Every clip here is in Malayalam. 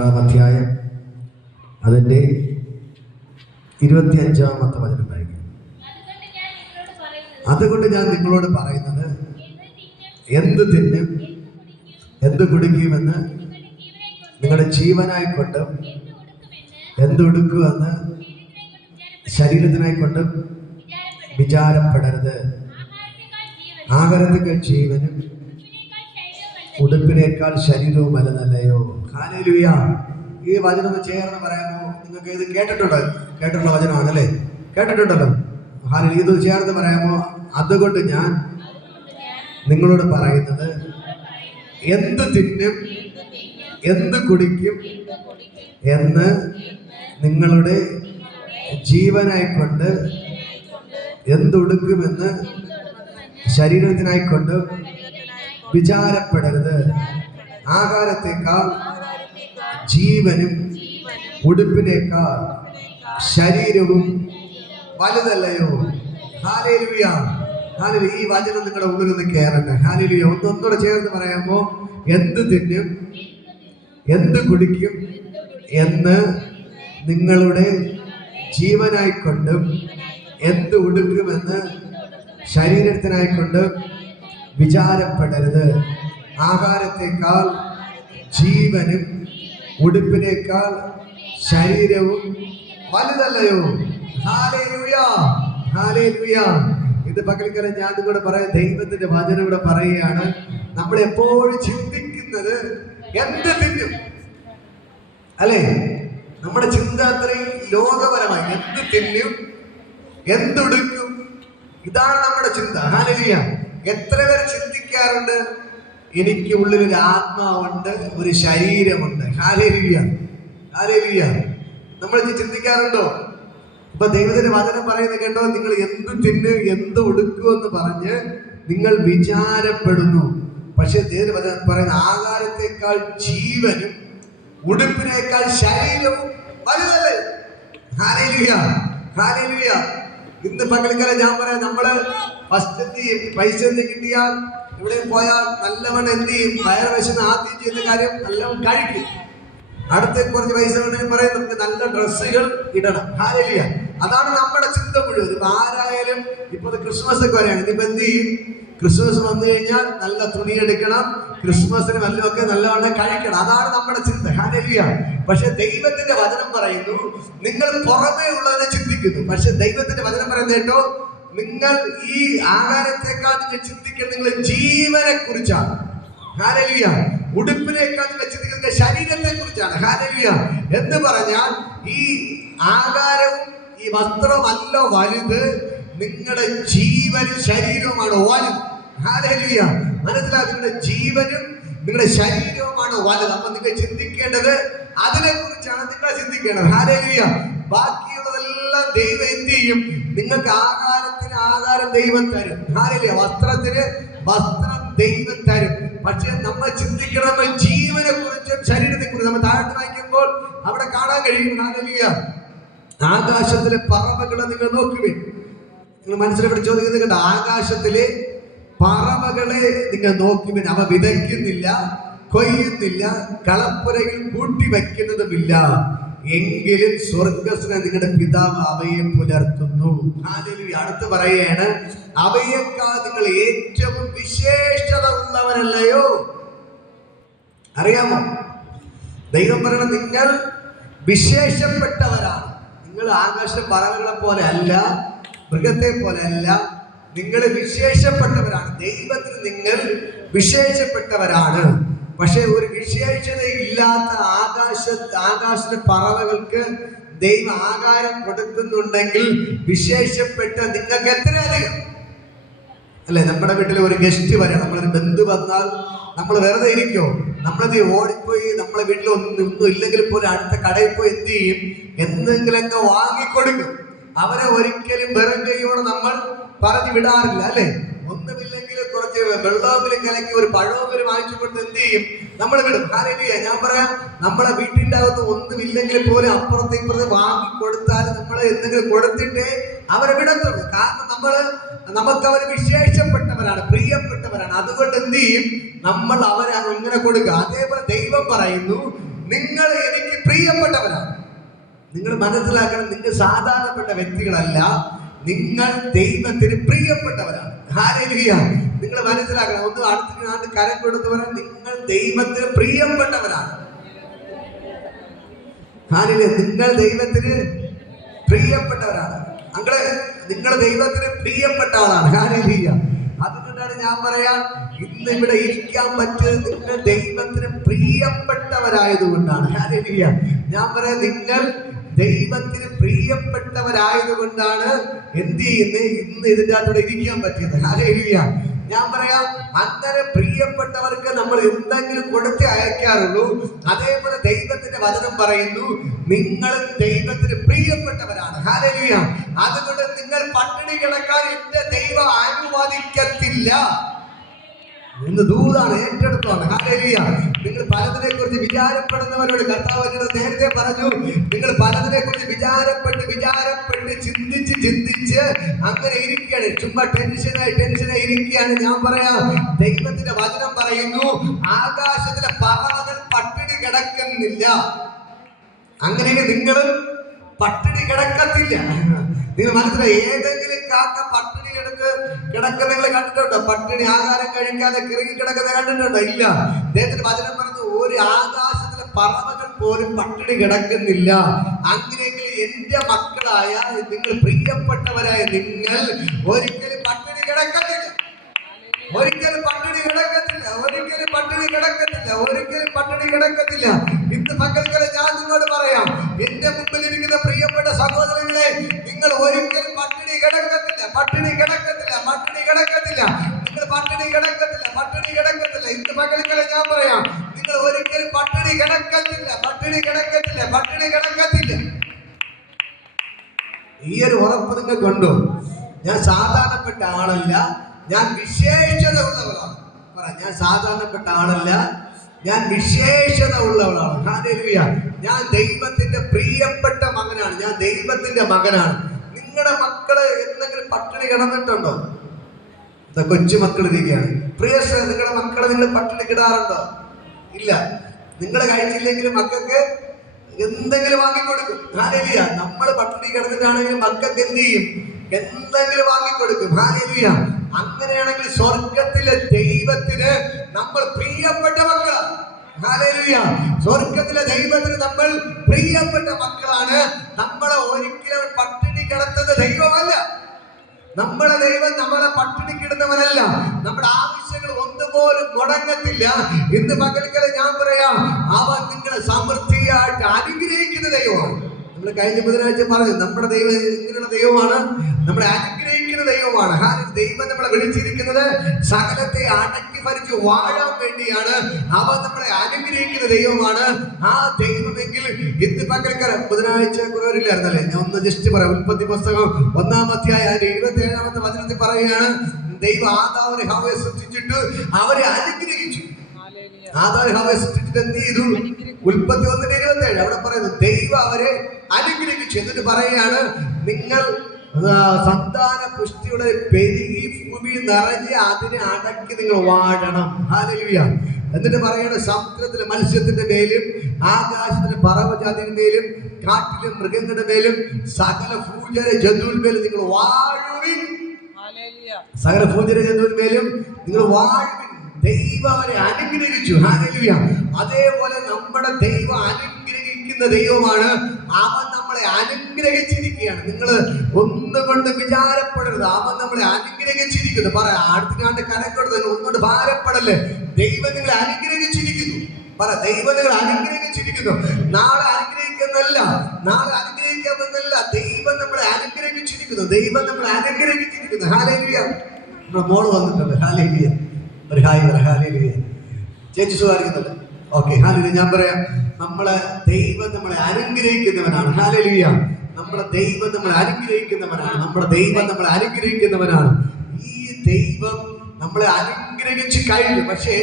6-ാം അധ്യായം അതിൻ്റെ 25-ാമത്തെ വചനം വായിക്കും. അതുകൊണ്ട് ഞാൻ നിങ്ങളോട് പറയുന്നത്, എന്ത് തിന്നും എന്ത് കുടിക്കുമെന്ന് നിങ്ങളുടെ ജീവനായിക്കൊണ്ടും എന്തുടുക്കുമെന്ന് ശരീരത്തിനായിക്കൊണ്ടും വിചാരപ്പെടരുത്. ആഹാരത്തേക്കാൾ ജീവനും ഉടുപ്പിനേക്കാൾ ശരീരവും വലുതല്ലയോ. ഹല്ലേലൂയ. ഈ വചനം ചേർന്ന് പറയാമോ? നിങ്ങൾക്ക് ഇത് കേട്ടിട്ടുള്ള വചനമാണല്ലേ? കേട്ടിട്ടുണ്ടല്ലോ. ഹല്ലേലൂയ. ഇത് ചേർന്ന് പറയാമോ? അതുകൊണ്ട് ഞാൻ നിങ്ങളോട് പറയുന്നത്, എന്ത് തിന്നും എന്ത് കുടിക്കും എന്ന് നിങ്ങളുടെ ജീവനായിക്കൊണ്ട് എന്തുടുക്കുമെന്ന് ശരീരത്തിനായിക്കൊണ്ട് വിചാരപ്പെടരുത്. ആഹാരത്തേക്കാൾ ജീവനും ഉടുപ്പിനേക്കാൾ ശരീരവും വലുതല്ലയോ. ഹല്ലേലൂയ. ഹല്ലേലൂയ. ഈ വചനം നിങ്ങളുടെ ഉള്ളിൽ നിന്ന് കയറട്ടെ. ഹല്ലേലൂയ. ഒന്നുകൂടെ ചേർന്ന് പറയാമോ? എന്ത് തിന്നും എന്ത് കുടിക്കും എന്ന് നിങ്ങളുടെ ജീവനായിക്കൊണ്ടും എന്ത് ഉടുക്കുമെന്ന് ശരീരത്തിനായിക്കൊണ്ട് വിചാരപ്പെടരുത്. ആഹാരത്തേക്കാൾ ജീവനും ഉടുപ്പിനേക്കാൾ ശരീരവും വലുതല്ലയോ. ഹല്ലേലൂയ. ഹല്ലേലൂയ. ഇത് പകൽക്കാലം ഞാൻ നിങ്ങളോട് പറയാം, ദൈവത്തിന്റെ വചനം ഇവിടെ പറയുകയാണ്. നമ്മൾ എപ്പോഴും ചിന്തിക്കുന്നത് എന്ത് തിന്നും, അല്ലേ? നമ്മുടെ ചിന്ത അത്രയും ലോകപരമായി, എന്ത് തിന്നും എന്തുടുക്കും, ഇതാണ് നമ്മുടെ ചിന്ത. ഹല്ലേലൂയ. എത്ര പേർ ചിന്തിക്കാറുണ്ട്, എനിക്ക് ഉള്ളിൽ ഒരു ആത്മാവുണ്ട്, ഒരു ശരീരമുണ്ട്. ഹല്ലേലൂയ. ഹല്ലേലൂയ. നമ്മൾ ചിന്തിക്കാറുണ്ടോ? ഇപ്പൊ ദൈവത്തിന്റെ വചനം പറയുന്നത് കേട്ടോ, നിങ്ങൾ എന്ത് തിന്ന് എന്ത് ഉടുക്കുമെന്ന് പറഞ്ഞ് നിങ്ങൾ വിചാരപ്പെടുന്നു. പക്ഷെ ദൈവത്തിന്റെ വചനം പറയുന്ന, ആഹാരത്തേക്കാൾ ജീവനും ഉടുപ്പിനേക്കാൾ ശരീരവും വലുതല്ലേ. ഹല്ലേലൂയ. ഹല്ലേലൂയ. ഇന്ന് പകൽക്കാലം ഞാൻ പറയാം, നമ്മള് ഫസ്റ്റ് എന്ത് ചെയ്യും? പൈസ എന്ത് കിട്ടിയാൽ ഇവിടെ പോയാൽ നല്ലവണ്ണം എന്ത് ചെയ്യും? വയറ് വിശന്ന് ആദ്യം ചെയ്യുന്ന കാര്യം നല്ലവണ്ണം കഴിക്കും. അടുത്ത് കുറച്ച് പൈസ ഉണ്ടെങ്കിൽ പറയും, നമുക്ക് നല്ല ഡ്രസ്സുകൾ ഇടണം. ഹല്ലേലൂയ. അതാണ് നമ്മുടെ ചിന്ത മുഴുവൻ. ഇപ്പൊ ആരായാലും ഇപ്പൊ ക്രിസ്മസ് ഒക്കെ വരെയാണ്, ഇനിയിപ്പോ എന്ത് ചെയ്യും? ക്രിസ്മസ് വന്നു കഴിഞ്ഞാൽ നല്ല തുണി എടുക്കണം, ക്രിസ്മസിന് വല്ലതൊക്കെ നല്ലവണ്ണം കഴിക്കണം. അതാണ് നമ്മുടെ ചിന്ത. ഹല്ലേലൂയ. പക്ഷെ ദൈവത്തിന്റെ വചനം പറയുന്നു, നിങ്ങൾ പുറമേ ഉള്ളതിനെ ചിന്തിക്കുന്നു. പക്ഷെ ദൈവത്തിന്റെ വചനം പറയുന്നത് കേട്ടോ, നിങ്ങൾ ഈ ആഹാരത്തെക്കാൾ നിങ്ങൾ ചിന്തിക്കുന്നത് നിങ്ങൾ ജീവനെ കുറിച്ചാണ്. ഹല്ലേലൂയ. ഉടുപ്പിനേക്കാൾ നിങ്ങൾ ചിന്തിക്കുന്നത് ശരീരത്തെ കുറിച്ചാണ്. ഹല്ലേലൂയ. എന്ന് പറഞ്ഞാൽ ഈ ആഹാരവും ഈ വസ്ത്രവും അല്ല വലുത്, നിങ്ങളുടെ ജീവനും ശരീരവുമാണ് വലുത്. ഹല്ലേലൂയ. മനസ്സിലാക്കുക, നിങ്ങളുടെ ജീവനും നിങ്ങളുടെ ശരീരവുമാണ് വലുത്. അപ്പൊ നിങ്ങൾ ചിന്തിക്കേണ്ടത് അതിനെ കുറിച്ചാണ് നിങ്ങൾ ചിന്തിക്കേണ്ടത്. ഹല്ലേലൂയ. ബാക്കിയുള്ളതെല്ലാം ദൈവം എന്ത് ചെയ്യും? നിങ്ങൾക്ക് ആഹാരത്തിന് ആഹാരം ദൈവം തരും. ഹല്ലേലൂയ. വസ്ത്രത്തിന് വസ്ത്രം ദൈവം തരും. പക്ഷെ നമ്മൾ ചിന്തിക്കണം, നമ്മൾ ജീവനെ കുറിച്ചും ശരീരത്തെ കുറിച്ചും. നമ്മൾ താഴോട്ട് വായിക്കുമ്പോൾ അവിടെ കാണാൻ കഴിയും. ഹല്ലേലൂയ. ആകാശത്തിലെ പറവകളെ നിങ്ങൾ നോക്കുവിൻ. നിങ്ങൾ മനസ്സിലെവിടെ ചോദിക്കുന്നത് കേട്ടോ, ആകാശത്തിലെ പറവകളെ നിങ്ങൾ നോക്കുവിൻ. അവ വിതയ്ക്കുന്നില്ല, കൊയ്യുന്നില്ല, കളപ്പുരയിൽ കൂട്ടി വയ്ക്കുന്നതുമില്ല, എങ്കിലും സ്വർഗ്ഗസ്ഥനായ നിങ്ങളുടെ പിതാവ് അവയെ പുലർത്തുന്നു. ഹല്ലേലൂയ. അടുത്ത് പറയുകയാണ്, അവയേക്കാൾ നിങ്ങൾ ഏറ്റവും വിശേഷത ഉള്ളവരല്ലയോ. അറിയാമോ? ദൈവം പറയണം, നിങ്ങൾ വിശേഷപ്പെട്ടവരാണ്. നിങ്ങൾ ആകാശ പറവകളെ പോലെ അല്ല, മൃഗത്തെ പോലെ അല്ല, നിങ്ങൾ വിശേഷപ്പെട്ടവരാണ്. ദൈവത്തിന് നിങ്ങൾ വിശേഷപ്പെട്ടവരാണ്. പക്ഷെ ഒരു വിശേഷതയില്ലാത്ത ആകാശത്തെ പറവകൾക്ക് ദൈവം ആഹാരം കൊടുക്കുന്നുണ്ടെങ്കിൽ വിശേഷപ്പെട്ട നിങ്ങൾക്ക് എത്രയധികം, അല്ലെ? നമ്മുടെ വീട്ടിൽ ഒരു ഗസ്റ്റ് വരാം, നമ്മളൊരു ബന്ധു വന്നാൽ നമ്മൾ വെറുതെ ഇരിക്കോ? നമ്മളത് ഓടിപ്പോയി നമ്മളെ വീട്ടിൽ ഒന്നും ഇല്ലെങ്കിൽ പോലും അടുത്ത കടയിൽ പോയി എന്ത് ചെയ്യും? എന്തെങ്കിലുമൊക്കെ വാങ്ങിക്കൊടുക്കും. അവരെ ഒരിക്കലും വെറും കൈയോടെ നമ്മൾ പറഞ്ഞു വിടാറില്ല, അല്ലെ? ഒന്നുമില്ലെങ്കിൽ കുറച്ച് വെള്ളമെങ്കിലും കലക്കി ഒരു പഴമെങ്കിലും വാങ്ങിച്ചു കൊടുത്ത് എന്ത് ചെയ്യും? നമ്മൾ വിടും. ഹല്ലേലൂയ. ഞാൻ പറയാം, നമ്മളെ വീട്ടിൻ്റെ അകത്ത് ഒന്നുമില്ലെങ്കിൽ പോലും അപ്പുറത്തെ ഇപ്പുറത്തെ വാങ്ങിക്കൊടുത്താൽ നമ്മൾ എന്തെങ്കിലും കൊടുത്തിട്ടേ അവരെ വിടത്തുള്ളൂ. കാരണം നമുക്ക് അവർ വിശേഷപ്പെട്ടവരാണ്, പ്രിയപ്പെട്ടവരാണ്. അതുകൊണ്ട് എന്ത് ചെയ്യും? നമ്മൾ അവരെ ഇങ്ങനെ കൊടുക്കുക. അതേപോലെ ദൈവം പറയുന്നു, നിങ്ങൾ എനിക്ക് പ്രിയപ്പെട്ടവരാണ്. നിങ്ങൾ മനസ്സിലാക്കണം, നിങ്ങൾ സാധാരണപ്പെട്ട വ്യക്തികളല്ല, നിങ്ങൾ ദൈവത്തിന് പ്രിയപ്പെട്ടവരാണ്. ഹല്ലേലൂയ. നിങ്ങൾ മനസ്സിലാക്കണം. ഒന്ന് അടുത്ത കരം കൊടുത്ത് പറയാൻ, നിങ്ങൾ ദൈവത്തിന് പ്രിയപ്പെട്ടവരാണ്. ഹല്ലേലൂയ. നിങ്ങൾ ദൈവത്തിന് പ്രിയപ്പെട്ടവരാണ്. നിങ്ങൾ ദൈവത്തിന് പ്രിയപ്പെട്ട ആളാണ്. ഹല്ലേലൂയ. അതുകൊണ്ടാണ് ഞാൻ പറയാം, ഇന്ന് ഇവിടെ ഇരിക്കാൻ പറ്റിയത് നിങ്ങൾ ദൈവത്തിന് പ്രിയപ്പെട്ടവരായതുകൊണ്ടാണ്. ഹല്ലേലൂയ. ഞാൻ പറയാം, നിങ്ങൾ ദൈവത്തിന് പ്രിയപ്പെട്ടവരായതുകൊണ്ടാണ് എന്ത് ചെയ്യുന്നത്, ഇന്ന് ഇതിൻ്റെ അകത്തൂടെ ഇരിക്കാൻ പറ്റിയത്. ഹല്ലേലൂയ. ഞാൻ പറയാം, അങ്ങനെ പ്രിയപ്പെട്ടവർക്ക് നമ്മൾ എന്തെങ്കിലും കൊടുത്തേ അയക്കാറുള്ളൂ. അതേപോലെ ദൈവത്തിന്റെ വചനം പറയുന്നു, നിങ്ങൾ ദൈവത്തിന് പ്രിയപ്പെട്ടവരാണ്. ഹല്ലേലൂയ. അതുകൊണ്ട് നിങ്ങൾ പട്ടിണി കിടക്കാൻ എന്റെ ദൈവം അനുവദിക്കത്തില്ല. ഇന്ന് ദൂതാണ്, ഏറ്റെടുത്താണ്. ഹല്ലേലൂയ. നിങ്ങൾ പലതിനെ കുറിച്ച് വിചാരപ്പെടുന്നവരോട് കർത്താവ് നേരത്തെ പറഞ്ഞു, നിങ്ങൾ പലതിനെ കുറിച്ച് വിചാരപ്പെട്ട് ചിന്തിച്ച് അങ്ങനെ ഇരിക്കുകയാണ്. ചുമ്മാ ടെൻഷനായി ഇരിക്കുകയാണ്. ഞാൻ പറയാം, ദൈവത്തിന്റെ വചനം പറയുന്നു, ആകാശത്തിലെ പറവകൾ പട്ടിണി കിടക്കുന്നില്ല. അങ്ങനെയെങ്കിൽ നിങ്ങൾ പട്ടിണി കിടക്കത്തില്ല. നിങ്ങൾ മനസ്സിലായി, ഏതെങ്കിലും കാക്ക പട്ടിണി കിടക്കുന്ന നിങ്ങൾ കണ്ടിട്ടുണ്ടോ? പട്ടിണി ആഹാരം കഴിക്കാതെ കിറങ്ങി കിടക്കുന്ന കണ്ടിട്ടുണ്ടോ? ഇല്ല. അദ്ദേഹത്തിന്റെ വചനം പറഞ്ഞു, ഒരു ആകാശത്തിലെ പറവകൾ പോലും പട്ടിണി കിടക്കുന്നില്ല. അങ്ങനെയെങ്കിൽ എന്റെ മക്കളായ നിങ്ങൾ, പ്രിയപ്പെട്ടവരായ നിങ്ങൾ ഒരിക്കലും പട്ടിണി കിടക്കത്തില്ല. ഒരിക്കലും പട്ടിണി കിടക്കത്തില്ല. ഒരിക്കലും പട്ടിണി കിടക്കത്തില്ല. ഒരിക്കലും പട്ടിണി കിടക്കത്തില്ല. ഇന്ന് പകൽക്കാലം ഞാൻ നിങ്ങളോട് പറയാം, എന്റെ മുമ്പിൽ ഇരിക്കുന്ന പ്രിയപ്പെട്ട സഹോദരങ്ങളെ, നിങ്ങൾ ഒരിക്കലും പട്ടിണി കിടക്കത്തില്ല. പട്ടിണി കിടക്കത്തില്ല. പട്ടിണി കിടക്കത്തില്ല. നിങ്ങൾ പട്ടിണി കിടക്കത്തില്ല. പട്ടിണി കിടക്കത്തില്ല. ഇന്ന് പകൽക്കാലം ഞാൻ പറയാം, നിങ്ങൾ ഒരിക്കലും പട്ടിണി കിടക്കത്തില്ല. പട്ടിണി കിടക്കത്തില്ല. പട്ടിണി കിടക്കത്തില്ല. ഈ ഒരു ഉറപ്പ് നിങ്ങൾക്കുണ്ടോ? ഞാൻ സാധാരണപ്പെട്ട ആളല്ല, ഞാൻ വിശേഷത ഉള്ളവളാണ്. ഞാൻ സാധാരണപ്പെട്ട ആളല്ല, ഞാൻ വിശേഷത ഉള്ളവളാണ്. ഹല്ലേലൂയ. ഞാൻ ദൈവത്തിന്റെ പ്രിയപ്പെട്ട മകനാണ്. ഞാൻ ദൈവത്തിന്റെ മകനാണ്. നിങ്ങളുടെ മക്കള് എന്തെങ്കിലും പട്ടിണി കിടന്നിട്ടുണ്ടോ? കൊച്ചു മക്കൾ ഇരിക്കുകയാണ്. പ്രിയ, നിങ്ങളുടെ മക്കളെ നിങ്ങൾ പട്ടിണി കിടാറുണ്ടോ? ഇല്ല. നിങ്ങൾ കഴിച്ചില്ലെങ്കിലും മക്കൾക്ക് എന്തെങ്കിലും വാങ്ങിക്കൊടുക്കും. ഹല്ലേലൂയ. നമ്മൾ പട്ടിണി കിടന്നിട്ടാണെങ്കിൽ മക്കൾക്ക് എന്ത് ചെയ്യും? എന്തെങ്കിലും വാങ്ങിക്കൊടുക്കും. ഹല്ലേലൂയ. അങ്ങനെയാണെങ്കിൽ സ്വർഗത്തിലെ ദൈവത്തിന് നമ്മൾ പ്രിയപ്പെട്ട മക്കളാണ്. ഹല്ലേലൂയ. സ്വർഗത്തിലെ ദൈവത്തിന് നമ്മൾ പ്രിയപ്പെട്ട മക്കളാണ്. നമ്മളെ ഒരിക്കലും പട്ടിണി കിടത്തുന്ന ദൈവമല്ല. നമ്മളെ ദൈവം നമ്മളെ പട്ടിണി കിടന്നവനല്ല. നമ്മുടെ ആവശ്യങ്ങൾ ഒന്നുപോലും മുടങ്ങത്തില്ല. ഇന്ന് പകൽക്കാലം ഞാൻ പറയാം, അവൻ നിങ്ങളെ സമൃദ്ധിയായിട്ട് അനുഗ്രഹിക്കുന്ന ദൈവമാണ്. നമ്മൾ കഴിഞ്ഞ ബുധനാഴ്ച പറഞ്ഞു, നമ്മുടെ ദൈവം ഇങ്ങനെയുള്ള ദൈവമാണ്, നമ്മളെ അനുഗ്രഹിക്കുന്ന ദൈവമാണ്. ദൈവം നമ്മളെ വിളിച്ചിരിക്കുന്നത് സകലത്തെ അടക്കി ഭരിച്ച് വാഴാൻ വേണ്ടിയാണ്. അവൻ നമ്മളെ അനുഗ്രഹിക്കുന്ന ദൈവമാണ്. ആ ദൈവമെങ്കിൽ ഇന്ന് പകൽക്കാലം ബുധനാഴ്ച കുറവില്ലായിരുന്നല്ലേ? ഞാൻ ഒന്ന് ജസ്റ്റ് പറയാം. ഉൽപ്പത്തി പുസ്തകം 1-ാം അധ്യായം 27-ാമത്തെ വചനത്തിൽ പറയുകയാണ്, ദൈവം ആദാമിനെ ഹവ്വയെ സൃഷ്ടിച്ചിട്ട് അവരെ അനുഗ്രഹിച്ചു. ആദാമിനെ ഹവ്വയെ സൃഷ്ടിച്ചിട്ട് എന്ത് ചെയ്തു? ഉൽപ്പത്തി 1:27 അവിടെ പറയുന്നു, ദൈവം അവരെ അനുഗ്രഹിച്ചു. എന്നിട്ട് പറയുകയാണ്, നിങ്ങൾ സന്താന പുഷ്ടിയുടെ പെരുകി ഭൂമിയിൽ നിറഞ്ഞ് അതിനെ അടക്കി നിങ്ങൾ വാഴണം. ഹല്ലേലൂയ. എന്നിട്ട് പറയാണ്, സമുദ്രത്തിലെ മത്സ്യത്തിന്റെ മേലും ആകാശത്തിലെ പറവജാതിയുടെ മേലും കാട്ടിലെ മൃഗങ്ങളുടെ മേലും സകല ഭൂചര ജന്തുവിന്മേലും നിങ്ങൾ വാഴുവിൻ. സകല ഭൂചര ജന്തുവിന്മേലും നിങ്ങൾ വാഴുവിൻ. ദൈവം അവരെ അനുഗ്രഹിച്ചു. ഹല്ലേലൂയ. അതേപോലെ നമ്മുടെ ദൈവം അനുഗ്രഹിക്കുന്ന ദൈവമാണ്. അവൻ നമ്മളെ അനുഗ്രഹിച്ചിരിക്കുകയാണ്. നിങ്ങൾ ഒന്നുകൊണ്ട് വിചാരപ്പെടരുത്. അവൻ നമ്മളെ അനുഗ്രഹിച്ചിരിക്കുന്നു. പറയാം, അടുത്ത കരക്കൊടുത്ത് ഒന്നുകൊണ്ട് ഭാരപ്പെടല്ലേ. ദൈവം നിങ്ങളെ അനുഗ്രഹിച്ചിരിക്കുന്നു. പറ, ദൈവം നിങ്ങളെ അനുഗ്രഹിച്ചിരിക്കുന്നു. നാളെ അനുഗ്രഹിക്കുന്നല്ല, നാളെ അനുഗ്രഹിക്കാമെന്നല്ല, ദൈവം നമ്മളെ അനുഗ്രഹിച്ചിരിക്കുന്നു. ദൈവം നമ്മളെ അനുഗ്രഹിച്ചിരിക്കുന്നു. ഹല്ലേലൂയ. നമ്മുടെ മോള് വന്നിട്ടുണ്ട്. ഹല്ലേലൂയ. ഒരു ഹായ് പറ. ഹല്ലേലൂയ. ചേച്ചി സുഖായിരിക്കുന്നുണ്ട്? ഓക്കെ. ഹല്ലേലൂയ. ഞാൻ പറയാം, നമ്മളെ ദൈവം നമ്മളെ അനുഗ്രഹിക്കുന്നവനാണ്. ഹല്ലേലൂയ. നമ്മുടെ ദൈവം നമ്മളെ അനുഗ്രഹിക്കുന്നവനാണ്. നമ്മുടെ ദൈവം നമ്മളെ അനുഗ്രഹിക്കുന്നവനാണ്. ഈ ദൈവം നമ്മളെ അനുഗ്രഹിച്ച് കഴിഞ്ഞു. പക്ഷേ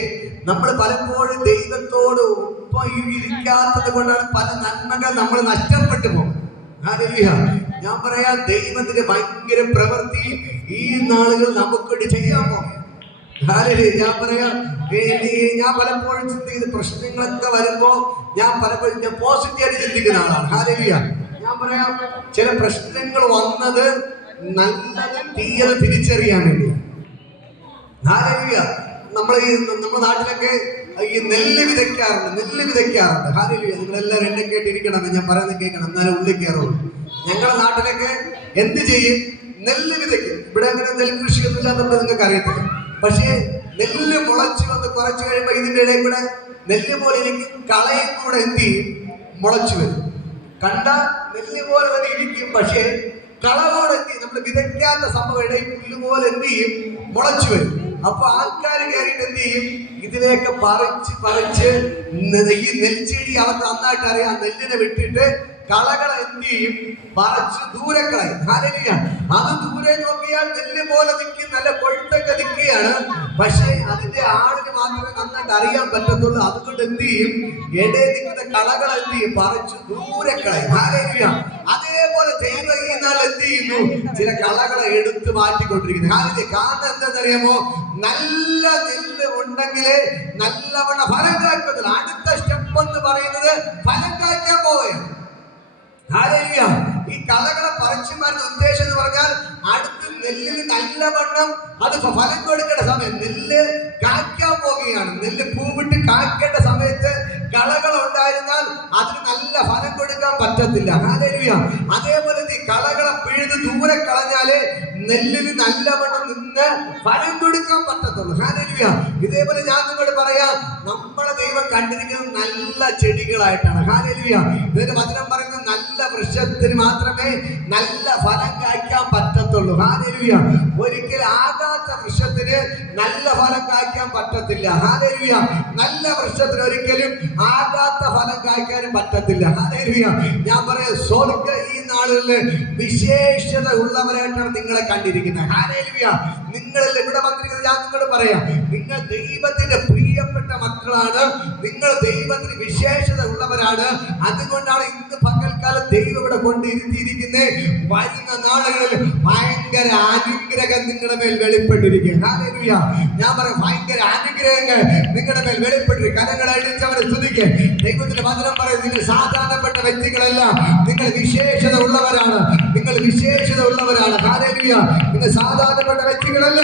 നമ്മൾ പലപ്പോഴും ദൈവത്തോട് ഒപ്പം ഇരിക്കാത്തത് കൊണ്ടാണ് പല നന്മകൾ നമ്മൾ നഷ്ടപ്പെട്ടു പോകും. ഹല്ലേലൂയ. ഞാൻ പറയാം, ദൈവത്തിന്റെ ഭയങ്കര പ്രവൃത്തി ഈ നാളുകൾ നമുക്കൊണ്ട് ചെയ്യാൻ പോകും. ഞാൻ പറയാം, ഞാൻ പലപ്പോഴും ചിന്തിക്കുന്ന പ്രശ്നങ്ങളൊക്കെ വരുമ്പോ ഞാൻ പലപ്പോഴും പോസിറ്റീവായിട്ട് ചിന്തിക്കുന്ന ആളാണ്. ഹാലേലൂയ. ഞാൻ പറയാം, ചില പ്രശ്നങ്ങൾ വന്നത് നല്ലത് തീയത് തിരിച്ചറിയാൻ വേണ്ടിയാണ്. ഹാലേലൂയ. നമ്മുടെ നാട്ടിലൊക്കെ ഈ നെല്ല് വിതയ്ക്കാറുണ്ട്. ഹാലേലൂയ. നിങ്ങളെല്ലാവരും എന്നെ കേട്ടിരിക്കണം, ഞാൻ പറയുന്നത് കേൾക്കണം, എന്നാലും ഉള്ളിൽ കയറുള്ളൂ. ഞങ്ങളുടെ നാട്ടിലൊക്കെ എന്ത് ചെയ്യും? നെല്ല് വിതയ്ക്കും. ഇവിടെ അങ്ങനെ നെൽകൃഷിയൊന്നും ഇല്ലാത്തതുകൊണ്ട് നിങ്ങൾക്ക് അറിയത്തില്ല. പക്ഷേ നെല്ല് മുളച്ച് വന്ന് കുറച്ച് കഴിയുമ്പോൾ ഇതിന്റെ ഇടയിൽ കൂടെ നെല്ല് പോലെ ഇരിക്കും, കളയും കൂടെ എന്ത് ചെയ്യും? മുളച്ചു വരും. കണ്ട നെല്ല് പോലെ തന്നെ ഇരിക്കും, പക്ഷേ കളവോടെ എന്ത് ചെയ്യും? നമ്മൾ വിതയ്ക്കാത്ത സംഭവം ഇടയിൽ പുല്ല് പോലെ എന്ത് ചെയ്യും? മുളച്ചു വരും. അപ്പൊ ആൾക്കാർ കയറിയിട്ട് എന്ത് ചെയ്യും? ഇതിനെയൊക്കെ പറിച്ച് ഈ നെൽച്ചെടി അവർക്ക് നന്നായിട്ട് അറിയാം. നെല്ലിനെ വിട്ടിട്ട് കളകളെ എന്ത് ചെയ്യും? പറിച്ച് ദൂരെ കളയും. ഹാലേലൂയ. അത് ദൂരെ നോക്കിയാൽ നെല്ല് പോലെ നിൽക്കും, നല്ല കൊഴുത്തൊക്കെ നിൽക്കുകയാണ്. പക്ഷേ അതിന്റെ ആളിന് മാത്രമേ നന്നായിട്ട് അറിയാൻ പറ്റത്തുള്ളൂ. അതുകൊണ്ട് എന്ത് ചെയ്യും? ഇടയിൽ നിൽക്കുന്ന കളകളെ എന്ത് ചെയ്യും? പറിച്ച് ദൂരെ കളയും. ഹാലേലൂയ. അതേപോലെ ദൈവം ഈ നാൾ എന്ത് ചെയ്യുന്നു? ചില കളകളെ എടുത്ത് മാറ്റിക്കൊണ്ടിരിക്കുന്നു. ഹാലേലൂയ. കാരണം എന്താണെന്നറിയാമോ? നല്ല നെല്ല് ഉണ്ടെങ്കിലേ നല്ലവണ്ണം ഫലം കായ്ക്കത്തുള്ളൂ. അടുത്ത സ്റ്റെപ്പ് എന്ന് പറയുന്നത് ഫലം കായ്ക്കാൻ പോവുകയാണ്. ഹാലേലൂയ. ഈ കളകളെ പറിച്ചു മാറ്റുന്ന ഉദ്ദേശം എന്ന് പറഞ്ഞാൽ അടുത്ത നെല്ലിന് നല്ലവണ്ണം അത് ഫലം കൊടുക്കേണ്ട സമയം, നെല്ല് കായ്ക്കാൻ പോവുകയാണ്. നെല്ല് പൂവിട്ട് കായ്ക്കേണ്ട സമയത്ത് കളകൾ ഉണ്ടായിരുന്നാൽ അതിന് നല്ല ഫലം കൊടുക്കാൻ പറ്റത്തില്ല. ഹാലേലൂയ. അതേപോലെ ഈ കളകളെ പിഴുത് ദൂരെ കളഞ്ഞാലേ നെല്ലിന് നല്ലവണ്ണം നിന്ന് ഫലം കൊടുക്കാൻ പറ്റത്തുള്ളൂ. ഹാലേലൂയ. ഇതേപോലെ ഞാൻ നിങ്ങളോട് പറയാം, നമ്മളെ ദൈവം കണ്ടിരിക്കുന്നത് നല്ല ചെടികളായിട്ടാണ്. ഹാലേലൂയ. ഇതിന്റെ വചനം പറയുന്നത് നല്ല വൃക്ഷത്തിന് മാത്രമേ നല്ല ഫലം കായ്ക്കാൻ പറ്റത്തുള്ളൂ. ഹാലേലൂയ. ഒരിക്കലും ആകാത്ത വൃക്ഷത്തിന് നല്ല ഫലം കായ്ക്കാൻ പറ്റത്തില്ല. ഹാലേലൂയ. നല്ല വൃക്ഷത്തിന് ഒരിക്കലും ആകാത്ത ഫലം കായ്ക്കാനും പറ്റത്തില്ല. ഹാലേലൂയ. ഞാൻ പറയാം, സ്വർഗ്ഗ ഈ നാളുകളിൽ വിശേഷത ഉള്ളവരായിട്ടാണ് നിങ്ങളെ കണ്ടിരിക്കുന്നത്. ഹാലേലൂയ. നിങ്ങളിൽ ഇവിടെ വന്നിരിക്കുന്നത് ഞാൻ നിങ്ങളോട് പറയാം, നിങ്ങൾ ദൈവത്തിന്റെ പ്രിയപ്പെട്ട മക്കളാണ്. നിങ്ങൾ ദൈവത്തിന് വിശേഷത ഉള്ളവരാണ്. അതുകൊണ്ടാണ് ഇന്ന് പകൽക്കാലം ദൈവം ഇവിടെ കൊണ്ടിരുത്തിയിരിക്കുന്നത്. വരുന്ന നാളുകളിൽ ഭയങ്കര അനുഗ്രഹം നിങ്ങളുടെ മേൽ വെളിപ്പെട്ടിരിക്കുക. ഹാലേലൂയ. ഞാൻ പറയാം, ഭയങ്കര അനുഗ്രഹങ്ങൾ നിങ്ങളുടെ മേൽ വെളിപ്പെട്ടിരിക്കും. കരങ്ങൾ അടിച്ചവരെ സ്തുതിക്കുക. ദൈവത്തിന്റെ വചനം പറയും, നിങ്ങൾ സാധാരണപ്പെട്ട വ്യക്തികളല്ല, നിങ്ങൾ വിശേഷത ഉള്ളവരാണ്. ഹാലേലൂയ. നിങ്ങൾ സാധാരണപ്പെട്ട വ്യക്തികളല്ല.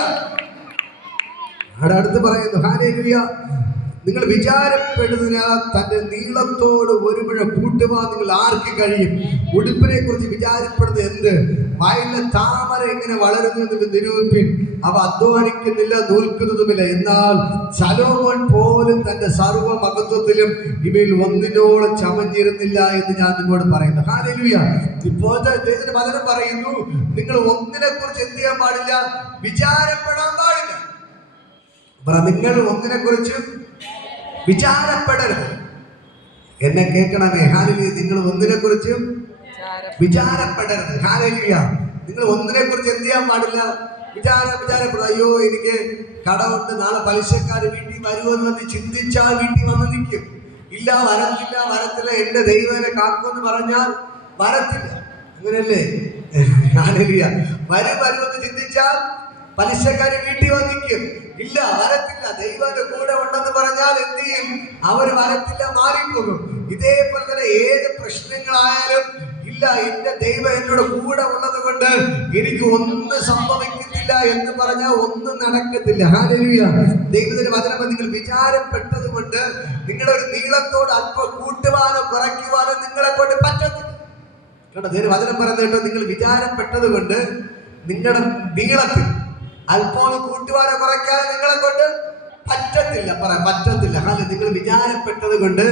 അടുത്ത് പറയുന്നു, ഹാലേലൂയ. നിങ്ങൾ വിചാരപ്പെടുന്നതിനാൽ തന്റെ നീളത്തോട് ഒരു മുഴ കൂട്ടുവാൻ നിങ്ങൾ ആർക്ക് കഴിയും? ഉടുപ്പിനെ കുറിച്ച് വിചാരപ്പെടുന്നത് എന്ത്? വയലിലെ താമര എങ്ങനെ വളരുന്നു എന്ന് നിരൂപിപ്പിൻ. അവ അധ്വാനിക്കുന്നില്ല, നൂൽക്കുന്നതുമില്ല. എന്നാൽ ശലോമോൻ പോലും തന്റെ സർവ്വ മഹത്വത്തിലും ഇവയിൽ ഒന്നിനോളം ചമഞ്ഞിരുന്നില്ല എന്ന് ഞാൻ നിങ്ങളോട് പറയുന്നു. ഹാലേലൂയ. ഇപ്പോഴത്തെ വചനം പറയുന്നു, നിങ്ങൾ ഒന്നിനെ കുറിച്ച് എന്ത് ചെയ്യാൻ പാടില്ല? വിചാരപ്പെടാൻ പാടില്ല. നിങ്ങൾ ഒന്നിനെ കുറിച്ച് വിചാരപ്പെടരുത്. എന്നെ കേൾക്കണമേ. ഹാലേലൂയ. നിങ്ങൾ ഒന്നിനെ കുറിച്ചും വിചാരപ്പെടരുത്. ഹാലേലൂയ. നിങ്ങൾ ഒന്നിനെ കുറിച്ച് എന്ത് ചെയ്യാൻ പാടില്ല? വിചാരപ്പെടും. അയ്യോ, എനിക്ക് കടമുണ്ട്, നാളെ പലിശക്കാർ വീട്ടിൽ വരുമെന്ന് വന്ന് ചിന്തിച്ചാൽ വീട്ടിൽ വന്ന് നിൽക്കും. ഇല്ല, വരത്തില്ല. എന്റെ ദൈവനെ കാക്കുമെന്ന് പറഞ്ഞാൽ വരത്തില്ല. അങ്ങനെയല്ലേ? ഹാലേലൂയ. വരുമെന്ന് ചിന്തിച്ചാൽ പലിശക്കാര് വീട്ടിൽ വന്നിരിക്കും. ഇല്ല, വരത്തില്ല. ദൈവന്റെ കൂടെ ഉണ്ടെന്ന് പറഞ്ഞാൽ എന്ത് ചെയ്യും? അവർ വരത്തില്ല, മാറിപ്പോകും. ഇതേപോലെ തന്നെ ഏത് പ്രശ്നങ്ങളായാലും, ഇല്ല, എന്റെ ദൈവം എന്നോട് കൂടെ ഉള്ളത് കൊണ്ട് എനിക്ക് ഒന്നും സംഭവിക്കുന്നില്ല എന്ന് പറഞ്ഞാൽ ഒന്നും നടക്കത്തില്ല. ഹാലേലൂയ. ദൈവത്തിന്റെ വചനം, നിങ്ങൾ വിചാരപ്പെട്ടത് കൊണ്ട് നിങ്ങളുടെ ഒരു നീളത്തോട് അല്പം കൂട്ടുവാനോ കുറയ്ക്കുവാനോ നിങ്ങളെ കൊണ്ട് പറ്റത്തില്ല. കേട്ടോ, വചനം പറയുന്നത് കേട്ടോ, നിങ്ങൾ വിചാരപ്പെട്ടത് കൊണ്ട് നിങ്ങളുടെ നീളത്തിൽ അല്പം കൂട്ടുവാനോ കുറയ്ക്കാനോ നിങ്ങളെ കൊണ്ട് പറ്റത്തില്ല. പറ്റത്തില്ല. ഹാലെ, നിങ്ങൾ വിചാരപ്പെട്ടത് കൊണ്ട്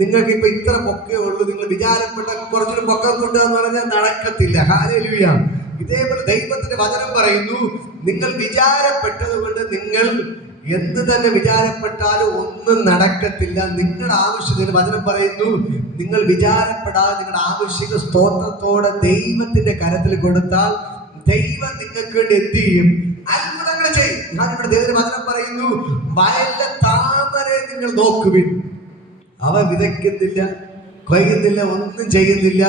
നിങ്ങൾക്ക് ഇപ്പൊ ഇത്ര പൊക്കേ ഉള്ളൂ, നിങ്ങൾ വിചാരപ്പെട്ട കുറച്ചൊരു പൊക്കം കൊണ്ടുവന്ന് പറഞ്ഞാൽ നടക്കത്തില്ല. ഹാലേലൂയ. ഇതേപോലെ ദൈവത്തിന്റെ വചനം പറയുന്നു, നിങ്ങൾ വിചാരപ്പെട്ടത് കൊണ്ട് നിങ്ങൾ എന്ത് തന്നെ വിചാരപ്പെട്ടാലും ഒന്നും നടക്കത്തില്ല. നിങ്ങളുടെ ആവശ്യത്തിന് വചനം പറയുന്നു, നിങ്ങൾ വിചാരപ്പെടാതെ നിങ്ങളുടെ ആവശ്യങ്ങൾ സ്തോത്രത്തോടെ ദൈവത്തിന്റെ കരത്തിൽ കൊടുത്താൽ ദൈവം നിങ്ങൾക്ക് വേണ്ടി എന്ത് ചെയ്യും? അത്ഭുതങ്ങൾ ചെയ്യും. ഞാനിവിടെ ദൈവത്തിന്റെ വചനം പറയുന്നു, വയലിലെ താമരയെ നിങ്ങൾ നോക്കുവിൻ. അവ വിതയ്ക്കുന്നില്ല, കൊയ്യുന്നില്ല, ഒന്നും ചെയ്യുന്നില്ല.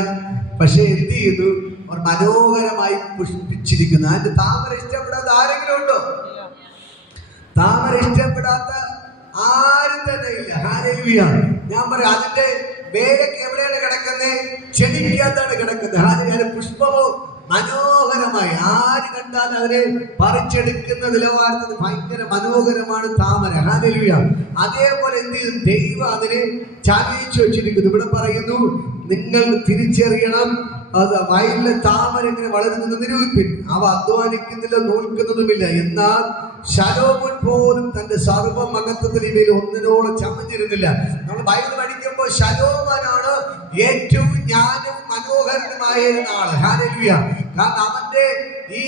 പക്ഷെ എന്ത് ചെയ്യുന്നു? അവർ മനോഹരമായി പുഷ്പിച്ചിരിക്കുന്നു. അതിന്റെ താമര ഇഷ്ടപ്പെടാതെ ആരെങ്കിലും ഉണ്ടോ? താമര ഇഷ്ടപ്പെടാത്ത ആരും തന്നെ ഇല്ല. ഹല്ലേലൂയ. ഞാൻ പറയാം, അതിന്റെ വേരൊക്കെ എവിടെയാണ് കിടക്കുന്നത്? ചെടിക്കകത്താണ് കിടക്കുന്നത്. ഹല്ലേലൂയ. പുഷ്പമോ മനോഹരമായി ആര് കണ്ടാൽ അതിനെ പറിച്ചെടുക്കുന്ന നിലവാരത്തിൽ ഭയങ്കര മനോഹരമാണ് താമര. ഹല്ലേലൂയ. അതേപോലെ എന്ത് ചെയ്യും? ദൈവം അതിനെ ചമയിച്ചു വെച്ചിരിക്കുന്നു. ഇവിടെ പറയുന്നു, നിങ്ങൾ തിരിച്ചറിയണം, അത് വയലിലെ താമര എങ്ങനെ വളരുന്നത് നിരൂപിപ്പിൻ. അവ അധ്വാനിക്കുന്നില്ല, നോൽക്കുന്നതുമില്ല. എന്നാൽ ശലോമോൻ പോലും തന്റെ സർവ്വമഹത്വത്തിൽ ഇവയിൽ ഒന്നിനോളം ചമഞ്ഞിരുന്നില്ല. നമ്മൾ ബൈബിൾ പഠിക്കുമ്പോൾ ശലോമോനാണ് ഏറ്റവും ജ്ഞാനവും മനോഹരനുമായ ആള്. ഹല്ലേലൂയ. കാരണം അവന്റെ ഈ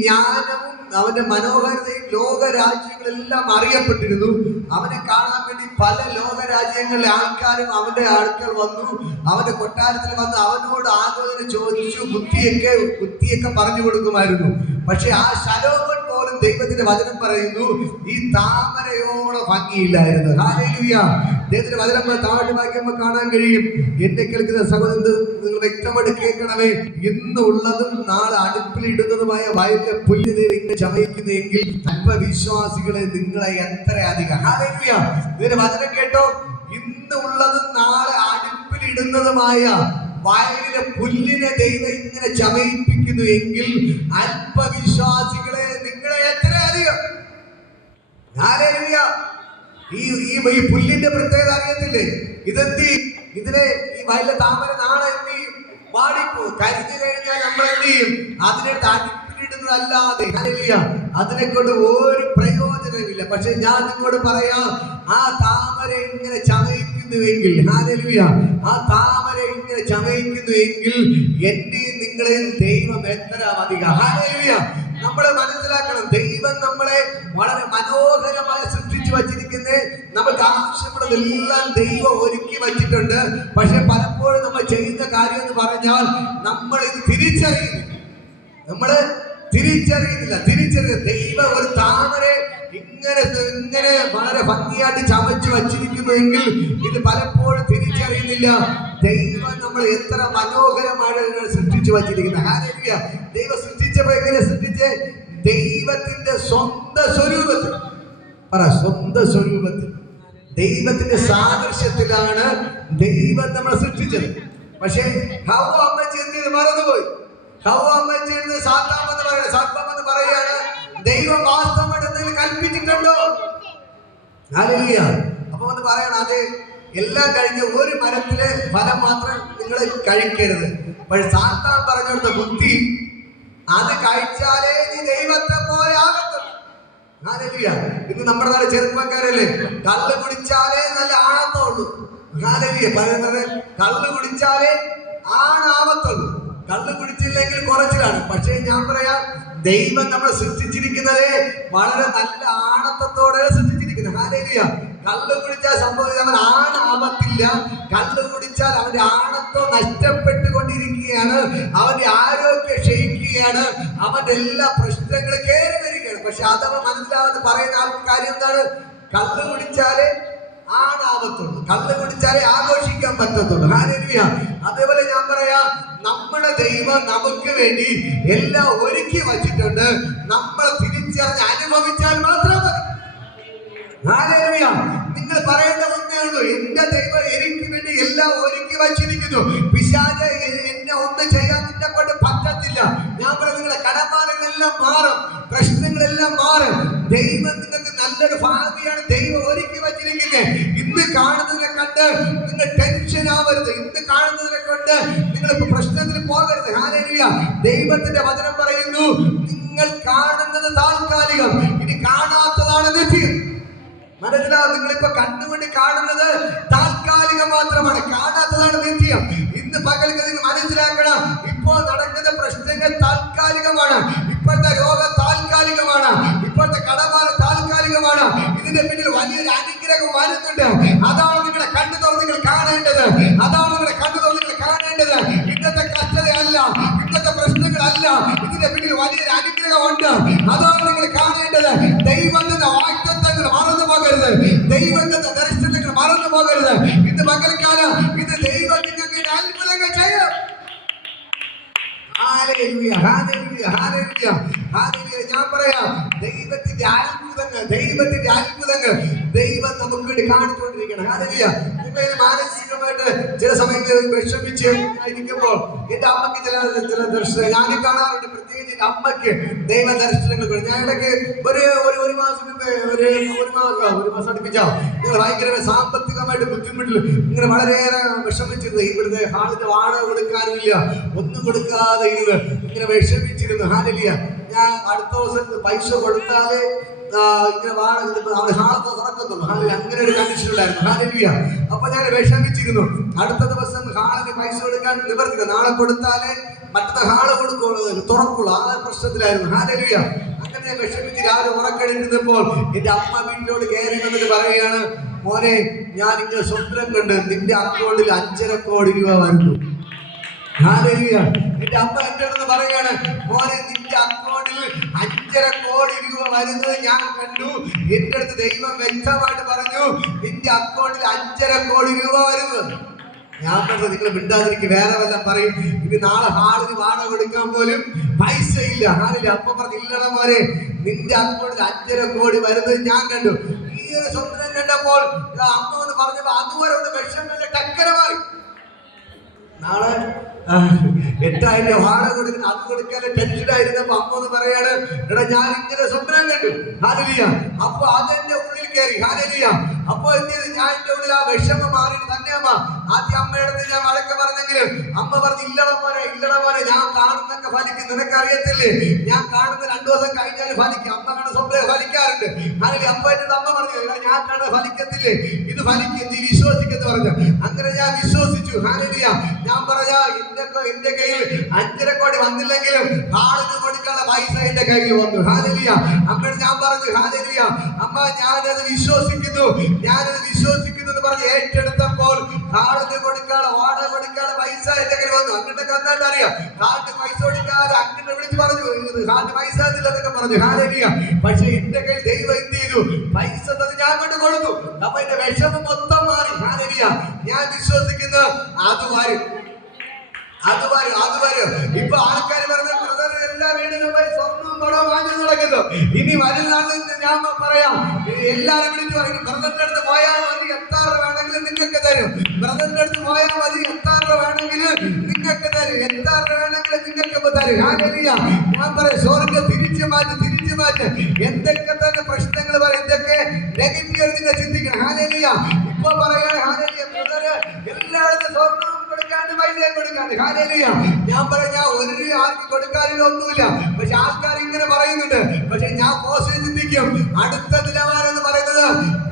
ജ്ഞാനവും അവന്റെ മനോഹരതയും ലോകരാജ്യങ്ങളെല്ലാം അറിയപ്പെട്ടിരുന്നു. അവനെ കാണാൻ വേണ്ടി പല ലോകരാജ്യങ്ങളിലെ ആൾക്കാരും അവന്റെ ആൾക്കാർ വന്നു, അവന്റെ കൊട്ടാരത്തിൽ വന്ന് അവനോട് ആലോചന ചോദിച്ചു, ബുദ്ധിയൊക്കെ പറഞ്ഞു കൊടുക്കുമായിരുന്നു. പക്ഷെ ആ ശലോമോൻ പോലും ദൈവത്തിന്റെ വചനം പറയുന്നു, ഈ താമരയോളം ഭംഗിയില്ലായിരുന്നു. ഹല്ലേലൂയ. ദൈവത്തിന്റെ വചനം താഴെ വായിക്കുമ്പോൾ കാണാൻ കഴിയും. എന്നെ കേൾക്കുന്ന സഹോദരൻ, നിങ്ങൾ വ്യക്തമായിട്ട് കേൾക്കണമേ. ഇന്ന് ഉള്ളതും നാളെ അടുപ്പിലിടുന്നതുമായ വയലിലെ പുല്ലിനെ നിങ്ങൾ ചമയിക്കുന്നെങ്കിൽ അല്പവിശ്വാസികളെ നിങ്ങളെ എത്ര അധികം. ഹല്ലേലൂയ. ഇതിന്റെ വചനം കേട്ടോ. ഇന്ന് ഉള്ളതും നാളെ അടുപ്പിലിടുന്നതുമായ വയലിലെ പുല്ലിനെ ദൈവം ഇങ്ങനെ ചമയിപ്പിക്കുന്നു എങ്കിൽ അല്പവിശ്വാസികളെ നിങ്ങളെ എത്ര അധികം. ഹല്ലേലൂയ. ഈ പുല്ലിന്റെ പ്രത്യേകത അറിയത്തില്ലേ? ഇതിനെ ഈ വയലിലെ താമര നാളെ എന്ത് ചെയ്യും? വാടിപ്പോ കരിഞ്ഞു കഴിഞ്ഞാൽ നമ്മൾ എന്ത് ചെയ്യും? അതിനെടുത്ത് അടുപ്പിലിടുന്നതല്ലാതെ അതിനെ കൊണ്ട് ഒരു പ്രയോജനമില്ല. പക്ഷെ ഞാൻ നിങ്ങളോട് പറയാം, ആ താമര ഇങ്ങനെ ചമയിക്കുന്നുവെങ്കിൽ, ഹല്ലേലൂയ, ആ താമര ഇങ്ങനെ ചമയിക്കുന്നുവെങ്കിൽ എന്റെയും നിങ്ങളെയും ദൈവം എത്ര അധികം. ഹല്ലേലൂയ. നമ്മൾ മനസ്സിലാക്കണം, ദൈവം നമ്മളെ വളരെ മനോഹരമായി സൃഷ്ടിച്ചു വച്ചിരിക്കുന്നത്. നമുക്ക് ആവശ്യമുള്ളതെല്ലാം ദൈവം ഒരുക്കി വച്ചിട്ടുണ്ട്. പക്ഷെ പലപ്പോഴും നമ്മൾ ചെയ്യുന്ന കാര്യം എന്ന് പറഞ്ഞാൽ നമ്മൾ ഇത് തിരിച്ചറിയുന്നില്ല. ദൈവം ഒരു താമര ഇങ്ങനെ വളരെ ഭംഗിയായിട്ട് ചമച്ചു വച്ചിരിക്കുന്നുവെങ്കിൽ ഇത് പലപ്പോഴും തിരിച്ചറിയുന്നില്ല. ദൈവം നമ്മൾ എത്ര മനോഹരമാണ് സൃഷ്ടിച്ചു വച്ചിരിക്കുന്നത്. ഹല്ലേലൂയ. ദൈവം സൃഷ്ടിച്ചപ്പോൾ എങ്ങനെ സൃഷ്ടിച്ചേ? ദൈവത്തിന്റെ സ്വന്തം സ്വരൂപത്തിൽ. സ്വന്തം സ്വരൂപത്തിൽ, ദൈവത്തിന്റെ സാദൃശ്യത്തിലാണ് ദൈവം നമ്മളെ സൃഷ്ടിച്ചത്. പക്ഷേ ഹവ്വ അമ്മച്ചി എന്തിനു മറന്നുപോയി? ഹവ്വ അമ്മച്ചി സാത്താമെന്ന് പറയുകയാണ്, ദൈവം വാസ്തവമായിട്ട് എന്തെങ്കിലും കൽപ്പിച്ചിട്ടുണ്ടോ? ഹല്ലേലൂയ. അപ്പൊ ഒന്ന് പറയണം, അതെ, എല്ലാം കഴിഞ്ഞ ഒരു മരത്തിലെ ഫലം മാത്രം നിങ്ങൾ കഴിക്കരുത്. പക്ഷെ സാത്താൻ പറഞ്ഞെടുത്ത ബുദ്ധി, അത് കഴിച്ചാലേ നീ ദൈവത്തെ പോലെ ആകത്തുള്ളൂ. ഹല്ലേലൂയ. ഇന്ന് നമ്മുടെ നാളെ ചെറുപ്പക്കാരല്ലേ, കള്ള് കുടിച്ചാലേ നല്ല ആണത്തുള്ളൂ. ഹല്ലേലൂയ. പറയുന്നത് കള്ള് കുടിച്ചാലേ ആണാവത്തുള്ളൂ, കള്ള് കുടിച്ചില്ലെങ്കിൽ കുറച്ചിലാണ്. പക്ഷേ ഞാൻ പറയാം, ദൈവം നമ്മളെ സൃഷ്ടിച്ചിരിക്കുന്നത് വളരെ നല്ല ആണത്തത്തോടെ സൃഷ്ടിച്ചിരിക്കുന്നത്. ഹല്ലേലൂയ. കള്ള് കുടിച്ചാൽ സംഭവിച്ച അവൻ ആണാവത്തില്ല. കള്ള് കുടിച്ചാൽ അവന്റെ ആണത്വം നഷ്ടപ്പെട്ടുകൊണ്ടിരിക്കുകയാണ്, അവന്റെ ആരോഗ്യം ക്ഷയിക്കുകയാണ്, അവന്റെ എല്ലാ പ്രശ്നങ്ങളും കയറി വരികയാണ്. പക്ഷെ അതവ മനസ്സിലാവാതെ പറയുന്ന കാര്യം എന്താണ്? കള്ള് കുടിച്ചാലേ ആണാവത്തുള്ളൂ, കള്ള് കുടിച്ചാലേ ആഘോഷിക്കാൻ പറ്റത്തുള്ളൂ. ഹല്ലേലൂയ. അതേപോലെ ഞാൻ പറയാം, നമ്മുടെ ദൈവം നമുക്ക് വേണ്ടി എല്ലാം ഒരുക്കി വച്ചിട്ടുണ്ട്. നമ്മൾ തിരിച്ചറിഞ്ഞ് അനുഭവിച്ചാൽ മാത്രം മതി. ഹല്ലേലൂയ. നിങ്ങൾ പറയേണ്ട ഒന്നേ ഉള്ളൂ, എന്റെ ദൈവം എനിക്ക് വേണ്ടി എല്ലാം ഒരുക്കി വച്ചിരിക്കുന്നു. പിശാച് എന്നെ ഒന്നും ചെയ്യാൻ നിന്നെ കൊണ്ട് പറ്റത്തില്ല. ഞാൻ പറയാം, നിങ്ങളുടെ കടപ്പാടുകളെല്ലാം മാറും, പ്രശ്നങ്ങളെല്ലാം മാറും. ദൈവം നിങ്ങൾക്ക് നല്ലൊരു ഭാവിയാണ് ദൈവം ഒരുക്കി വച്ചിരിക്കുന്നത്. ഇന്ന് കാണുന്നതിനെ കണ്ട് നിങ്ങൾ ടെൻഷൻ ആവരുത്. ഇന്ന് കാണുന്നതിനെ കൊണ്ട് നിങ്ങൾ പ്രശ്നത്തിൽ പോകരുത്. ഹല്ലേലൂയ. ദൈവത്തിന്റെ വചനം പറയുന്നു, നിങ്ങൾ കാണുന്നത് താൽക്കാലികം, ഇനി കാണാത്തതാണ് നിത്യം. മനസ്സിലാവും? നിങ്ങളിപ്പോ കണ്ടുകൊണ്ട് കാണുന്നത് താൽക്കാലികം മാത്രമാണ്, കാണാത്തതാണ് നിത്യം. ഇന്ന് പകൽക്ക് നിങ്ങൾ മനസ്സിലാക്കണം, ഇപ്പോൾ നടക്കുന്ന പ്രശ്നങ്ങൾ താൽക്കാലികമാണ്, ഇപ്പോഴത്തെ രോഗം താൽക്കാലികമാണ്, ഇപ്പോഴത്തെ കടബാധ താൽക്കാലികമാണ്. ഇതിന്റെ പിന്നിൽ വലിയൊരു അനുഗ്രഹം വരുന്നുണ്ട്. അതാണ് നിങ്ങളെ കണ്ണു തുറന്ന് നിങ്ങൾ കാണേണ്ടത്. ഇന്നത്തെ കഷ്ടതയല്ല, ഇന്നത്തെ പ്രശ്നങ്ങളല്ല, ഇതിന്റെ പിന്നിൽ വലിയൊരു അനുഗ്രഹമുണ്ട്. അതാണ് നിങ്ങൾ കാണേണ്ടത്. ദൈവത്തിന്റെ വാഗ്ദത്തങ്ങൾ മറന്നു പോകരുത്, ദൈവത്തിന്റെ ദർശനങ്ങൾ മറന്നു പോകരുത്. ഇന്ന് പകൽക്കാലം ഇത് ദൈവം നിങ്ങൾക്ക് അത്ഭുതങ്ങൾ ചെയ്യും. Hallelujah, hallelujah, hallelujah, hallelujah. ഞാൻ പറയാം, ദൈവത്തിന്റെ അത്ഭുതങ്ങൾ ദൈവത്തിന്റെ അത്ഭുതങ്ങൾ ദൈവം നമുക്ക് വേണ്ടി കാണിച്ചുകൊണ്ടിരിക്കണം. ഹല്ലേലൂയ. മാനസികമായിട്ട് ചില സമയങ്ങളിൽ വിഷമിച്ച് ഇരിക്കുമ്പോൾ എന്റെ അമ്മയ്ക്ക് ചില ദർശനം ഞാൻ കാണാറുണ്ട്. പ്രത്യേകിച്ച് എന്റെ അമ്മയ്ക്ക് ദൈവ ദർശനങ്ങൾ ഞാൻ ഇടയ്ക്ക് ഒരു മാസം മുമ്പ് ഒരു മാസം അടുപ്പിച്ചോ നിങ്ങൾ ഭയങ്കര സാമ്പത്തികമായിട്ട് ബുദ്ധിമുട്ടിൽ ഇങ്ങനെ വളരെയേറെ വിഷമിച്ചിരുന്നു. ഇവിടുത്തെ ഹാളിന്റെ വാടക കൊടുക്കാനുമില്ല, ഒന്നും കൊടുക്കാതെ ഇരുന്ന് ഇങ്ങനെ വിഷമിച്ചിരുന്നു. ഹല്ലേലൂയ. ഞാൻ അടുത്ത ദിവസം പൈസ കൊടുത്താലേ ഇങ്ങനെ അവിടെ ഹാളത്ത് തുറക്കത്തുള്ളൂ. അങ്ങനെ ഒരു കണ്ടീഷൻ ഉണ്ടായിരുന്നു. ഹല്ലേലൂയ. അപ്പൊ ഞാൻ വിഷമിച്ചിരുന്നു. അടുത്ത ദിവസം ഹാളിന് പൈസ കൊടുക്കാൻ നിവർത്തില്ല, നാളെ കൊടുത്താലേ മറ്റത്തെ ഹാള് തുറക്കുള്ളൂ. ആ പ്രശ്നത്തിലായിരുന്നു. ഹല്ലേലൂയ. അങ്ങനെ വിഷമിച്ച് രാവിലെ ഉറക്കെടുക്കുന്നപ്പോൾ എന്റെ അമ്മ വീട്ടിലോട് കയറി വന്നിട്ട് പറയുകയാണ്, മോനെ ഞാൻ ഇങ്ങനെ സ്വപ്നം കണ്ട് നിന്റെ അക്കൗണ്ടിൽ 5.5 കോടി രൂപ വരുന്നു. ഹല്ലേലൂയ. എന്റെ അമ്മ എന്റെ അടുത്ത് പറയാണ്, മോനെ നിന്റെ അക്കൗണ്ടിൽ 5.5 കോടി രൂപ വരുന്നത് ഞാൻ കണ്ടു. എന്റെ അടുത്ത് ദൈവം വ്യക്തമായിട്ട് പറഞ്ഞു, നിന്റെ അക്കൗണ്ടിൽ 5.5 കോടി രൂപ വരുന്നത്. ഞാൻ പറഞ്ഞു നിങ്ങൾ മിണ്ടാതിരിക്കും, വേറെ വല്ലതും പറയും. ഇത് നാളെ ഹാളിന് വാടക കൊടുക്കാൻ പോലും പൈസ ഇല്ല. ഹാലില്ല. അപ്പൊ പറഞ്ഞു ഇല്ലട മോനെ നിന്റെ അക്കൗണ്ടിൽ 5.5 കോടി വരുന്നത് ഞാൻ കണ്ടു. ഈ ഒരു സ്വപ്നം കണ്ടപ്പോൾ അമ്മ എന്ന് പറഞ്ഞപ്പോ അതുപോലെ ഒന്ന് വിഷമല്ല ടക്കരമായി. നാളെ 8,000 വാടക കൊടുക്കണം, അത് കൊടുക്കാൻ ടെൻഷനായിരുന്നപ്പോ അമ്മ എന്ന് പറയാണ്, എടാ ഞാൻ ഇങ്ങനെ സ്വപ്നം കണ്ടു. ഹല്ലേലൂയ. അപ്പൊ അതെന്റെ ഉള്ളിൽ കയറി. ഹല്ലേലൂയ. അപ്പൊ എന്ത് ചെയ്തു, ഞാൻ എന്റെ ഉള്ളിൽ ആ വിഷമം മാറിയിട്ട് തന്നെ അമ്മ ആദ്യം അമ്മയുടെ ഞാൻ വഴക്ക് പറഞ്ഞെങ്കിലും അമ്മ പറഞ്ഞു ഇല്ലട മോനെ ഞാൻ കാണുന്നൊക്കെ ഫലിക്കും, നിനക്കറിയത്തില്ലേ ഞാൻ കാണുന്ന 2 ദിവസം കഴിഞ്ഞാൽ ഫലിക്കും. അമ്മ കാണുന്ന സ്വപ്നം ഫലിക്കാറുണ്ട്. അല്ലെങ്കിൽ അമ്മ എന്നോട് അമ്മ പറഞ്ഞു ഞാൻ കാണുന്നത് ഫലിക്കത്തില്ലേ, ഇത് ഫലിക്കും, നീ വിശ്വസിക്കെന്ന് പറഞ്ഞു. അങ്ങനെ ഞാൻ വിശ്വസിച്ചു. ഹല്ലേലൂയ. ഞാൻ പറയാ എന്റെ കയ്യിൽ 5.5 കോടി വന്നില്ലെങ്കിലും ആളിന് കൊടുക്കാനുള്ള പൈസ എന്റെ കയ്യിൽ വന്നു. ഹല്ലേലൂയ. അമ്മയോട് ഞാൻ പറഞ്ഞു ഹല്ലേലൂയ അമ്മ ഞാനത് വിശ്വസിക്കുന്നു എന്ന് പറഞ്ഞ് ഏറ്റെടുത്തപ്പോൾ ആളിന് കൊടുക്കാനുള്ള വാടക കൊടുക്കാനുള്ള പൈസ എന്റെ കയ്യിൽ വന്നു. അങ്ങനെ കണ്ടായിട്ട് അറിയാം കാലിന് പൈസ കൊടുക്കാതെ അങ്ങനെ വിളിച്ച് പറഞ്ഞു കാലിന് പൈസ എന്നൊക്കെ പറഞ്ഞു. ഹല്ലേലൂയ. പക്ഷെ എന്റെ കയ്യിൽ ദൈവം എന്ത് ചെയ്തു, പൈസ തന്നെ ഞാൻ കൊണ്ട് കൊടുത്തു. അപ്പൊ എന്റെ വിഷമം മൊത്തം മാറി. ഹല്ലേലൂയ. ഞാൻ വിശ്വസിക്കുന്നു അത് വരും. ഇപ്പൊ ആൾക്കാർ പറഞ്ഞ ബ്രദർ എല്ലാ വീടിനും പോയി സ്വർണ്ണവും പണവും വാങ്ങി നടക്കുന്നു. ഇനി വരുന്നാണെന്ന് ഞാൻ പറയാം, എല്ലാരും വിളിച്ചു പറയും ബ്രദറിന്റെ അടുത്ത് പോയാൽ മതി, എത്ര വേണമെങ്കിലും നിങ്ങൾക്ക് തരും. ബ്രദറിന്റെ അടുത്ത് പോയാൽ മതി, എത്ര വേണമെങ്കിലും നിങ്ങൾക്ക് തരും, എത്ര വേണമെങ്കിലും നിങ്ങൾക്ക് തരും. ഹല്ലേലൂയ. ഞാൻ പറയാം സ്വർഗ്ഗം തിരിച്ചു മാറ്റ് എന്തൊക്കെ തന്നെ പ്രശ്നങ്ങൾ പറയും, എന്തൊക്കെ നെഗറ്റീവ് നിങ്ങൾ ചിന്തിക്കണം. ഹല്ലേലൂയ. ഇപ്പൊ പറയാണ് ഹല്ലേലൂയ ബ്രദർ എല്ലായിടത്തും സ്വർണ്ണം പൈസ കൊടുക്കാണ്ട്. ഹല്ലേലൂയ. ഞാൻ പറഞ്ഞ ഒരു രൂപ ആർക്ക് കൊടുക്കാനില്ല, ഒന്നുമില്ല. പക്ഷെ ആൾക്കാർ ഇങ്ങനെ പറയുന്നുണ്ട്. പക്ഷെ ഞാൻ പോസിറ്റീവ് ചിന്തിക്കും. അടുത്ത നിലവാരം എന്ന് പറയുന്നത്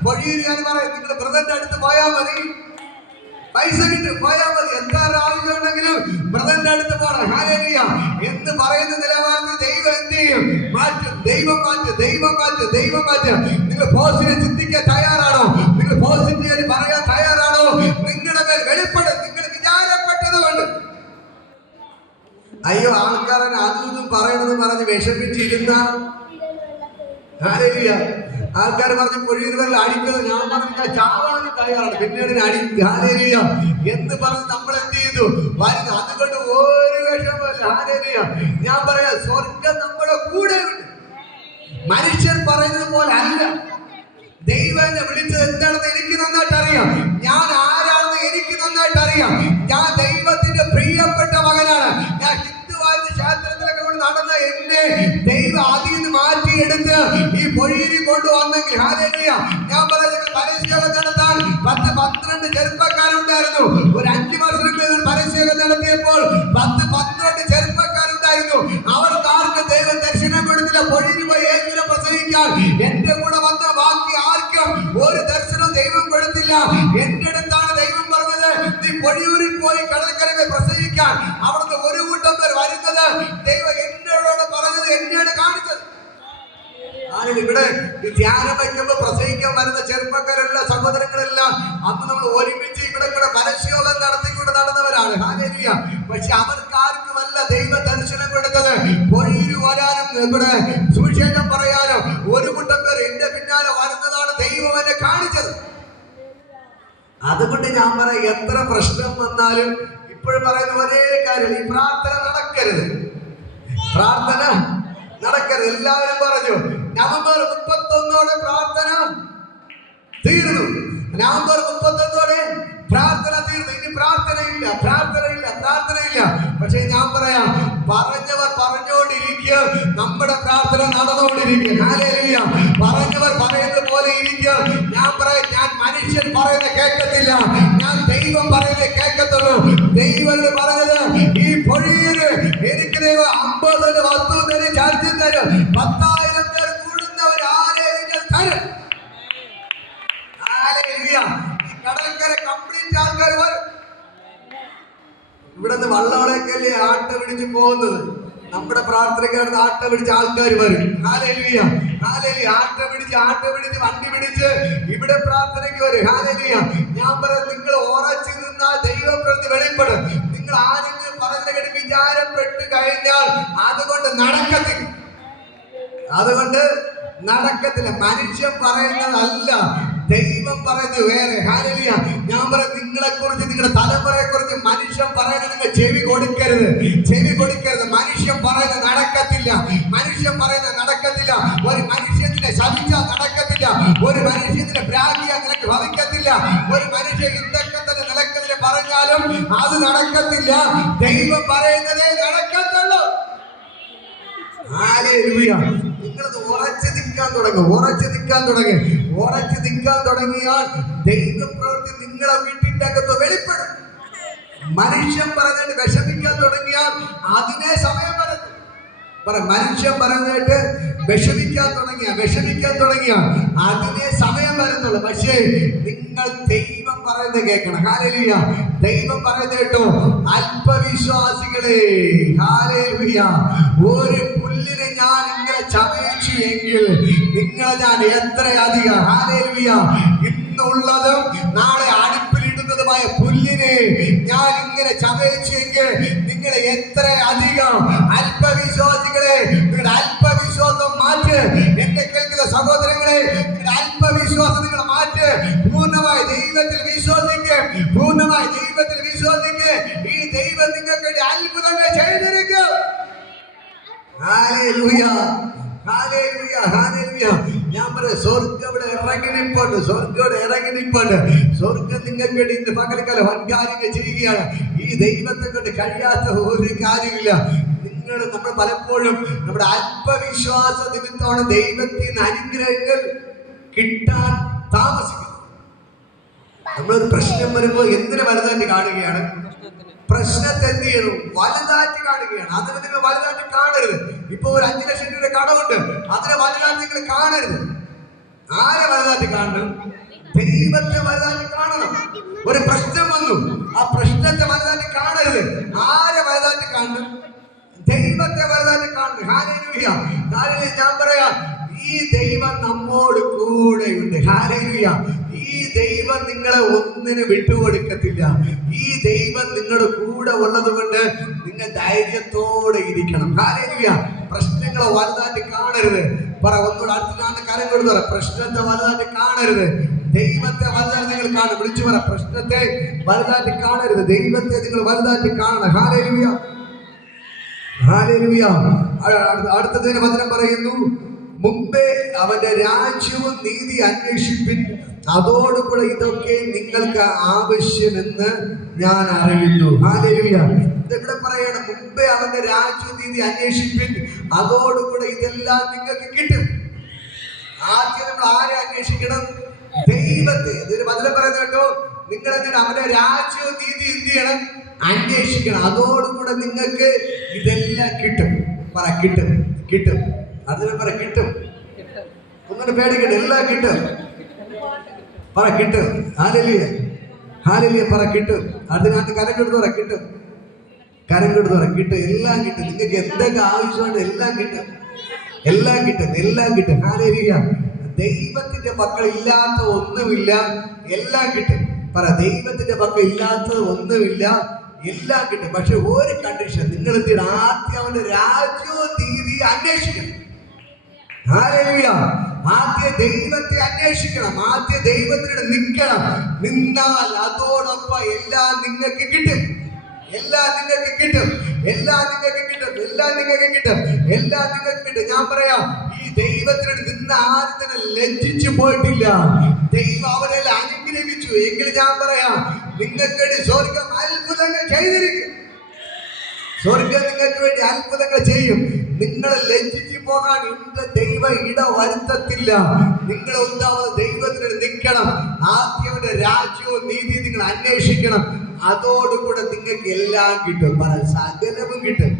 പൊഴിയുകാർ പറയും നിങ്ങൾ ബ്രദറിന്റെ അടുത്ത് പോയാൽ മതി, പൈസ കിട്ടും, പോയാൽ മതി, എന്താ ആവശ്യം ഉണ്ടെങ്കിലും ബ്രദറിന്റെ അടുത്ത് പോകണം. ഹല്ലേലൂയ എന്ന് പറയുന്ന നിലവാരത്തിൽ ദൈവം എന്ത് ചെയ്യും, മാറ്റും. ദൈവം മാറ്റും. നിങ്ങൾ പോസിറ്റീവ് ചിന്തിക്കാൻ തയ്യാറാണോ? നിങ്ങൾ പോസിറ്റീവ് പറയാൻ തയ്യാറാണോ? നിങ്ങളുടെ മേൽ വെളിപ്പെടും. നിങ്ങൾ വിചാരപ്പെട്ടത് കൊണ്ട് അയ്യോ ആൾക്കാരൻ അതും പറയണമെന്ന് പറഞ്ഞ് വിഷമിച്ചിരുന്ന ഹല്ലേലൂയ. ആൾക്കാർ പറഞ്ഞ് പൊഴിയുന്നവരിൽ അടിക്കുന്നത് ഞാൻ പറഞ്ഞ ചാവാൻ തയ്യാറാണ്, പിന്നീട് അടിക്കുക. ഹല്ലേലൂയ എന്ന് പറഞ്ഞ് നമ്മൾ എന്ത് ചെയ്തു വരുന്നു. അതുകൊണ്ട് ഒരു വിഷമല്ല. ഹല്ലേലൂയ. ഞാൻ പറയാം സ്വർഗ്ഗം നമ്മുടെ കൂടെ ഉണ്ട്. മനുഷ്യർ പറയുന്നത് പോലെ അല്ല. ദൈവം എന്നെ വിളിച്ചത് എന്താണെന്ന് എനിക്ക് നന്നായിട്ട് അറിയാം. ഞാൻ ആരാണെന്ന് എനിക്ക് നന്നായിട്ട് അറിയാം. ഞാൻ ദൈവത്തിന്റെ പ്രിയപ്പെട്ട മകനാണ്. ഞാൻ ഹിന്ദുവായ ശാസ്ത്രത്തിലൊക്കെ കൊണ്ട് നടന്ന എന്നെ ദൈവം അതിൽ നിന്ന് മാറ്റിയെടുത്ത് ഈ പൊഴിയിൽ കൊണ്ടുവന്നെങ്കിൽ ഹല്ലേലൂയ. ഞാൻ പറയുന്നത് പരസ്യം നടത്താൻ 10-12 ചെറുപ്പക്കാരുണ്ടായിരുന്നു. ഒരു 5 വർഷം പരസ്യം നടത്തിയപ്പോൾ 10-12 ചെറുപ്പക്കാരുണ്ടായിരുന്നു. അവർക്കാർക്കും ദൈവം ദർശനം കൊടുത്തില്ല. പൊഴിയിൽ പോയി യേശുവിനെ പ്രസംഗിക്കാൻ എന്റെ കൂടെ വന്ന ബാക്കി ആർക്കും ഒരു ദർശനം ദൈവം കൊടുത്തില്ല. എന്റെ അടുത്താണ് ദൈവം പറഞ്ഞത് നീ പൊഴിയൂരിൽ പോയി കടൽക്കരയിൽ പ്രസംഗിക്കാൻ. അവിടുന്ന് ഒരു കൂട്ടം പേർ വരുന്നത് ദൈവം എന്നോട് പറഞ്ഞത്, എന്നെയാണ് കാണിച്ചത്. ഇവിടെ ധ്യാനം വയ്ക്കുമ്പോൾ പ്രസംഗിക്കാൻ വരുന്ന ചെറുപ്പക്കാരെല്ലാം സഹോദരങ്ങളെല്ലാം അന്ന് നമ്മൾ ഒരുമിച്ച് ഇവിടെ പരസ്യോഗം നടത്തിക്കൊണ്ട് നടന്നവരാണ്. ഹല്ലേലൂയ. പക്ഷെ അവർക്കാർക്കുമല്ല ദൈവ ദർശനം കൊടുത്തത്. പൊഴിയിൽ വരാനും ഇവിടെ സുവിശേഷം പറയാനും ഒരു കൂട്ടം പേർ എന്റെ പിന്നാലെ വരുന്നതാണ് ദൈവം എന്നെ കാണിച്ചത്. അതുകൊണ്ട് ഞാൻ പറയാം എത്ര പ്രശ്നം വന്നാലും ഇപ്പോഴും പറയുന്ന ഒരേ കാര്യം, ഈ പ്രാർത്ഥന നടക്കരുത്. എല്ലാവരും പറഞ്ഞു നവംബർ 31 31 പ്രാർത്ഥന തീർന്നു. നവംബർ 31 പ്രാർത്ഥന തീർന്നു. ഇനി പ്രാർത്ഥനയില്ല, പ്രാർത്ഥനയില്ല, പ്രാർത്ഥനയില്ല. പക്ഷേ ഞാൻ പറയാം, പറഞ്ഞവർ പറഞ്ഞുകൊണ്ടിരിക്കുക, നമ്മുടെ പ്രാർത്ഥന നടന്നുകൊണ്ടിരിക്കുക. ഹല്ലേലൂയ. പറഞ്ഞവർ പറയുന്നത് പോലെ ഇരിക്കുക. ഞാൻ പറയാം, ഞാൻ മനുഷ്യൻ പറയുന്നത് കേൾക്കത്തില്ല, ഞാൻ ദൈവം പറയുന്നത് കേൾക്കത്തുള്ളൂ. ദൈവം പറഞ്ഞത്, ഈ പൊഴിയില് എനിക്ക് ദൈവം 50 വസ്തു തരും, ചർച്ച തരും, 10,000 പേർ കൂടുന്നവർ ആരെങ്കിലും തരും. ഹല്ലേലൂയ. ഈ കടൽക്കര കംപ്ലീറ്റ് ആൾക്കാർ വരും. ഇവിടുന്ന് വള്ളോളേക്കല്ലേ ആട്ട പിടിച്ച് പോകുന്നത്. നമ്മുടെ പ്രാർത്ഥനയ്ക്ക് ആട്ട പിടിച്ച് ആൾക്കാർ വരും. ഹല്ലേലൂയ. ഹല്ലേലൂയ. ആട്ട പിടിച്ച് വണ്ടി പിടിച്ച് ഇവിടെ പ്രാർത്ഥനയ്ക്ക് വരും. ഹല്ലേലൂയ. ഞാൻ പറയാം, നിങ്ങൾ ഉറച്ചു നിന്നാൽ ദൈവപ്രവൃത്തി വെളിപ്പെടും. നിങ്ങൾ ആരെങ്കിലും പറഞ്ഞ കേട്ട് വിചാരപ്പെട്ട് കഴിഞ്ഞാൽ അതുകൊണ്ട് നടക്കത്തില്ല, അതുകൊണ്ട് നടക്കത്തില്ല. മനുഷ്യൻ പറയുന്നതല്ല, ദൈവം പറയുന്നത് വേറെ. ഹല്ലേലൂയ. ഞാൻ പറയാം, നിങ്ങളെ കുറിച്ച്, നിങ്ങളുടെ തലമുറയെ കുറിച്ച് മനുഷ്യൻ പറയുന്നത് നിങ്ങൾ ചെവി കൊടുക്കരുത്, ചെവി കൊടുക്കരുത്. മനുഷ്യൻ പറയുന്നത് നടക്കത്തില്ല, മനുഷ്യൻ പറയുന്നത് നടക്കത്തില്ല. ഒരു മനുഷ്യനെ ശപിച്ചാൽ നടക്കത്തില്ല, ഒരു മനുഷ്യനെ പ്രാഗിയാൽ നിനക്ക് ഭവിക്കത്തില്ല, ഒരു മനുഷ്യൻ ഇതൊക്കെ തന്നെ നിലക്കതിന് പറഞ്ഞാലും അത് നടക്കത്തില്ല. ദൈവം പറയുന്നതേ നടക്കത്തുള്ളൂ. ഹല്ലേലൂയ. നിങ്ങളത് ഉറച്ചു നിൽക്കാൻ തുടങ്ങും, ഉറച്ചു നിൽക്കാൻ തുടങ്ങി. ഉറച്ചു നിൽക്കാൻ തുടങ്ങിയാൽ ദൈവപ്രവൃത്തി നിങ്ങളെ വീട്ടിന്റെ അകത്ത് വെളിപ്പെടും. മനുഷ്യൻ പറഞ്ഞിട്ട് വിഷമിക്കാൻ തുടങ്ങിയാൽ അതിനെ സമയം വരും. മനുഷ്യൻ പറഞ്ഞിട്ട് വിഷമിക്കാൻ തുടങ്ങിയ അതിനെ സമയം വരുന്നുള്ളൂ. പക്ഷേ നിങ്ങൾ ദൈവം പറയുന്നത് കേൾക്കണം. ഹല്ലേലൂയ. ദൈവം പറയുന്നത് കേട്ടോ, അല്പവിശ്വാസികളെ. ഹല്ലേലൂയ. ഒരു പുല്ലിനെ ഞാൻ ഇങ്ങനെ ചമയിച്ചു എങ്കിൽ നിങ്ങളെ ഞാൻ എത്ര അധികം. ഹല്ലേലൂയ. ഇന്നുള്ളതും നാളെ അടുപ്പിലിടുന്നതുമായ പുല്ലിനെ ഞാൻ ഇങ്ങനെ ചമയിച്ചെങ്കിൽ നിങ്ങളെ എത്ര അധികം. അല്പവിശ്വാസികളെ, നിങ്ങളുടെ അല്പവിശ്വാസം മാറ്റ്. എന്നെ കേൾക്കുന്ന സഹോദരങ്ങളെ, നിങ്ങളുടെ അല്പവിശ്വാസം നിങ്ങൾ മാറ്റ്. പൂർണ്ണമായി ദൈവത്തിൽ വിശ്വസിക്ക്, പൂർണ്ണമായി ദൈവത്തിൽ വിശ്വസിക്ക്. ഈ ദൈവം നിങ്ങൾക്ക് അത്ഭുതങ്ങൾ ചെയ്തിരിക്കും. ഹല്ലേലൂയ. ഹല്ലേലൂയ. ഹല്ലേലൂയ. ഞാൻ പറയാം, സ്വർഗ്ഗം ഇവിടെ ഇറങ്ങി നിൽപ്പുണ്ട്, സ്വർഗ്ഗം ഇറങ്ങി നിൽപ്പുണ്ട്. സ്വർഗ്ഗം നിങ്ങൾക്ക് വേണ്ടി ഇന്ന് പകൽക്കാലം വൻകാര്യങ്ങൾ ചെയ്യുകയാണ്. ഈ ദൈവത്തെ കൊണ്ട് കഴിയാത്ത ഒരു കാര്യമില്ല. നമ്മൾ പലപ്പോഴും നമ്മുടെ അല്പവിശ്വാസ നിമിത്തമാണ് ദൈവത്തിൽ നിന്ന് അനുഗ്രഹങ്ങൾ കിട്ടാൻ താമസിക്കുന്നത്. നമ്മളൊരു പ്രശ്നം വരുമ്പോൾ എന്തിനു വലുതായിട്ട് കാണുകയാണ്? പ്രശ്നത്തെ എന്ത് ചെയ്യണം? വലുതായിട്ട് കാണുകയാണ്. അതിന് നിങ്ങൾ വലുതായിട്ട് കാണരുത്. ഇപ്പൊ ഒരു 5 ലക്ഷം രൂപ കടമുണ്ട്, അതിനെ വലുതായിട്ട് നിങ്ങൾ കാണരുത്. ആരെ വലുതായിട്ട് കാണണം? ദൈവത്തെ വലുതായിട്ട് കാണണം. ഒരു പ്രശ്നം വന്നു, ആ പ്രശ്നത്തെ വലുതായിട്ട് കാണരുത്. ആരെ വലുതായിട്ട് കാണണം? ദൈവത്തെ വലുതായിട്ട് കാണണം. ഹല്ലേലൂയ. ഹല്ലേലൂയ. ഞാൻ പറയാം, ഈ ദൈവം നമ്മോട് കൂടെയുണ്ട്. ഹല്ലേലൂയ. ഈ ദൈവം നിങ്ങളെ ഒന്നിനും വിട്ടുകൊടുക്കത്തില്ല. ഈ ദൈവം നിങ്ങളുടെ കൂടെ ഉള്ളത് കൊണ്ട് നിങ്ങൾ ധൈര്യത്തോടെ ഇരിക്കണം. ഹല്ലേലൂയ. പ്രശ്നങ്ങളെ വലുതായിട്ട് കാണരുത്. ഒന്നുകൂടെ അടുത്ത കാര്യം കൊടുത്തു, പ്രശ്നത്തെ വലുതായിട്ട് കാണരുത്, ദൈവത്തെ വലുതായിട്ട് നിങ്ങൾ കാണും. വിളിച്ചു പറ, പ്രശ്നത്തെ വലുതായിട്ട് കാണരുത്, ദൈവത്തെ നിങ്ങൾ വലുതായിട്ട് കാണണം. ഹല്ലേലൂയ. ഹല്ലേലൂയ. അടുത്തതിന് വചനം പറയുന്നു, മുമ്പേ അവന്റെ രാജ്യവും നീതി അന്വേഷിപ്പിൻ, അതോടുകൂടെ ഇതൊക്കെ നിങ്ങൾക്ക് ആവശ്യമെന്ന് ഞാൻ അറിയുന്നു. ഹല്ലേലൂയ. ഇതെവിടെ പറയണം? മുമ്പേ അവന്റെ രാജ്യവും നീതി അന്വേഷിപ്പിൻ, അതോടുകൂടെ ഇതെല്ലാം നിങ്ങൾക്ക് കിട്ടും. ആദ്യം നമ്മൾ ആരെ അന്വേഷിക്കണം? ദൈവത്തെ. അതൊരു വചനം പറയുന്നത് കേട്ടോ, നിങ്ങൾ എന്തിനാ അവന്റെ രാജ്യവും നീതി എന്ത് ചെയ്യണം? അന്വേഷിക്കണം. അതോടുകൂടെ നിങ്ങൾക്ക് ഇതെല്ലാം കിട്ടും. പറ, കിട്ടും, കിട്ടും. അതിനെ പറ, കിട്ടും. ഒന്നിനെ പേടിക്കട്ടെ, എല്ലാം കിട്ടും. പറ, കിട്ടും. ഹല്ലേലൂയ. ഹല്ലേലൂയ. പറ, കിട്ടും. അതിനകത്ത് കരം കൊടുത്ത് പറ, കിട്ടും. കരം കൊടുത്ത് പറ, കിട്ടും. എല്ലാം കിട്ടും. നിങ്ങൾക്ക് എന്തൊക്കെ ആവശ്യമുണ്ട് എല്ലാം കിട്ടും, എല്ലാം കിട്ടും, എല്ലാം കിട്ടും. ഹല്ലേലൂയ. ദൈവത്തിന്റെ മക്കൾ ഇല്ലാത്ത ഒന്നുമില്ല, എല്ലാം കിട്ടും. പറ, ദൈവത്തിന്റെ മക്കൾ ഇല്ലാത്തത് ഒന്നുമില്ല, എല്ലാം കിട്ടും. പക്ഷെ ഒരു കണ്ടീഷൻ, നിങ്ങൾ എന്തിനാ? ആദ്യം അവന്റെ രാജ്യവും നീതി അന്വേഷിക്കണം. ഹല്ലേലൂയ. ആദ്യം ദൈവത്തെ അന്വേഷിക്കണം, ആദ്യം ദൈവത്തിനോട് നിൽക്കണം. നിന്നാൽ അതോടൊപ്പം എല്ലാം നിങ്ങൾക്ക് കിട്ടും, എല്ലാം നിങ്ങൾക്ക് കിട്ടും, എല്ലാം നിങ്ങൾക്ക് കിട്ടും, എല്ലാം നിങ്ങൾക്ക് കിട്ടും, എല്ലാം നിങ്ങൾക്ക് കിട്ടും. ഞാൻ പറയാം, ഈ ദൈവത്തിന് നിന്ന് ആരും തന്നെ ലജ്ജിച്ചു പോയിട്ടില്ല. ദൈവം അവരെ അനുഗ്രഹിച്ചു. എങ്കിൽ ഞാൻ പറയാം, നിങ്ങൾക്ക് വേണ്ടി സ്വർഗം അത്ഭുതങ്ങൾ ചെയ്തിരിക്കും. സ്വർഗം നിങ്ങൾക്ക് വേണ്ടി അത്ഭുതങ്ങൾ ചെയ്യും. നിങ്ങൾ ലജ്ജിച്ചു പോകാൻ എന്റെ ദൈവം ഇട വരുത്തത്തില്ല. നിങ്ങൾ ഒന്നാമത് ദൈവത്തിന് നിൽക്കണം. ആദ്യവന്റെ രാജ്യവും നീതി നിങ്ങൾ അന്വേഷിക്കണം. അതോടുകൂടെ നിങ്ങൾക്ക് എല്ലാം കിട്ടും. സകലവും കിട്ടും,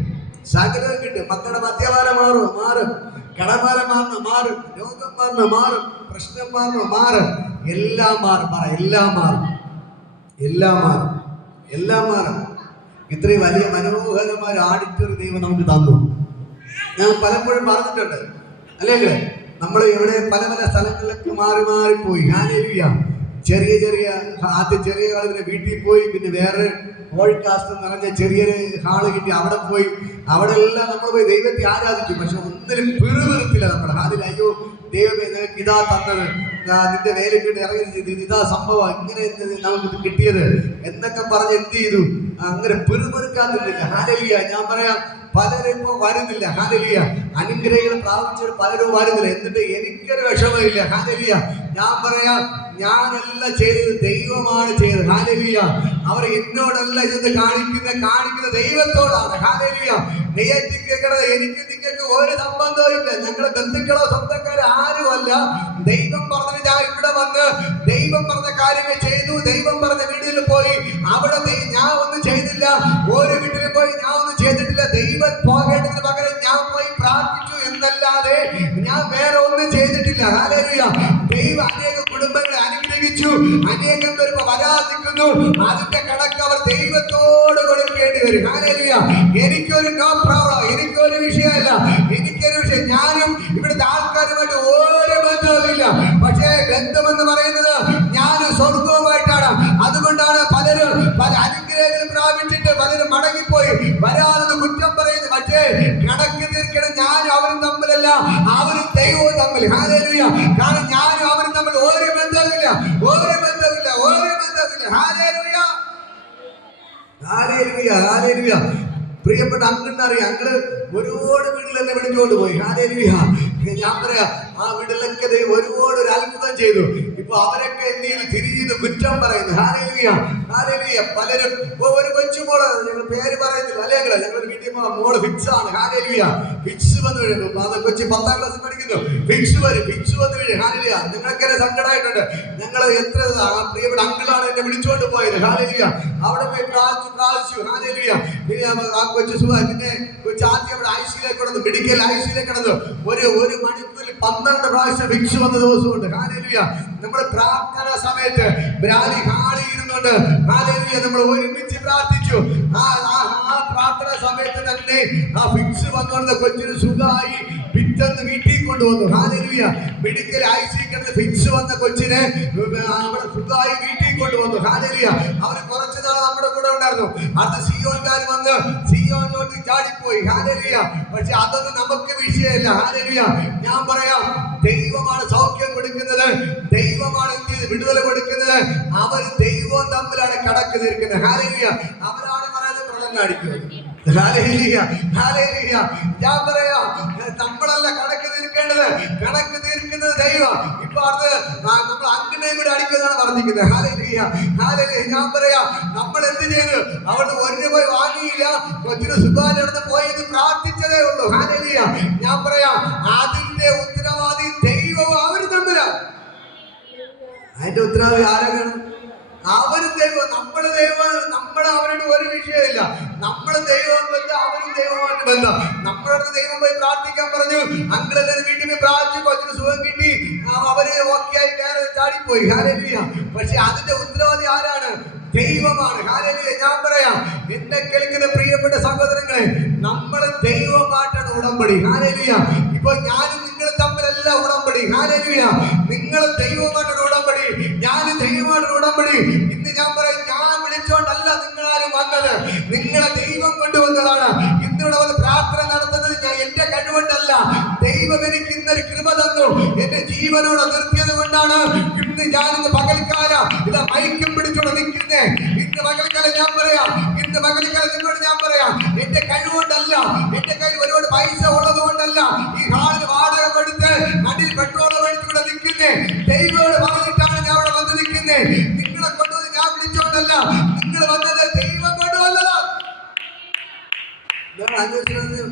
സകലവും കിട്ടും. മക്കളുടെ മദ്യപാനം മാറും, കടഭാരം മാറും, രോഗം മാറും, പ്രശ്നം മാറും, എല്ലാം മാറും. എല്ലാം മാറും, എല്ലാം മാറും. ഇത്രയും വലിയ മനോഹരമായ ഓഡിറ്റോറിയം ദൈവം നമുക്ക് തന്നു. ഞാൻ പലപ്പോഴും പറഞ്ഞിട്ടുണ്ട്, അല്ലെങ്കിൽ നമ്മൾ ഇവിടെ പല സ്ഥലങ്ങളിലൊക്കെ മാറിപ്പോയി. ഹല്ലേലൂയ. ആദ്യം ചെറിയ ആളുകളെ വീട്ടിൽ പോയി, പിന്നെ വേറെ പോഡ്കാസ്റ്റ് നിറഞ്ഞ ചെറിയൊരു ഹാള് കിട്ടി, അവിടെ പോയി. അവിടെ എല്ലാം നമ്മൾ പോയി ദൈവത്തെ ആരാധിച്ചു. പക്ഷെ ഒന്നിനും പിറുപിറുത്തില്ല നമ്മൾ. അതിൽ അയ്യോ ദൈവമേ നിനക്ക് ഇതാ തന്നത്, നിന്റെ വേലക്കിട്ട് ഇറങ്ങി, ഇതാ സംഭവം, ഇങ്ങനെ നമുക്ക് കിട്ടിയത് എന്നൊക്കെ പറഞ്ഞ് എന്ത് ചെയ്തു? അങ്ങനെ പിറുപിറുക്കാൻ നിന്നില്ല. ഹല്ലേലൂയ. ഞാൻ പറയാം, പലരും ഇപ്പൊ വരുന്നില്ല. ഹല്ലേലൂയ. അനുഗ്രഹങ്ങൾ പ്രാപിച്ചവർ പലരും വരുന്നില്ല. എന്നിട്ട് എനിക്കൊരു വിഷമമില്ല. ഹല്ലേലൂയ. ഞാൻ പറയാം, ഞാനല്ല ചെയ്തത്, ദൈവമാണ് ചെയ്തത്. ഹല്ലേലൂയ. അവർ എന്നോടല്ല ഇത് കാണിക്കുന്ന ദൈവത്തോടാണ്. ഹല്ലേലൂയ. എനിക്ക് നിങ്ങൾക്ക് ഒരു സംബന്ധവും ഇല്ല. ഞങ്ങളെ ബന്ധുക്കളോ സ്വന്തക്കാരോ ആരുമല്ല. ദൈവം പറഞ്ഞ ഞാൻ ഇവിടെ വന്ന് ദൈവം പറഞ്ഞ കാര്യങ്ങൾ ചെയ്തു. ദൈവം പറഞ്ഞ വീട്ടിൽ പോയി, അവിടെ ഞാൻ ഒന്നും ചെയ്തില്ല. ഒരു വീട്ടിൽ പോയി ഞാൻ ഒന്നും ചെയ്തിട്ടില്ല. ദൈവം പോകേണ്ടതിന് പകരം ഞാൻ പോയി പ്രാർത്ഥിച്ചു എന്നല്ലാതെ ഞാൻ വേറെ ഒന്നും ചെയ്തിട്ടില്ല. ഹല്ലേലൂയ. ദൈവം അനേക കുടുംബങ്ങളെ അനുഗ്രഹിച്ചു. അനേകം പേര് വരാതിരിക്കുന്നു. അതിന്റെ കണക്ക് അവർ ദൈവത്തോട് കൊടുക്കേണ്ടി വരും. ഹല്ലേലൂയ. എനിക്കൊരു നോ പ്രോബ്ലം, എനിക്കൊരു വിഷയമല്ല, എനിക്കൊരു വിഷയം. ഞാനും ഇവിടുത്തെ ആൾക്കാരുമായിട്ട് ഒരു ബന്ധവുമില്ല. പക്ഷേ ബന്ധമെന്ന് പറയുന്നത് ഞാൻ സ്വർഗവുമായിട്ടാണ്. അതുകൊണ്ടാണ് പലരും പല അനുഗ്രഹങ്ങൾ പ്രാപിച്ചിട്ട് പലരും മടങ്ങിപ്പോയി വരാതെന്ന് കുറ്റം പറയുന്നു. പക്ഷേ കണക്ക് തീർക്കണം ഞാനും അവരും തമ്മിലല്ല, അവരും ദൈവവും തമ്മിൽ. ഹല്ലേലൂയ. കാരണം ഞാനും അവരും തമ്മിൽ ഒരു ബന്ധമില്ല. ഹല്ലേലൂയ. ഹല്ലേലൂയ. ഹല്ലേലൂയ. പ്രിയപ്പെട്ട അങ്കിളിനറിയാം, അങ്കിള് ഒരുപാട് വീട്ടിൽ എന്നെ വിളിച്ചുകൊണ്ട് പോയി. ഹല്ലേലൂയ. ഞാൻ പറയാം, ആ വീട്ടിലൊക്കെ ഒരുപാട് ഒരു അത്ഭുതം ചെയ്തു. ഇപ്പൊ അവരൊക്കെ എന്ത് ചെയ്തു? തിരിഞ്ഞു കുറ്റം പറയുന്നു. ഹല്ലേലൂയ. ഹല്ലേലൂയ. പലരും ഒരു കൊച്ചുമോള്, ഞങ്ങൾ പേര് പറയുന്നില്ല, അല്ലെങ്കിൽ ഞങ്ങളുടെ വീട്ടിൽ മോള് ഫിക്സ് ആണ്. ഹല്ലേലൂയ. ഫിക്സ് വന്നു വീഴുന്നു. അത് കൊച്ചു 10ാം ക്ലാസ്സിൽ പഠിക്കുന്നു. ഫിക്സ് വന്നു വീഴും. ഹല്ലേലൂയ. നിങ്ങൾക്കെന്നെ സങ്കടമായിട്ടുണ്ട്. ഞങ്ങൾ എത്ര പ്രിയപ്പെട്ട അങ്കിളാണ് എന്നെ വിളിച്ചുകൊണ്ട് പോയത്. ഹല്ലേലൂയ. അവിടെ പോയി പ്രാർത്ഥിച്ചു. ഹല്ലേലൂയ. ആ കൊച്ചു പിന്നെ ആദ്യം അവിടെ ഐസിയിലേക്ക് കിടന്നു, മെഡിക്കൽ ഐസിയിലേക്ക് കിടന്നു. ഒരു മണിക്കൂറിൽ 12 പ്രാവശ്യം ഫിക്സ് വന്ന ദിവസമുണ്ട്. ഹല്ലേലൂയ. നമ്മൾ പ്രാർത്ഥന സമയത്ത് ബ്രാലി ഹാളിൽ ഇരുന്നുകൊണ്ട് ഹല്ലേലൂയ നമ്മൾ ഒരുമിച്ച് പ്രാർത്ഥിച്ചു. ആ പ്രാർത്ഥന സമയത്ത് തന്നെ ആ ഫിക്സ് വന്നുകൊണ്ട് കൊച്ചിന് സുഖമായി പിറ്റേന്ന് വീട്ടിൽ കൊണ്ടുവന്നു. ഹല്ലേലൂയ. മെഡിക്കൽ ഐസിയിൽ കിടന്ന് ഫിക്സ് വന്ന കൊച്ചിനെ അവിടെ സുഖമായി വീട്ടിൽ കൊണ്ടുവന്നു. ഹല്ലേലൂയ. അവർ കുറച്ചു നാൾ നമ്മുടെ കൂടെ ഉണ്ടായിരുന്നു. അത് സിയോൻകാർ വന്ന് സിയോനിലോട്ട് ചാടിപ്പോയി. ഹല്ലേലൂയ. പക്ഷെ അതൊന്നും നമുക്ക് വിഷയമല്ല. ഹല്ലേലൂയ. ഞാൻ പറയാം, ദൈവമാണ് സൗഖ്യം കൊടുക്കുന്നത്, ദൈവമാണ് വിടുതല കൊടുക്കുന്നത്. അവർ ദൈവവും തമ്മിലാണ് കടക്ക് തീർക്കുന്നത്. ഹല്ലേലൂയ. അവരാണ് പറയുന്നത് പ്രളയം അടിക്കുന്നത്. ഹല്ലേലൂയ. ഹല്ലേലൂയ. ഞാൻ പറയാം, നമ്മളല്ല കണക്ക് തീർക്കേണ്ടത്, കണക്ക് തീർക്കുന്നത് ദൈവം. ഇപ്പൊ അത് നമ്മൾ അങ്കിനെയും കൂടെ അടിക്കുന്നതാണ് പറഞ്ഞിരിക്കുന്നത്. ഹല്ലേലൂയ. ഹല്ലേലൂയ. ഞാൻ പറയാം, നമ്മൾ എന്ത് ചെയ്തു? അവിടെ ഒരു പോയി വാങ്ങിയില്ല, കൊച്ചിന് സുഖാലെടുത്ത് പോയത് പ്രാർത്ഥിച്ചതേ ഉള്ളൂ. ഹല്ലേലൂയ. ഞാൻ പറയാം, അതിന്റെ ഉത്തരവാദി ദൈവവും അവര് തമ്മിലാണ്. അതിന്റെ ഉത്തരവാദി ആരാണ്? അവരും ദൈവം, നമ്മുടെ ദൈവമാണ്. നമ്മുടെ അവരുടെ ഒരു വിഷയമില്ല. നമ്മുടെ ദൈവവും ബന്ധം, അവരും ദൈവമായിട്ട് ബന്ധം. നമ്മുടെ ദൈവം പോയി പ്രാർത്ഥിക്കാൻ പറഞ്ഞു. അങ്കിളെല്ലാവരും വീട്ടിൽ പോയി പ്രാർത്ഥിച്ചു. കൊച്ചിന് സുഖം കിട്ടി. അവര് ഓക്കെയായി വേറെ ചാടിപ്പോയി. ഹല്ലേലൂയ. പക്ഷെ അതിന്റെ ഉത്തരവാദി ആരാണ്? ദൈവമാണ്. ഹല്ലേലൂയ. ഞാൻ പറയാം, എന്നെ കേൾക്കുന്ന പ്രിയപ്പെട്ട സഹോദരങ്ങളെ, നമ്മൾ ദൈവമായിട്ടാണ് ഉടമ്പടി. ഹല്ലേലൂയ. ഇപ്പൊ ഞാനും നിങ്ങളും തമ്മിലല്ല ഉടമ്പടി. ഹല്ലേലൂയ. നിങ്ങൾ ദൈവമായിട്ടാണ് ഉടമ്പടി, ഞാനും ദൈവമായിട്ടാണ് ഉടമ്പടി. ഇന്ന് ഞാൻ പറയും, ഞാൻ വിളിച്ചോണ്ടല്ല നിങ്ങളാരും വന്നത്, നിങ്ങളെ ദൈവം കൊണ്ടുവന്നതാണ്. ഇന്നിവിടെ വന്ന് പ്രാർത്ഥന നടത്തുന്നത് ഞാൻ എന്റെ കഴിവുകൊണ്ടല്ല, ദൈവം എനിക്ക് ഇന്നൊരു കൃപ തന്നു. എന്റെ ജീവനോട് നിർത്തിയത് കൊണ്ടാണ് ഇന്ന് ഞാനിന്ന് പകൽക്കാലം ഇതാ മൈക്കും പിടിച്ചോണ്ട് നിൽക്കുന്നേ. ഇന്ന് പകൽക്കാലം ഞാൻ പറയാം, ഇന്ന് പകൽക്കാലം നിങ്ങളോട് ഞാൻ പറയാം, എന്റെ കഴിവുകൊണ്ടല്ല, എന്റെ കയ്യിൽ ഒരുപാട് പൈസ ഉള്ളത് കൊണ്ടല്ല, ഈ ഹാളിന് വാടക കൊടുത്ത് അന്വേഷിച്ചു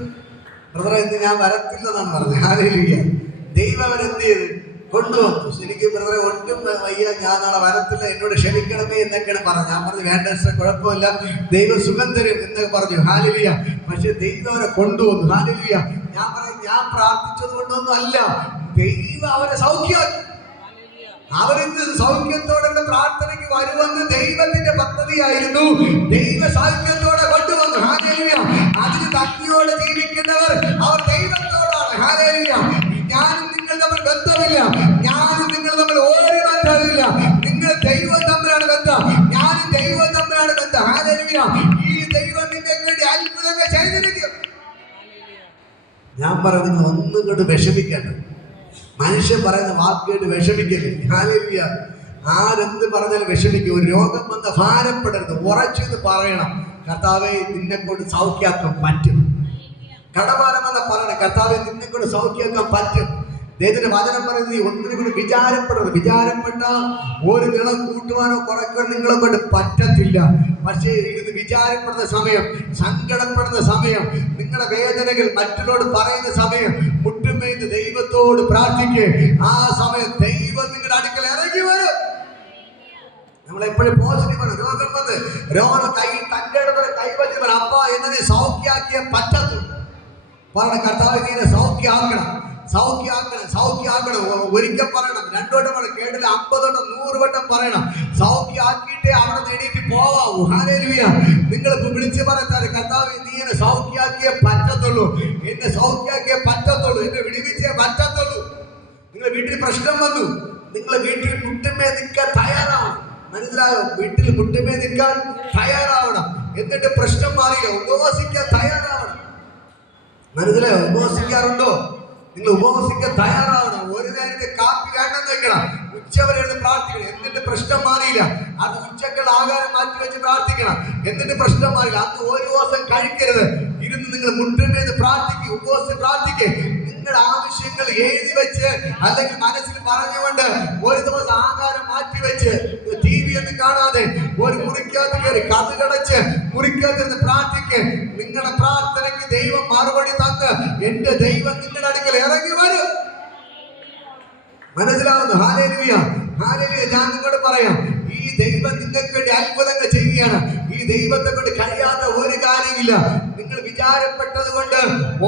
ബ്രദറെ ഇന്ന് ഞാൻ വരത്തില്ലെന്നാണ് പറഞ്ഞത്. ഹല്ലേലൂയ. ദൈവം അവരെന്ത് ചെയ്ത് കൊണ്ടുവന്നു. ശരിക്കും ബ്രദറെ ഒട്ടും വയ്യ, ഞാൻ നാളെ വരത്തില്ല, എന്നോട് ക്ഷമിക്കണമേ എന്നൊക്കെയാണ് പറഞ്ഞത്. ഞാൻ പറഞ്ഞു വേണ്ട സിസ്റ്റർ, കുഴപ്പമില്ല, ദൈവ സുഖം തരും എന്നൊക്കെ പറഞ്ഞു. ഹല്ലേലൂയ. പക്ഷെ ദൈവം അവരെ കൊണ്ടുവന്നു. ഹല്ലേലൂയ. ഞാൻ പറയും, ഞാൻ പ്രാർത്ഥിച്ചത് കൊണ്ടൊന്നും അല്ല, ദൈവം അവരെ സൗഖ്യമാക്കി. അവരിന്ന് സൗഖ്യത്തോടെ പ്രാർത്ഥനയ്ക്ക് വരുമെന്ന് ദൈവത്തിന്റെ പദ്ധതിയായിരുന്നു. ദൈവ സൗഖ്യത്തോടെ കൊണ്ടുവന്നു. ഹല്ലേലൂയ. അതിന് ഭക്തിയോടെ ജീവിക്കുന്നവർ അവർ ദൈവത്തോടാണ്. ഹല്ലേലൂയ. ഞാനും നിങ്ങൾ തമ്മിൽ ബന്ധമില്ല, ഞാനും നിങ്ങൾ തമ്മിൽ ഒരു ബന്ധമില്ല. നിങ്ങൾ ദൈവം തമ്മിലാണ് ബന്ധം, ഞാനും ദൈവം തമ്മിലാണ് ബന്ധം. ഹല്ലേലൂയ. ഈ ദൈവം നിങ്ങൾക്ക് വേണ്ടി അത്ഭുതങ്ങൾ ചെയ്തിരിക്കും. ഞാൻ പറയുന്നത് ഒന്നും കൊണ്ട് വിഷമിക്കണ്ട. മനുഷ്യൻ പറയുന്ന വാക്കുകൊണ്ട് വിഷമിക്കല്ലേ. ഹല്ലേലൂയ. ആരെന്ത് പറഞ്ഞാലും വിഷമിക്കും. ഒരു രോഗം വന്ന ഭാരപ്പെടരുത്, ഉറച്ചെന്ന് പറയണം, കർത്താവേ നിന്നെ കൊണ്ട് സൗഖ്യമാക്കാൻ പറ്റും. കടഭാരം വന്ന പറയണം, കർത്താവെ നിന്നെ കൊണ്ട് സൗഖ്യമാക്കാൻ പറ്റും. ദൈവത്തിന്റെ വചനം പറയുന്നത് ഒന്നിനെ കൊണ്ട് വിചാരപ്പെടരുത്. വിചാരപ്പെട്ട ഒരു നിളം കൂട്ടുവാനോ കുറയ്ക്കാനോ നിങ്ങളെ കൊണ്ട് പറ്റത്തില്ല. പക്ഷേ ഇരുന്ന് വിചാരപ്പെടുന്ന സമയം, സങ്കടപ്പെടുന്ന സമയം, നിങ്ങളുടെ വേദനകൾ മറ്റുള്ളവരോട് പറയുന്ന സമയം, മുട്ടുമേന്ന് ദൈവത്തോട് പ്രാർത്ഥിക്കുക. ആ സമയം ദൈവം നിങ്ങളുടെ അടുക്കൽ ഇറങ്ങി വരും. നമ്മളെപ്പോഴും പോസിറ്റീവാണ്. രോഗം വന്ന് രോഗം കയ്യിൽ തന്റെ കൈവച്ച് അപ്പ എന്നെ സൗഖ്യമാക്കിയേ പറ്റത്തുള്ളൂ. പറയണം, കർത്താവ് നീനെ സൗഖ്യമാക്കണം, സൗഖ്യമാക്കണം, സൗഖ്യമാക്കണം. ഒരിക്കൽ പറയണം, 2 വട്ടം പറയണം, കേട്ടില്ല 50 വട്ടം 100 വട്ടം പറയണം. സൗഖ്യമാക്കിയിട്ടേ അവിടെ നേടിയിട്ട് പോവാവൂ. ഹല്ലേലൂയ. നിങ്ങൾ വിളിച്ച് പറയത്താറ്, കർത്താവ് നീ എന്നെ സൗഖ്യമാക്കിയേ പറ്റത്തുള്ളൂ, എന്നെ സൗഖ്യമാക്കിയേ പറ്റത്തുള്ളൂ, എന്നെ വിടുവിച്ചേ പറ്റത്തുള്ളൂ. നിങ്ങളുടെ വീട്ടിൽ പ്രശ്നം വന്നു, നിങ്ങളെ വീട്ടിൽ മുട്ടുമേ നിൽക്കാൻ തയ്യാറാവണം. മനസ്സിലായോ? വീട്ടിൽ മുട്ടുമേ നിൽക്കാൻ തയ്യാറാവണം. എന്നിട്ട് പ്രശ്നം മാറിയില്ല, ഉപവസിക്കാൻ തയ്യാറാവണം. മനസ്സിലായോ? ഉപവസിക്കാറുണ്ടോ? നിങ്ങൾ ഉപവസിക്കാൻ തയ്യാറാവണം. ഒരു നേരത്തെ കാപ്പി വേണ്ടെന്ന് വെക്കണം, ഉച്ചവരെ പ്രാർത്ഥിക്കണം. എന്നിട്ട് പ്രശ്നം മാറിയില്ല, അത് ഉച്ചക്കുള്ള ആഹാരം മാറ്റി വെച്ച് പ്രാർത്ഥിക്കണം. എന്നിട്ട് പ്രശ്നം മാറിയില്ല, അന്ന് ഒരു ദിവസം കഴിക്കരുത്. ഇരുന്ന് നിങ്ങൾ മുട്ടുമേന്ന് പ്രാർത്ഥിക്കുക, ഉപവസിച്ച് പ്രാർത്ഥിക്കുക. നിങ്ങളുടെ ആവശ്യങ്ങൾ എഴുതി വെച്ച് അല്ലെങ്കിൽ മനസ്സിൽ പറഞ്ഞുകൊണ്ട് ഒരു ദിവസം ആഹാരം മാറ്റി വെച്ച് TV ഒന്നും കാണാതെ ഒരു മുറിക്കകത്ത് കയറി കഥകടച്ച് മുറിക്കകത്ത് പ്രാർത്ഥിക്കുക. നിങ്ങളുടെ പ്രാർത്ഥനയ്ക്ക് ദൈവം മറുപടി തന്ന് എന്റെ ദൈവം നിങ്ങളുടെ അടുക്കൽ ഇറങ്ങി വരും. മനസ്സിലാവുന്നു? ഹല്ലേലൂയ. ഹല്ലേലൂയ. ഞാൻ നിങ്ങളോട് പറയാം, ഈ ദൈവം നിങ്ങൾക്ക് വേണ്ടി അത്ഭുതങ്ങൾ ചെയ്യുകയാണ്. ഈ ദൈവത്തെ കൊണ്ട് കഴിയാത്ത ഒരു കാര്യമില്ല. നിങ്ങൾ വിചാരപ്പെട്ടത് കൊണ്ട്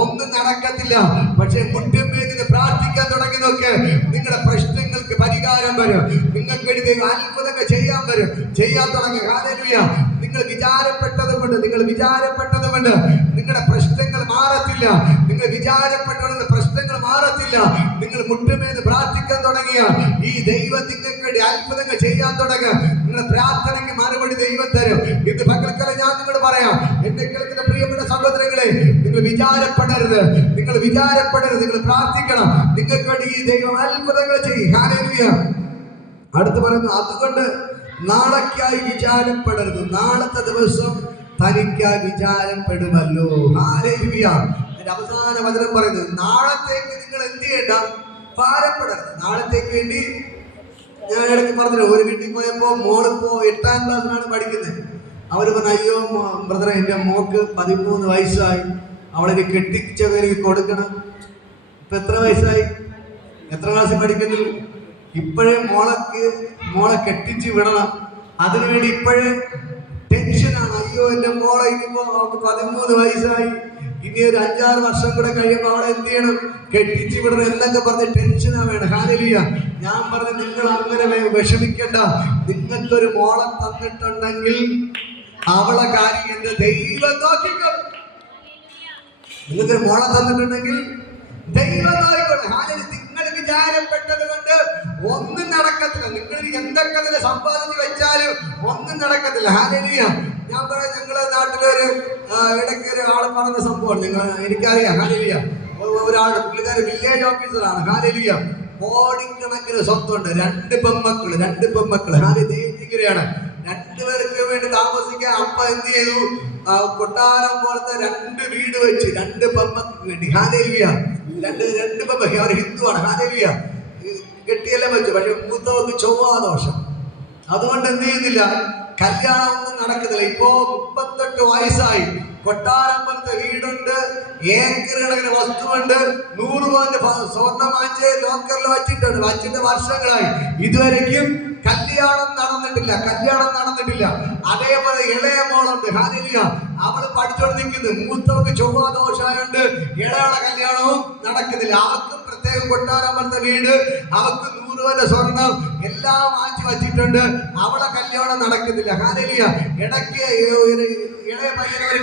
ഒന്നും നടക്കത്തില്ല. പക്ഷെ മുട്ടുമേന്ന് പ്രാർത്ഥിക്കാൻ തുടങ്ങി നോക്ക്, നിങ്ങളുടെ പ്രശ്നങ്ങൾക്ക് പരിഹാരം വരും. നിങ്ങൾക്ക് വേണ്ടി ദൈവം അത്ഭുതങ്ങൾ ചെയ്യാൻ തുടങ്ങി. ഹല്ലേലൂയ. നിങ്ങൾ വിചാരപ്പെട്ടത് കൊണ്ട് നിങ്ങളുടെ പ്രശ്നങ്ങൾ മാറത്തില്ല. നിങ്ങൾ വിചാരപ്പെട്ടത് പ്രശ്നങ്ങൾ മാറത്തില്ല. നിങ്ങൾ മുട്ടുമേന്ന് പ്രാർത്ഥിക്കാൻ തുടങ്ങിയ ഈ ദൈവം നിങ്ങൾക്ക് വേണ്ടി അത്ഭുതങ്ങൾ ചെയ്യാൻ തുടങ്ങുക. നിങ്ങളുടെ പ്രാർത്ഥനയ്ക്ക് മറുപടി ദൈവം തരും. ഇന്ന് പകൽക്കാലം ഞാൻ നിങ്ങളോട് പറയാം, എന്നെ കേൾക്കുന്ന പ്രിയപ്പെട്ട സഹോദരങ്ങളെ, നിങ്ങൾ വിചാരപ്പെടരുത്, നിങ്ങൾ പ്രാർത്ഥിക്കണം. നിങ്ങൾക്ക് വേണ്ടി ഈ ദൈവം അത്ഭുതങ്ങൾ ചെയ്യും. ഹല്ലേലൂയ. അടുത്ത് പറയുന്നു, അതുകൊണ്ട് നാളേക്കായി വിചാരപ്പെടരുത്, നാളത്തെ ദിവസം തനിക്കായി വിചാരപ്പെടുമല്ലോ. ഹല്ലേലൂയ. അതിന്റെ അവസാന വചനം പറയുന്നത്, നാളത്തേക്ക് നിങ്ങൾ എന്ത് ചെയ്യണ്ട, ഭാരപ്പെടരുത്. നാളത്തേക്ക് വേണ്ടി ഞാൻ ഇടയ്ക്ക് പറഞ്ഞില്ല, ഒരു വീട്ടിൽ പോയപ്പോ മോളിപ്പോ 8ാം ക്ലാസ്സിലാണ് പഠിക്കുന്നത്. അവര് പറഞ്ഞു, അയ്യോ ബ്രദറെ, എന്റെ മോക്ക് 13 വയസ്സായി, അവളെ കെട്ടിച്ചവർക്ക് കൊടുക്കണം. ഇപ്പൊ എത്ര വയസ്സായി? എത്ര ക്ലാസ്സിൽ പഠിക്കുന്നു? ഇപ്പോഴേ മോളെ കെട്ടിച്ച് വിടണം. അതിനുവേണ്ടി ഇപ്പോഴേ ടെൻഷനാണ്. അയ്യോ എന്റെ മോളെ ഇനിയിപ്പോ അവൾക്ക് 13 വയസ്സായി, ഇനി ഒരു 5-6 വർഷം കൂടെ കഴിയുമ്പോൾ അവളെ എന്ത് ചെയ്യണം, കെട്ടിച്ച് വിടണം എന്നൊക്കെ പറഞ്ഞ് ടെൻഷനാ വേണം. ഹല്ലേലൂയ. ഞാൻ പറഞ്ഞു, നിങ്ങൾ അങ്ങനെ വിഷമിക്കണ്ട. നിങ്ങൾക്കൊരു മോളെ തന്നിട്ടുണ്ടെങ്കിൽ അവളെ കാര്യം എന്റെ ദൈവം നോക്കിക്കോളും. നിങ്ങൾക്കൊരു മോളെ തന്നിട്ടുണ്ടെങ്കിൽ ദൈവം നോക്കിക്കോളും. ഹല്ലേലൂയ. നിങ്ങൾ വിചാരപ്പെട്ടത് കൊണ്ട് ഒന്നും നടക്കത്തില്ല. നിങ്ങൾ എന്തൊക്കെ തന്നെ സമ്പാദിച്ച് വെച്ചാലും ഒന്നും നടക്കത്തില്ല. ഹല്ലേലൂയ. ഞാൻ പറയാം, ഞങ്ങളുടെ നാട്ടിലൊരു ഇടയ്ക്ക് ഒരാൾ പറഞ്ഞ സംഭവമാണ്, എനിക്കറിയാം. ഹല്ലേലൂയ. ഒരാൾ പുള്ളിക്കാര് വില്ലേജ് ഓഫീസറാണ്. ഹല്ലേലൂയ. കോടിക്കണക്കിന് സ്വത്തുണ്ട്. 2 പെൺമക്കള്. ഹാലിയാണ്. 2 പേർക്ക് വേണ്ടി താമസിക്കാൻ അപ്പ എന്ത് ചെയ്തു, കൊട്ടാരം പോലത്തെ 2 വീട് വെച്ച് 2 പെൺമക്കൾക്ക് വേണ്ടി. ഹല്ലേലൂയ. 2 പെൺമക്കൾ. അവർ ഹിന്ദുവാണ്. ഹല്ലേലൂയ. കെട്ടിയെല്ലാം വെച്ചു. പക്ഷെ മൂത്തവർക്ക് ചൊവ്വാദോഷം. അതുകൊണ്ട് എന്ത് ചെയ്യുന്നില്ല, കല്യാണം ഒന്നും നടക്കുന്നില്ല. ഇപ്പോ 38 വയസ്സായി, കൊട്ടാരം പോലത്തെ വീട് വീടുണ്ട്, ഏക്കർ കണക്കിന് വസ്തുവുണ്ട്, 100 പവന്റെ സ്വർണ്ണം വാങ്ങിച്ച് ലോക്കറിൽ വച്ചിട്ട് വർഷങ്ങളായി. ഇതുവരെയ്ക്കും കല്യാണം നടന്നിട്ടില്ല. അതേപോലെ ഇളയ മോളുണ്ട്, ഹല്ലേലൂയ, അവള് പഠിച്ചോണ്ട് നിൽക്കുന്നു. മൂത്തവർക്ക് ചൊവ്വാദോഷായുണ്ട്, ഇളയാളെ കല്യാണവും നടക്കുന്നില്ല. അവക്കും പ്രത്യേകം കൊട്ടാരം പറഞ്ഞ വീട്, അവക്ക് 100 പവന്റെ സ്വർണം എല്ലാം വാങ്ങിച്ചു വച്ചിട്ടുണ്ട്. അവളെ കല്യാണം നടക്കുന്നില്ല. ഹല്ലേലൂയ. ഇടയ്ക്ക് ഇളയ പയ്യനെ ഒരു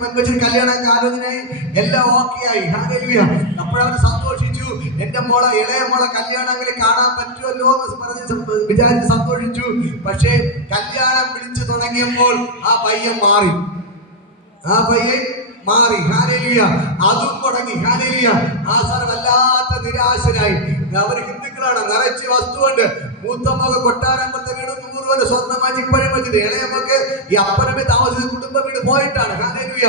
പെൺകൊച്ചിന് കല്യാണം ആലോചനയായി, എല്ലാം ഓക്കെ ആയി. ഹല്ലേലൂയ. അപ്പോഴവന് സന്തോഷിച്ചു, എന്റെ ഇളയ മോളെ കല്യാണമെങ്കിൽ കാണാൻ പറ്റുമല്ലോ എന്ന് പറഞ്ഞ് വിചാരിച്ച് സന്തോഷിച്ചു. പക്ഷേ കല്യാണം വിളിച്ചു തുടങ്ങിയപ്പോൾ ആ പയ്യൻ മാറി. ഹല്ലേലൂയ. അതും തുടങ്ങി. ഹല്ലേലൂയ. ആ സാർ വല്ലാത്ത നിരാശനായി. അവര് ഹിന്ദുക്കളാണ്, നിറച്ച് വസ്തുവുണ്ട്. മൂത്തമ്മക്ക് കൊട്ടാരമ്പത്തെ വീട് 100 പവന്റെ സ്വർണ്ണം വാങ്ങി ഇപ്പോഴും വെച്ചിട്ട്, ഇളയമ്മക്ക് ഈ അപ്പനമ്മ താമസിച്ച കുടുംബ വീട് പോയിട്ടാണ്. ഹല്ലേലൂയ.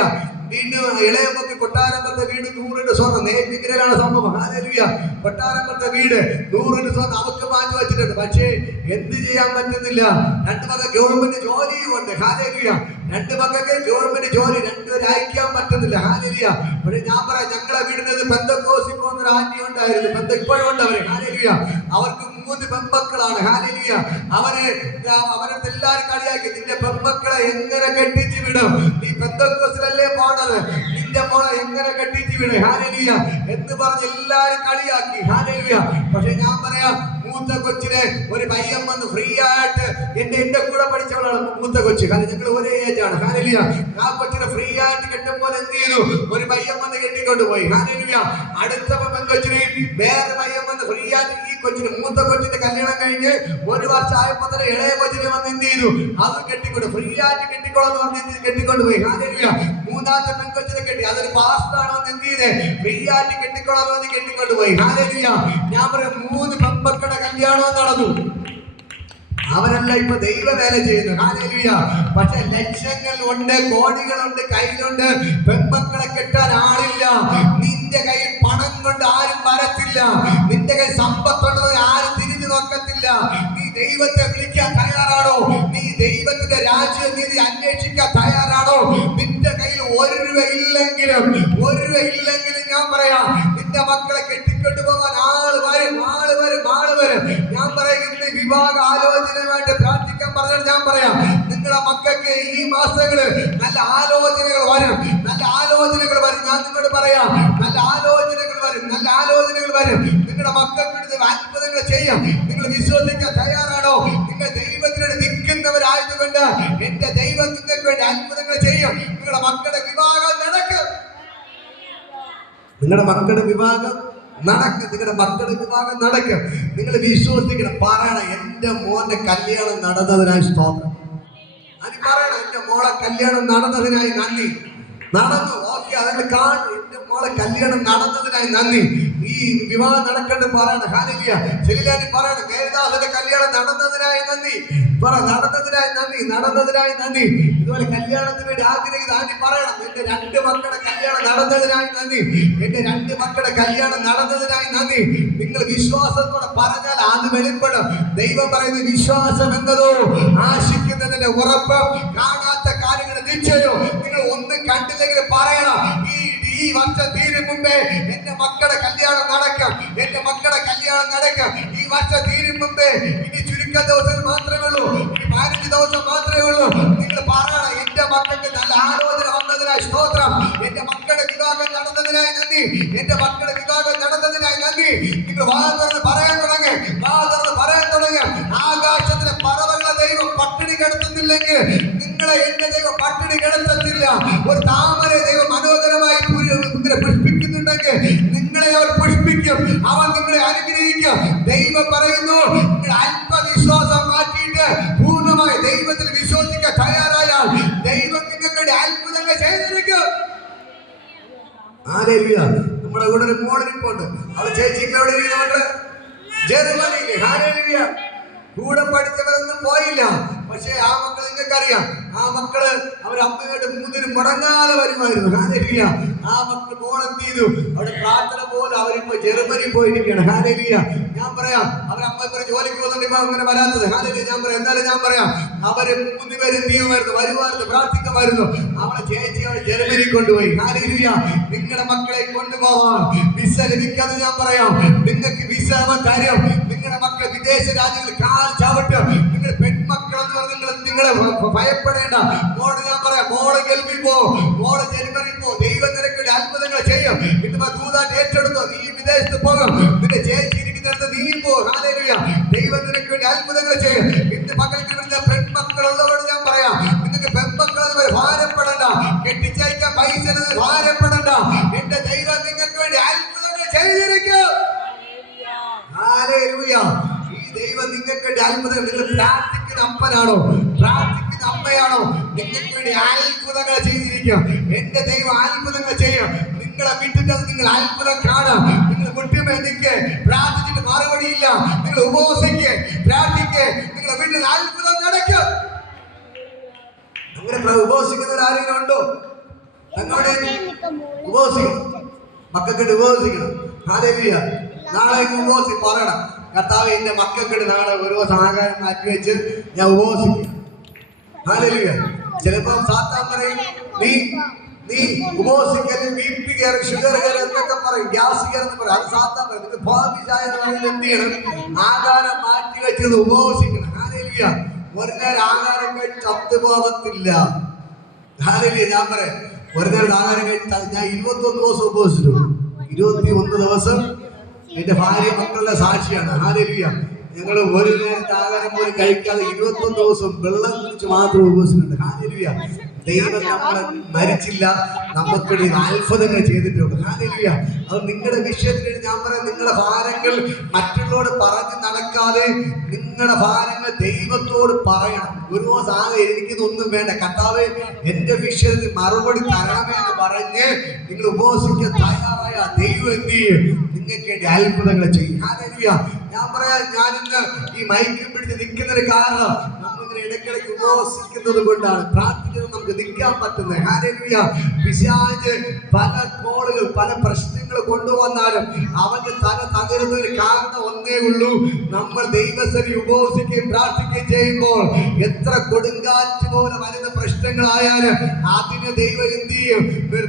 വീണ്ടും ഇളയമ്മക്ക് കൊട്ടാരമ്പത്തെ വീട് 100 സ്വർണ്ണം, നേരിലാണ് സംഭവം. ഹല്ലേലൂയ. കൊട്ടാരമ്പത്തെ വീട് 100 സ്വർണ്ണം അവക്ക് വാങ്ങി വെച്ചിട്ടുണ്ട്. പക്ഷേ എന്ത് ചെയ്യാൻ പറ്റുന്നില്ല. 2 മക്കൾ ഗവൺമെന്റ് ജോലിയും ഉണ്ട്. ഹല്ലേലൂയ. 2 മക്കൾക്ക് ഗവൺമെന്റ് ജോലി, രണ്ടുപേരും അയക്കാൻ പറ്റുന്നില്ല. ഹല്ലേലൂയ. പക്ഷേ ഞാൻ പറയാം, ഞങ്ങളെ വീടിനകത്ത് പെന്തക്കോസിൽ പോകുന്ന ഒരു ആന്റി ഉണ്ടായിരുന്നു, ഇപ്പോഴും ഉണ്ട് അവര്. ഹല്ലേലൂയ. അവർക്ക് 3 പെൺമക്കളാണ്. ഹല്ലേലൂയ. അവരടുത്ത് എല്ലാവരും കളിയാക്കി, നിന്റെ പെൺമക്കളെ എങ്ങനെ കെട്ടിച്ചു വിടും, നീ പെന്തക്കോസിലല്ലേ പോണത്, നിന്റെ മോളെ എങ്ങനെ കെട്ടിച്ചു വിടും, ഹല്ലേലൂയ എന്ന് പറഞ്ഞ് എല്ലാരും കളിയാക്കി. ഹല്ലേലൂയ. പക്ഷെ ഞാൻ പറയാം, മൂത്ത കൊച്ചിനെ ഒരു പയ്യൻ വന്ന് ഫ്രീ ആയിട്ട്, എന്റെ കൂടെ പഠിച്ചവളാണ് മൂത്ത കൊച്ച്, കാരണം ഞങ്ങൾ ഒരേ ഏജാണ്. ഹല്ലേലൂയ. ആ കൊച്ചിനെ ഫ്രീ ആയിട്ട് കെട്ടുമ്പോൾ എന്ത് ചെയ്തു, ഒരു പയ്യൻ വന്ന് കെട്ടിക്കൊണ്ടുപോയി. ഹല്ലേലൂയ. അടുത്ത പെൺകൊച്ചിനെ വേറെ പയ്യൻ വന്ന് ഫ്രീ ആയിട്ട്, ഈ കൊച്ചിന് മൂത്ത കൊച്ചിന്റെ കല്യാണം കഴിഞ്ഞ് 1 വർഷം ആയപ്പോ തന്നെ ഇളയ കൊച്ചിനെ വന്ന് എന്ത് ചെയ്തു, അത് ഫ്രീ ആയിട്ട് കെട്ടിക്കോളെന്ന് പറഞ്ഞ് കെട്ടിക്കൊണ്ടുപോയി. ഹല്ലേലൂയ. മൂന്നാമത്തെ പെൺകൊച്ചിനെ കെട്ടി, അതൊരു പാസ്റ്ററാണോ എന്ത് ചെയ്തേ, ഫ്രീ ആയിട്ട് കെട്ടിക്കോളെന്ന് പറഞ്ഞ് കെട്ടിക്കൊണ്ടുപോയി. ഹല്ലേലൂയ. ഞാൻ പറയാം, 3 പെൺമക്കളുടെ കല്യാണവും നടന്നു. അവരെല്ലാം ഇപ്പൊ ദൈവ വേല ചെയ്യുന്നു. ഹല്ലേലൂയ. പക്ഷെ ലക്ഷങ്ങൾ ഉണ്ട്, കോടികളുണ്ട്, കയ്യിലുണ്ട്, പെൺമക്കളെ കെട്ടാൻ ആളില്ല. നിന്റെ കയ്യിൽ പണം കൊണ്ട് ആരും വരത്തില്ല, നിന്റെ കയ്യിൽ സമ്പത്തുണ്ടെന്ന് ആരും തിരിഞ്ഞു നോക്കത്തില്ല. നീ ദൈവത്തെ വിളിക്കാൻ തയ്യാറാണോ? നീ ദൈവത്തിന്റെ രാജ്യനീതി അന്വേഷിക്കാൻ തയ്യാറാണോ? നിന്റെ കയ്യിൽ 1 രൂപ ഇല്ലെങ്കിലും ഞാൻ പറയാം, നിന്റെ മക്കളെ കെട്ടിക്കൊണ്ടു പോകാൻ ആള് വരും. ഞാൻ പറയാം, ഇന്ന് വിവാഹ ആലോചനയുമായിട്ട് പ്രാർത്ഥിക്കാൻ പറഞ്ഞാൽ ഞാൻ പറയാം, നിങ്ങളുടെ മക്കൾക്ക് ഈ മാസങ്ങള് നല്ല ആലോചനകൾ വരും. ഞാൻ നിങ്ങളോട് പറയാം, നല്ല ആലോചനകൾ വരും. നിങ്ങളുടെ മക്കൾക്ക് അത്ഭുതങ്ങൾ ചെയ്യാം. നിങ്ങൾ വിശ്വസിക്കാൻ തയ്യാറാണോ? നിങ്ങൾ ദൈവത്തിനോട് നിൽക്കുന്നവരായതുകൊണ്ട് എന്റെ ദൈവം നിങ്ങൾക്ക് വേണ്ടി അത്ഭുതങ്ങൾ ചെയ്യും. നിങ്ങളുടെ മക്കളുടെ വിവാഹം നടക്കും. നിങ്ങൾ വിശ്വസിക്കണം. പറയണം, എന്റെ മോന്റെ കല്യാണം നടന്നതിനായി സ്തോത്രം. അത് പറയണം, എന്റെ മോളെ കല്യാണം നടന്നതിനായി നന്ദി. നടന്നു, ഓക്കെ, അതിന്റെ കാണും. എന്റെ മോളെ കല്യാണം നടന്നതിനായി നന്ദി. ഈ വിവാഹം നടക്കേണ്ട പറയണം. ഹല്ലേലൂയ. ശരിയാനി പറയണം, മേൽദാസന്റെ കല്യാണം നടന്നതിനായി നന്ദി. നടന്നതിനായി നന്ദി. ഇതുപോലെ കല്യാണത്തിന് വേണ്ടി ആഗ്രഹിക്കുന്ന ആന്റി പറയണം, എന്റെ 2 മക്കളുടെ കല്യാണം നടന്നതിനായി നന്ദി. നിങ്ങൾ വിശ്വാസത്തോടെ പറഞ്ഞാൽ അത് വെളിപ്പെടും. ദൈവം പറയുന്നത്, വിശ്വാസം എന്നതോ ആശിക്കുന്നതിന്റെ ഉറപ്പ്, കാണാത്ത കാര്യങ്ങളുടെ നിശ്ചയം. നിങ്ങൾ ഒന്നും കണ്ടില്ലെങ്കിൽ പറയണം, ഈ വർഷം തീരും മുമ്പേ എന്റെ മക്കളുടെ കല്യാണം നടക്കും. ഈ വർഷം തീരും മുമ്പേ, ഇനി ചുരുക്കം ദിവസം മാത്രമേ ഉള്ളൂ, ഇനി 15 ദിവസം മാത്രമേ ഉള്ളൂ. നിങ്ങൾ പറയണം, എന്റെ മക്കൾക്ക് നല്ല ആലോചന വന്നതിനായി സ്തോത്രം, എന്റെ മക്കളുടെ വിവാഹം നടന്നതിനായി നന്ദി. നിങ്ങൾ വാ തുറന്ന് പറയാൻ തുടങ്ങി. ആകാശത്തിലെ പറവകളെ ദൈവം പട്ടിണി കിടത്തുന്നില്ലെങ്കിൽ നിങ്ങളെ എന്റെ ദൈവം പട്ടിണി കിടത്തത്തില്ല. ഒരു താമര ദൈവം മനോഹരമായി പുഷ്പിക്കുന്നുണ്ടെങ്കിൽ നിങ്ങളെ അവർ പുഷ്പിക്കും, അവൻ നിങ്ങളെ അനുഗ്രഹിക്കും. ദൈവം പറയുന്നു, നിങ്ങൾ അല്പവിശ്വാസം മാറ്റിയിട്ട് പൂർണ്ണമായി ദൈവത്തിൽ വിശ്വസിക്കാൻ തയ്യാറായാൽ ദൈവം നിങ്ങൾക്ക് അത്ഭുതങ്ങൾ ചെയ്തിരിക്കും. നമ്മുടെ കൂടെ ഒരു മോളിരിപ്പുണ്ട്, അവൾ ചേച്ചിക്ക് എവിടെ ഇരിക്കുന്നുണ്ട്, ജർമ്മനിയില്. ഹല്ലേലൂയ. കൂടെ പഠിച്ചവരൊന്നും പോയില്ല, പക്ഷെ ആ മക്കൾ നിങ്ങൾക്കറിയാം, ആ മക്കള് അവർ അമ്മയോട് മൂന്നിനും മുടങ്ങാതെ വരുമായിരുന്നു. ഹല്ലേലൂയ. ആ മക്കൾ മോളെന്ത് ചെയ്തു? അവിടെ പ്രാർത്ഥന പോലെ അവരിപ്പോ ജർമ്മനി പോയിരിക്കുകയാണ്. ഹല്ലേലൂയ. ഞാൻ പറയാം, അവരമ്മ ജോലിക്ക് പോകുന്നുണ്ട്, ഇപ്പൊ അങ്ങനെ വരാത്തത്. ഹല്ലേലൂയ. ഞാൻ പറയാം, എന്തായാലും ഞാൻ പറയാം, അവര് 3 പേര് എന്ത് ചെയ്യുമായിരുന്നു? വരുമായിരുന്നു, പ്രാർത്ഥിക്കുമായിരുന്നു. അവളെ ചേച്ചി അവളെ ജർമ്മനി കൊണ്ടുപോയി. ഹല്ലേലൂയ. നിങ്ങളുടെ മക്കളെ കൊണ്ടുപോവാൻ വിസ ലഭിക്കാതെ ഞാൻ പറയാം, നിങ്ങൾക്ക് വിസ കാര്യം നിങ്ങളുടെ മക്കളെ വിദേശ രാജ്യങ്ങളിൽ കാൽ ചവിട്ടും. നിങ്ങളുടെ പെൺമക്കളെന്ന് പറഞ്ഞാൽ നിങ്ങളെ ഭയപ്പെടേണ്ട. മോള് ഞാൻ പറയാം, മോളെ ഗൾഫിൽ പോ, മോളെ ജർമ്മനിയിൽ പോ. ദൈവം നിനക്ക് അത്ഭുതങ്ങൾ ചെയ്യും. ഇന്ന് ദൂതാൻ ഏറ്റെടുത്തോ, നീ വിദേശത്ത് പോകും. നിന്റെ ചേച്ചി ഇരിക്കുന്നിടത്ത് നീ പോ. ഹല്ലേലൂയ. ദൈവം നിനക്ക് വേണ്ടി അത്ഭുതങ്ങൾ ചെയ്യും. ഇന്ന് പകൽക്ക് വരുന്ന പെൺമക്കളുള്ളവരോട് ഞാൻ പറയാം, നിങ്ങൾക്ക് പെൺമക്കളെ ഭാരപ്പെടണ്ട, കെട്ടിച്ചയക്കാൻ പൈസ ഭാരപ്പെടണ്ട. എന്റെ ദൈവം നിങ്ങൾക്ക് വേണ്ടി അത്ഭുതങ്ങൾ ചെയ്തിരിക്കും. ഹല്ലേലൂയ. ഈ ദൈവം നിങ്ങൾക്ക് വേണ്ടി അത്ഭുതങ്ങൾ, നിങ്ങൾ പ്രാർത്ഥിക്കുന്ന അപ്പനാണോ, പ്രാർത്ഥിക്കുന്ന അമ്മയാണോ, നിങ്ങൾക്ക് വേണ്ടി അത്ഭുതങ്ങൾ ചെയ്തിരിക്കും. എന്റെ ദൈവം അത്ഭുതങ്ങൾ ചെയ്യും. നിങ്ങളെ വിട്ടിട്ട് നിങ്ങൾ അത്ഭുതം കാണാം. നിങ്ങൾ മുട്ടുമേ നിൽക്ക്, പ്രാർത്ഥിച്ചിട്ട് മറുപടിയില്ല, നിങ്ങൾ ഉപവസിക്ക്, പ്രാർത്ഥിക്ക്, നിങ്ങളെ വീട്ടിൽ അത്ഭുതം നടക്കും. അങ്ങനെ ഉപവസിക്കുന്നവർ ആരെങ്കിലും ഉണ്ടോ? ഞങ്ങളുടെ ഉപവസിക്കണം, മക്കൾക്ക് ഉപവസിക്കണം. ഹല്ലേലൂയ. നാളെ ഉപവസി പറയണം, കർത്താവേ എന്റെ മക്കൾക്ക് നാളെ ഒരു ദിവസം ആഹാരം മാറ്റി വെച്ച് ഞാൻ ഉപവസിക്കും. ഹല്ലേലൂയ. ചിലപ്പോ സാത്താൻ പറയും, നീ ഉപവസിക്കല് BP കയറി, ഷുഗർ കയറി എന്നൊക്കെ പറയും, ഗ്യാസ് കയറി പറയും. അത് സാത്താൻ പറയും. നിങ്ങൾ ഭാവിച്ചായ എന്ത് ചെയ്യണം? ആഹാരം മാറ്റി വെച്ചത് ഉപവസിക്കണം. ഹല്ലേലൂയ. ഒരു നേരം ആഹാരം കഴിച്ച് ചത്തുപോകത്തില്ല. ഹല്ലേലൂയ. ഞാൻ പറയാം, ഒരു നേരം ആഹാരം കഴിച്ചാൽ ഞാൻ 21 ദിവസം ഉപവസിച്ചിട്ടുണ്ട്. 21 ദിവസം എന്റെ ഭാര്യ മക്കളുടെ സാക്ഷിയാണ്. ഹല്ലേലൂയ. ഞങ്ങൾ ഒരു നേരത്തെ ആഹാരം പോലും കഴിക്കാതെ 21 ദിവസം വെള്ളം കുടിച്ച് മാത്രം ഉപവസിച്ചിട്ടുണ്ട്. ഹല്ലേലൂയ. ദൈവം നമ്മളെ മരിച്ചില്ല, നമുക്ക് അത്ഭുതങ്ങൾ ചെയ്തിട്ടുണ്ട്. ഹല്ലേലൂയ. അത് നിങ്ങളുടെ വിഷയത്തിൽ ഞാൻ പറയാം, നിങ്ങളുടെ ഭാരങ്ങൾ മറ്റുള്ളവരോട് പറഞ്ഞ് നടക്കാതെ നിങ്ങളുടെ ഭാരങ്ങൾ ദൈവത്തോട് പറയണം. ഒരു ദിവസം ആകെ എനിക്കിതൊന്നും വേണ്ട, കർത്താവേ എന്റെ വിഷയത്തിൽ മറുപടി തരണമെന്ന് പറഞ്ഞ് നിങ്ങൾ ഉപവസിക്കാൻ തയ്യാറായ ദൈവം എന്ത് ചെയ്യും? നിങ്ങൾക്ക് വേണ്ടി അത്ഭുതങ്ങൾ ചെയ്യും. ഹല്ലേലൂയ. ഞാൻ പറയാം, ഞാനിന്ന് ഈ മൈക്കിൽ പിടിച്ച് നിൽക്കുന്നതിന് കാരണം നമ്മളിങ്ങനെ ഇടയ്ക്കിടയ്ക്ക് ഉപവസിക്കുന്നത് കൊണ്ടാണ്, പ്രാർത്ഥിക്കുന്നത് നമുക്ക് നിൽക്കാൻ പറ്റുന്നത്. ഹല്ലേലൂയ. പിശാച് പല കോളുകൾ, പല പ്രശ്നങ്ങൾ കൊണ്ടുവന്നാലും അവന്റെ തല തകരുന്നതിന് കാരണം ഒന്നേ ഉള്ളൂ, നമ്മൾ ദൈവസഭയിൽ ഉപവസിക്കുകയും പ്രാർത്ഥിക്കുകയും ചെയ്യുമ്പോൾ എത്ര കൊടുങ്കാറ്റ് പോലെ വരുന്ന പ്രശ്നങ്ങളായാലും അതിന് ദൈവം എന്ത് ചെയ്യും?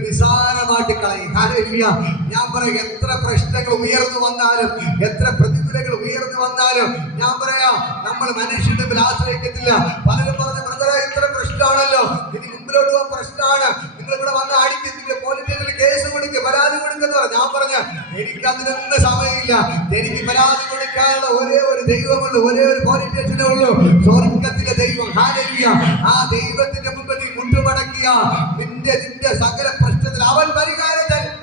നിസാരമായിട്ട് കളയും. ഹല്ലേലൂയ. ഞാൻ പറയാം, എത്ര പ്രശ്നങ്ങൾ ഉയർന്നു വന്നാലും, എത്ര പ്രതികൂലങ്ങൾ ഉയർന്നു വന്നാലും ഞാൻ പറയാം, നമ്മൾ മനുഷ്യന്റെ മുമ്പിൽ ആശ്രയിക്കത്തില്ല. പലരും പറഞ്ഞ ബ്രദറെ ഇത്ര പ്രശ്നമാണല്ലോ, ഇനി മുമ്പിലോട്ട് പോകാൻ പ്രശ്നമാണ്, നിങ്ങൾ ഇവിടെ വന്ന് അടിക്കും, നിങ്ങൾ പോലീസ് സ്റ്റേഷനിൽ കേസ് കൊടുക്കുക, പരാതി കൊടുക്കുന്ന പറഞ്ഞു. ഞാൻ പറഞ്ഞ എനിക്ക് അതിനൊന്നും സമയമില്ല. എനിക്ക് പരാതി കൊടുക്കാനുള്ള ഒരേ ഒരു ദൈവമുള്ളൂ, ഒരേ ഒരു പോലീസ് സ്റ്റേഷനേ ഉള്ളൂ, സ്വർഗത്തിലെ ദൈവം. ഹല്ലേലൂയ. ആ ദൈവത്തിന്റെ മുമ്പിൽ നീ മുട്ടുമടക്കിയ നിന്റെ സകല പ്രശ്നത്തിൽ അവൻ പരിഹാരം തരും.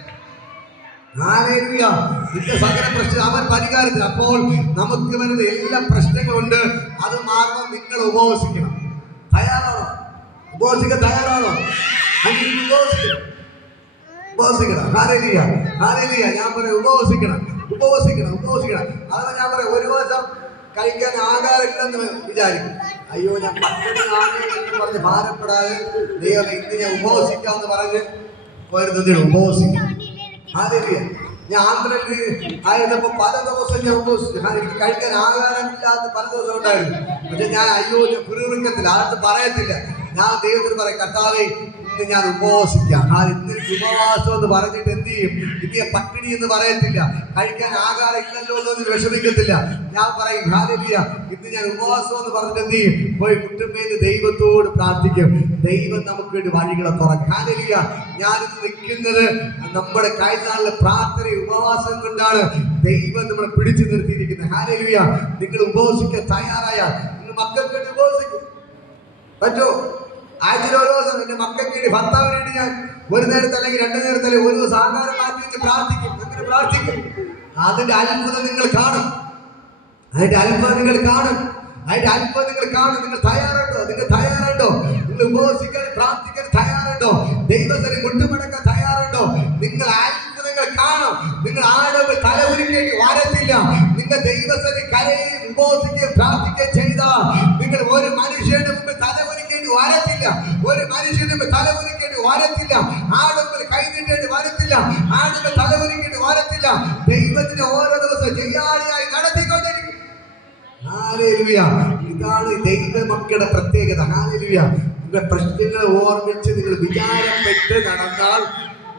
ഹല്ലേലൂയ. നിന്റെ സകല പ്രശ്നം അവൻ പരിഹാരത്തിൽ. അപ്പോൾ നമുക്ക് വരുന്ന എല്ലാ പ്രശ്നങ്ങളുണ്ട്, അത് മാറുമ്പോൾ നിങ്ങൾ ഉപവസിക്കണം. തയ്യാറാണോ? ഉപവസിക്കാൻ തയ്യാറാണോ? ഉപവസിക്കണം. ഹല്ലേലൂയ. ഹല്ലേലൂയ. ഞാൻ പറയാം, ഉപവസിക്കണം. അതാണ് ഞാൻ പറയാം, ഒരു ദിവസം കഴിക്കാൻ ആകാറില്ലെന്ന് വിചാരിക്കും. അയ്യോ ഞാൻ പട്ടിണിയാണ് എന്ന് പറഞ്ഞ് ഭാരപ്പെടാതെ ദൈവം ഇന്ന് ഞാൻ ഉപവസിക്കാമെന്ന് പറഞ്ഞ് പോയിരുന്നത് ഉപവസിക്കും. ഹല്ലേലൂയ. ഞാൻ ആന്ധ്രയിൽ ആയിരുന്നപ്പോ പല ദിവസം ഞാൻ ഉപവസിച്ചു. എനിക്ക് കഴിക്കാൻ ആകാരമില്ലാത്ത പല ദിവസം ഉണ്ടായിരുന്നു. പക്ഷെ ഞാൻ ഞാൻ പുരുക്കത്തില്ല, അതൊന്നും പറയത്തില്ല. ഞാൻ ദൈവത്തിന് പറയും, കർത്താവേ ഇന്ന് ഞാൻ ഉപവസിക്കാം. ഇന്നൊരു ഉപവാസം എന്ന് പറഞ്ഞിട്ട് എന്ത് ചെയ്യും? ഇനി പട്ടിണി എന്ന് പറയത്തില്ല, കഴിക്കാൻ ആകാരം ഇല്ലല്ലോ എന്ന് വിഷമിക്കത്തില്ല. ഞാൻ പറയും, ഹല്ലേലൂയ, ഇന്ന് ഞാൻ ഉപവാസം എന്ന് പറഞ്ഞിട്ട് എന്ത് ചെയ്യും? പോയി മുട്ടുമേന്ന് ദൈവത്തോട് പ്രാർത്ഥിക്കും. ദൈവം നമുക്ക് വേണ്ടി വഴികളെ തുറക്കും. ഹല്ലേലൂയ. ഞാനിന്ന് നിൽക്കുന്നത് നമ്മുടെ കഴിഞ്ഞ പ്രാർത്ഥന ഉപവാസം കൊണ്ടാണ് ദൈവം നമ്മളെ പിടിച്ചു നിർത്തിയിരിക്കുന്നത്. ഹല്ലേലൂയ. നിങ്ങൾ ഉപവസിക്കാൻ തയ്യാറായ നിങ്ങൾ മക്കൾക്ക് വേണ്ടി ഉപവസിക്കും. പറ്റോ? ആഴ്ചയിൽ ഓരോ ദിവസം എന്റെ മക്കൾക്ക് വേണ്ടി, ഭർത്താവിന് വേണ്ടി ഞാൻ ഒരു നേരത്തെ അല്ലെങ്കിൽ 2 നേരത്തെ അല്ലെങ്കിൽ ഒരു ദിവസം ആഹാരം മാറ്റി വെച്ച് പ്രാർത്ഥിക്കും. അങ്ങനെ പ്രാർത്ഥിക്കും. അതിന്റെ അത്ഭുതം നിങ്ങൾ കാണും. നിങ്ങൾ തയ്യാറുണ്ടോ? നിങ്ങൾ ഉപവസിക്കാൻ പ്രാർത്ഥിക്കാൻ തയ്യാറുണ്ടോ? ദൈവത്തിന് മുട്ടുമടക്കാൻ തയ്യാറുണ്ടോ? നിങ്ങൾ അത്ഭുതങ്ങൾ കാണും. നിങ്ങൾ ആടുമ്പോൾ തല ഉരുക്കേണ്ടി വരത്തില്ല. നിങ്ങൾ ദൈവത്തിന് കരയും ഉപവസിക്കുകയും പ്രാർത്ഥിക്കുകയും ചെയ്താൽ നിങ്ങൾ ഒരു മനുഷ്യന്റെ മുമ്പ് തല ഉരുക്കേണ്ടി വരത്തില്ല. ഒരു മനുഷ്യന്റെ മുമ്പ് തല കൈയടിക്കേണ്ടി വരത്തില്ല, ആളുകൾ കൈനീട്ടേണ്ടി വരത്തില്ല, ആളുകൾ തലവരിക്കേണ്ടി വരത്തില്ല. ദൈവത്തിന് ഓരോ ദിവസം ജയാളിയായി നടത്തിക്കൊണ്ടിരിക്കും. ഹല്ലേലൂയ. ഇതാണ് ദൈവ മക്കളുടെ പ്രത്യേകത. ഹല്ലേലൂയ. നിങ്ങളുടെ പ്രശ്നങ്ങളെ ഓർമ്മിച്ച് നിങ്ങൾ വിചാരപ്പെട്ട് നടന്നാൽ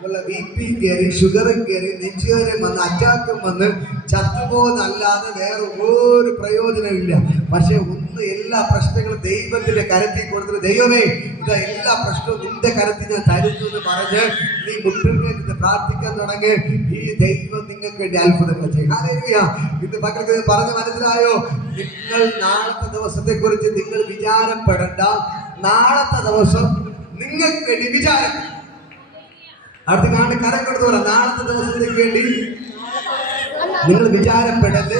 നിങ്ങളുടെ BP കയറി, ഷുഗറും കയറി, നെഞ്ചുവേദനയും വന്ന്, അറ്റാക്കും വന്ന് ചത്തുപോകുന്നല്ലാതെ വേറെ ഒരു പ്രയോജനമില്ല. പക്ഷെ ഒന്ന്, എല്ലാ പ്രശ്നങ്ങളും ദൈവത്തിന്റെ കരത്തിൽ കൊടുത്തിട്ട്, ദൈവമേ ഇതാ എല്ലാ പ്രശ്നവും നിന്റെ കരത്തിൽ ഞാൻ തരുന്നു എന്ന് പറഞ്ഞ് നീ മുട്ടുന്നേറ്റ് പ്രാർത്ഥിക്കാൻ തുടങ്ങി. ഈ ദൈവം നിങ്ങൾക്ക് വേണ്ടി അത്ഭുതങ്ങൾ ചെയ്യും. ഹല്ലേലൂയ. ഇന്ന് മക്കൾക്ക് പറഞ്ഞ് മനസ്സിലായോ? നിങ്ങൾ നാളത്തെ ദിവസത്തെ കുറിച്ച് നിങ്ങൾ വിചാരപ്പെടേണ്ട. നാളത്തെ ദിവസം നിങ്ങൾക്ക് വേണ്ടി വിചാരം. അടുത്ത കാണി കരം കൊടുത്തു പറ, നാളത്തെ ദിവസത്തേക്ക് വേണ്ടി നിങ്ങൾ വിചാരപ്പെടല്.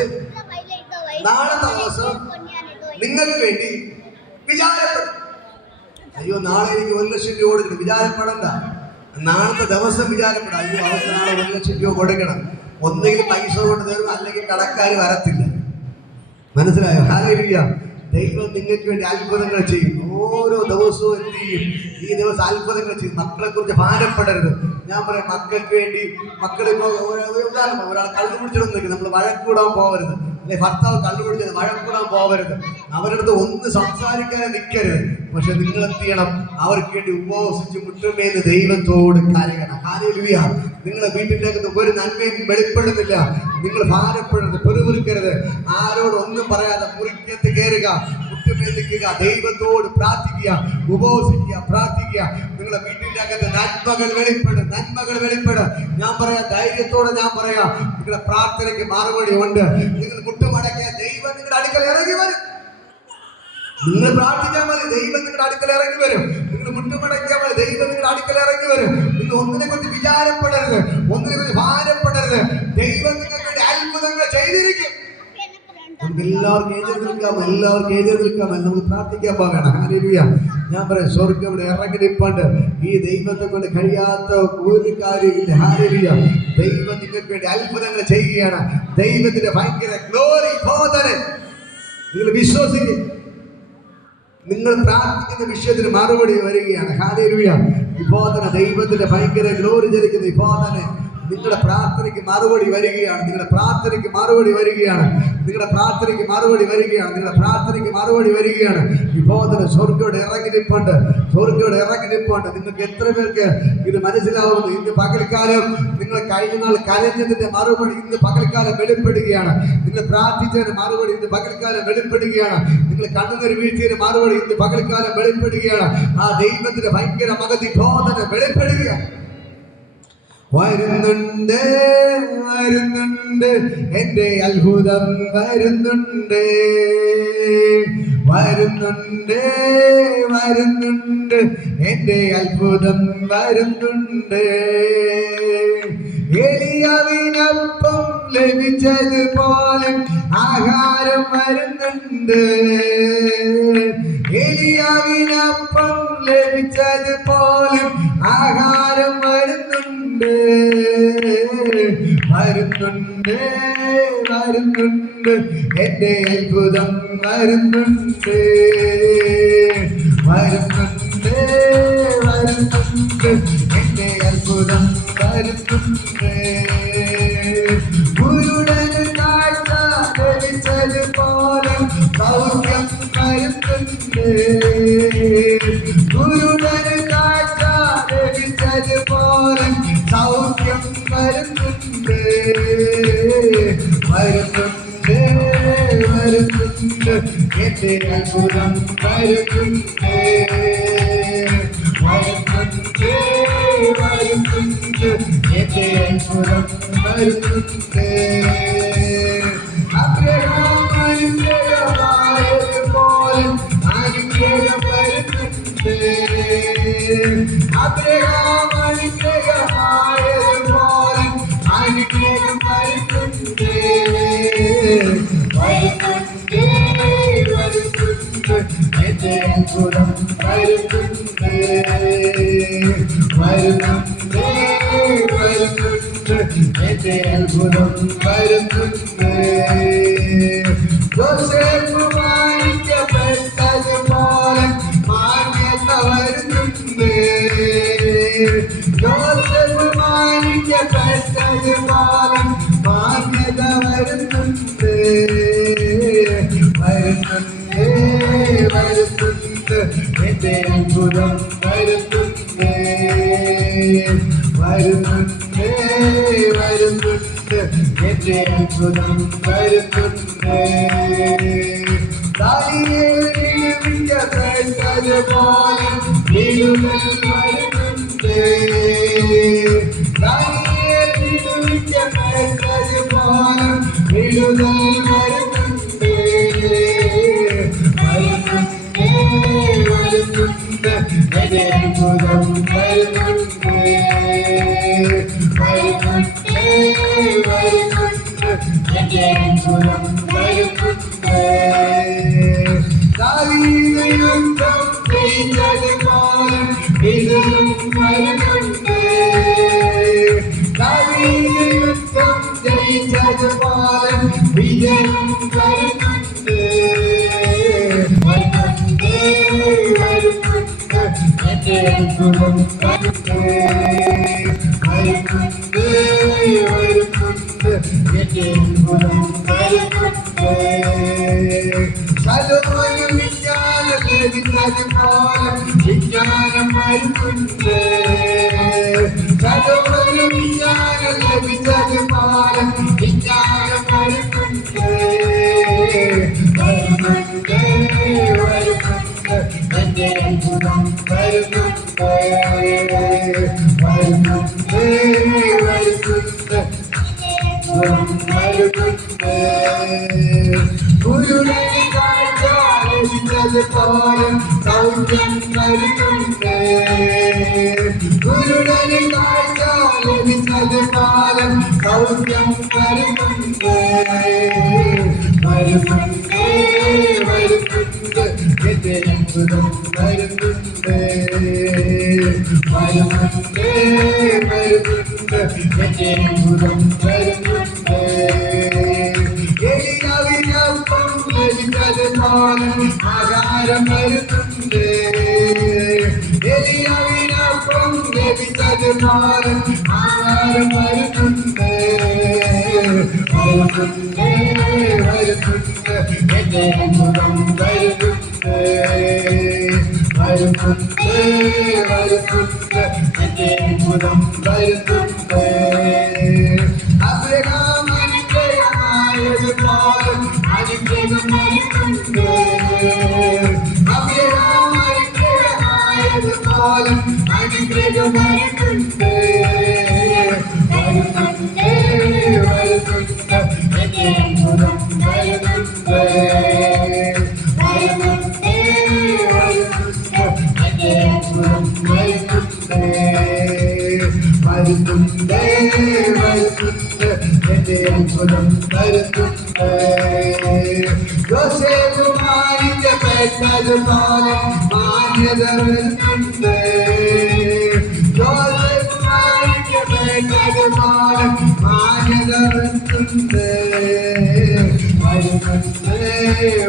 നാളത്തെ ദിവസം നിങ്ങൾക്ക് വേണ്ടി വിചാരപ്പെടും. അയ്യോ നാളെ എനിക്ക് 1 ലക്ഷം രൂപ കൊടുക്കണം, വിചാരപ്പെടണ്ട. നാളത്തെ ദിവസം വിചാരപ്പെടാം. അയ്യോ അവർക്ക് നാളെ 1 ലക്ഷം രൂപ കൊടുക്കണം. ഒന്നുകിൽ പൈസ കൊണ്ട് തരും, അല്ലെങ്കിൽ കടക്കാർ വരത്തില്ല. മനസ്സിലായോ? ഹല്ലേലൂയ. ദൈവം നിങ്ങൾക്ക് വേണ്ടി അത്ഭുതങ്ങൾ ചെയ്യും. ഓരോ ദിവസവും എന്ത് ചെയ്യും? ഈ ദിവസം അത്ഭുതങ്ങൾ ചെയ്യും. മക്കളെ കുറിച്ച് ഭാരപ്പെടരുത്. ഞാൻ പറയാം, മക്കൾക്ക് വേണ്ടി, മക്കളിപ്പോ ഉദാഹരണം, ഒരാൾ കള്ളു കുടിച്ചിടന്ന് നിൽക്കും, നമ്മൾ വഴക്കൂടാൻ പോകരുത്. അല്ലെ ഭർത്താവ് കള്ളു കുടിച്ചത് വഴക്കൂടാൻ പോകരുത്. അവരുടെ ഒന്ന് സംസാരിക്കാതെ നിൽക്കരുത്. പക്ഷെ നിങ്ങൾ എന്ത് ചെയ്യണം? അവർക്ക് വേണ്ടി ഉപവസിച്ച് മുട്ടുമേന്ന് ദൈവത്തോട് കരയണം. ഹല്ലേലൂയ. നിങ്ങളുടെ വീട്ടിലേക്ക് ഒരു നന്മയും വെളിപ്പെടുന്നില്ല. നിങ്ങൾ ഭാരപ്പെടരുത്, പെറുപിറുക്കരുത്. ആരോടൊന്നും പറയാതെ മുറിക്കത്ത് കയറുക, മുട്ടുമേൽ നിൽക്കുക, ദൈവത്തോട് പ്രാർത്ഥിക്കുക, ഉപവസിക്കുക, പ്രാർത്ഥിക്കുക. നിങ്ങളുടെ വീട്ടിൻ്റെ അകത്ത് നന്മകൾ വെളിപ്പെടും, നന്മകൾ വെളിപ്പെടും. ഞാൻ പറയാം, ധൈര്യത്തോടെ ഞാൻ പറയാം, നിങ്ങളുടെ പ്രാർത്ഥനയ്ക്ക് മറുപടി ഉണ്ട്. നിങ്ങൾ മുട്ടുമടക്കിയ ദൈവം നിങ്ങളുടെ അടുക്കൽ ഇറങ്ങി വരും. നിങ്ങൾ പ്രാർത്ഥിച്ചാൽ മതി, ദൈവം നിങ്ങളുടെ അടുക്കൽ ഇറങ്ങി വരും. നിങ്ങൾ മുട്ടുമടക്കിയാൽ മതി, ദൈവം നിങ്ങളുടെ അടുക്കൽ ഇറങ്ങി വരും. നിങ്ങൾ ഒന്നിനെ കുറിച്ച് വിചാരപ്പെടരുത്, ഒന്നിനെ കുറിച്ച് ഭാരപ്പെടരുത്. ദൈവം നിങ്ങൾക്ക് വേണ്ടി അത്ഭുതങ്ങൾ ചെയ്തിരിക്കും. നമുക്ക് എല്ലാവർക്കും എഴുതി നിൽക്കാം, നമുക്ക് പ്രാർത്ഥിക്കാൻ പോകണം. ഹല്ലേലൂയ. ഞാൻ പറയാം, സ്വർഗ്ഗം ഇവിടെ ഇറങ്ങി നിൽപ്പുണ്ട്. ഈ ദൈവത്തെ കൊണ്ട് കഴിയാത്ത ഒരു കാര്യമില്ല. ഹല്ലേലൂയ. ദൈവം നിങ്ങൾക്ക് വേണ്ടി അത്ഭുതങ്ങൾ ചെയ്യുകയാണ്. ദൈവത്തിന്റെ ഭയങ്കര ഗ്ലോറി ബോധനം നിങ്ങൾ വിശ്വസിക്കും. നിങ്ങൾ പ്രാർത്ഥിക്കുന്ന വിഷയത്തിന് മറുപടി വരികയാണ്. ഹല്ലേലൂയ. വിബോധന, ദൈവത്തിന്റെ ഭയങ്കര ഗ്ലോറി ചലിക്കുന്ന വിബോധന നിങ്ങളുടെ പ്രാർത്ഥനയ്ക്ക് മറുപടി വരികയാണ്. നിങ്ങളുടെ പ്രാർത്ഥനയ്ക്ക് മറുപടി വരികയാണ്. നിങ്ങളുടെ പ്രാർത്ഥനയ്ക്ക് മറുപടി വരികയാണ്. നിങ്ങളുടെ പ്രാർത്ഥനയ്ക്ക് മറുപടി വരികയാണ്. വിബോധന സ്വർഗ്ഗയോട് ഇറങ്ങി നിൽപ്പുണ്ട്, സ്വർഗ്ഗയോട് ഇറങ്ങി നിൽപ്പുണ്ട്. നിങ്ങൾക്ക് എത്ര പേർക്ക് ഇത് മനസ്സിലാവുന്നു? ഇന്ന് പകൽക്കാലം നിങ്ങൾ കഴിഞ്ഞ നാൾ കരഞ്ഞതിന്റെ മറുപടി ഇന്ന് പകൽക്കാലം വെളിപ്പെടുകയാണ്. നിങ്ങൾ പ്രാർത്ഥിച്ചതിന് മറുപടി ഇന്ന് പകൽക്കാലം വെളിപ്പെടുകയാണ്. നിങ്ങൾ കണ്ണുനീർ വീഴ്ചയുടെ മറുപടി ഇന്ന് പകൽക്കാലം വെളിപ്പെടുകയാണ്. ആ ദൈവത്തിന്റെ ഭയങ്കര മഹതി ബോധന വെളിപ്പെടുകയാണ്. വരുന്നുണ്ട്, വരുന്നുണ്ട്, എന്റെ അത്ഭുതം വരുന്നുണ്ട്. വരുന്നുണ്ട്, വരുന്നുണ്ട്, എന്റെ അത്ഭുതം വരുന്നുണ്ട്. എലിയാവിനപ്പം ലഭിച്ചതുപോലെ ആഹാരം വരുന്നുണ്ട്. എലിയാവിനപ്പം ലഭിച്ചതുപോലെ ആഹാരം വരുന്നുണ്ട്. വരുന്നുണ്ട്, വരുന്നുണ്ട്, എന്റെ അത്ഭുതം വരുന്നുണ്ട്. വരുന്നുണ്ട്, വരുന്നുണ്ട്, എന്റെ അത്ഭുതം വരുന്നുണ്ട്. ഗുരുടന് കാഴ്ച ലഭിച്ചതുപോലെ സൗഖ്യം വരുന്നുണ്ട്. ഗുരുടന് കാഴ്ച ലഭിച്ചതുപോലെ സൗഖ്യം വരുന്നുണ്ട്. വരുന്നുണ്ട്, വരുന്നുണ്ട്, എന്റെ അത്ഭുതം വരുന്നുണ്ട്. വരുന്നുണ്ട്, വരുന്നുണ്ട്, എന്റെ അത്ഭുതം വരുന്നുണ്ട്. അബ്രഹാം അനുഗ്രഹമായതുപോലെ അനുഗ്രഹം വരുന്നുണ്ട്. അബ്രഹാം അനുഗ്രഹമായതുപോലെ അനുഗ്രഹം വരുന്നുണ്ട്. വരുന്നുണ്ട്, വരുന്നുണ്ട്, എന്റെ അത്ഭുതം വരുന്നുണ്ട്. വരുന്നുണ്ട്, വരുന്നുണ്ട്, എന്റെ അത്ഭുതം വരുന്നുണ്ട്. യോസേഫ് മാനിക്കപ്പെട്ടതുപോലെ മാന്യത വരുന്നുണ്ട്. യോസേഫ് മാനിക്കപ്പെട്ടതുപോലെ മാന്യത വരുന്നുണ്ട്, വരുന്നുണ്ട്, വരുന്നുണ്ട്. എന്റെ അത്ഭുതം വരുന്നുണ്ട്, വരുന്നുണ്ട്, വരുന്നുണ്ട്. എന്റെ അത്ഭുതം വരുന്നുണ്ട്. പ്പെട്ടതുപോലെ വിടുതൽ വരുന്നുണ്ട്, പ്പെട്ടതുപോലെ വിടുതൽ വരുന്നുണ്ട്, വരുന്നുണ്ട്, വരുന്നുണ്ട്. എന്റെ അത്ഭുതം വരുന്നുണ്ട്, വരുന്നുണ്ട്, വരുന്നുണ്ട്. എന്റെ അത്ഭുതം വരുന്നുണ്ട്. യുദ്ധം ജയിച്ചതുപോലെ വിജയം വരുന്നുണ്ട്, യുദ്ധം ജയിച്ചതുപോലെ വിജയം വരുന്നുണ്ട്, വരുന്നുണ്ട്, വരുന്നുണ്ട്. എന്റെ അത്ഭുതം വരുന്നുണ്ട്, വരുന്നുണ്ട്, വരുന്നുണ്ട്. എന്റെ അത്ഭുതം വരുന്നുണ്ട്. സലോമോനും വിജ്ഞാനം ലഭിച്ചതുപോലെ വിജ്ഞാനം വരുന്നുണ്ട്, സലോമോനും വിജ്ഞാനം ലഭിച്ചതുപോലെ വിജ്ഞാനം വരുന്നുണ്ട്, വരുന്നുണ്ട്, വരുന്നുണ്ട്. എന്റെ അത്ഭുതം വരുന്നുണ്ട്, വരുന്നുണ്ട്, വരുന്നുണ്ട്. വരുന്നുണ്ട്. ഗുരുവിനെ ലഭിച്ചതുപോലെ സൗഖ്യം വരുന്നുണ്ട്, ഗുരുവിനെ കാഴ്ച ലഭിച്ചതുപോലെ സൗഖ്യം വരുന്നുണ്ട്, വരുന്നുണ്ട്, വരുന്നുണ്ട്. എന്റെ അത്ഭുതം വരുന്നുണ്ട്, വരുന്നുണ്ട്, വരുന്നുണ്ട്. എന്റെ അത്ഭുതം വരുന്നുണ്ട്. എലിയാവിനൊപ്പം ലഭിച്ചതുപോലെ ആഹാരം വരുന്നുണ്ട്, എലിയാവിനൊപ്പം ലഭിച്ചതുപോലെ ആഹാരം വരുന്നുണ്ട്, വരുന്നുണ്ട്, വരുന്നുണ്ട്. എന്റെ അത്ഭുതം വരുന്നുണ്ട്, വരുന്നുണ്ട്, വരുന്നുണ്ട്. എന്റെ അത്ഭുതം വരുന്നുണ്ട്. അബ്രഹാം അനുഗ്രഹമായതുപോലെ അനുഗ്രഹം വരുന്നുണ്ട്, അബ്രഹാം അനുഗ്രഹമായതുപോലെ അനുഗ്രഹം വരുന്നുണ്ട്, വരുന്നുണ്ട്, വരുന്നുണ്ട്. എന്റെ അത്ഭുതം വരുന്നുണ്ട്, വരുന്നുണ്ട്, വരുന്നുണ്ട്. എന്റെ അത്ഭുതം വരുന്നുണ്ട്, വരുന്നുണ്ട്, വരുന്നുണ്ട്. എന്റെ അത്ഭുതം വരുന്നുണ്ട്. യോസേഫ് മാനിക്കപ്പെട്ടതുപോലെ മാന്യത വരുന്നുണ്ട്, യോസേഫ് മാനിക്കപ്പെട്ടതുപോലെ മാന്യത വരുന്നുണ്ട്, വരുന്നുണ്ട്,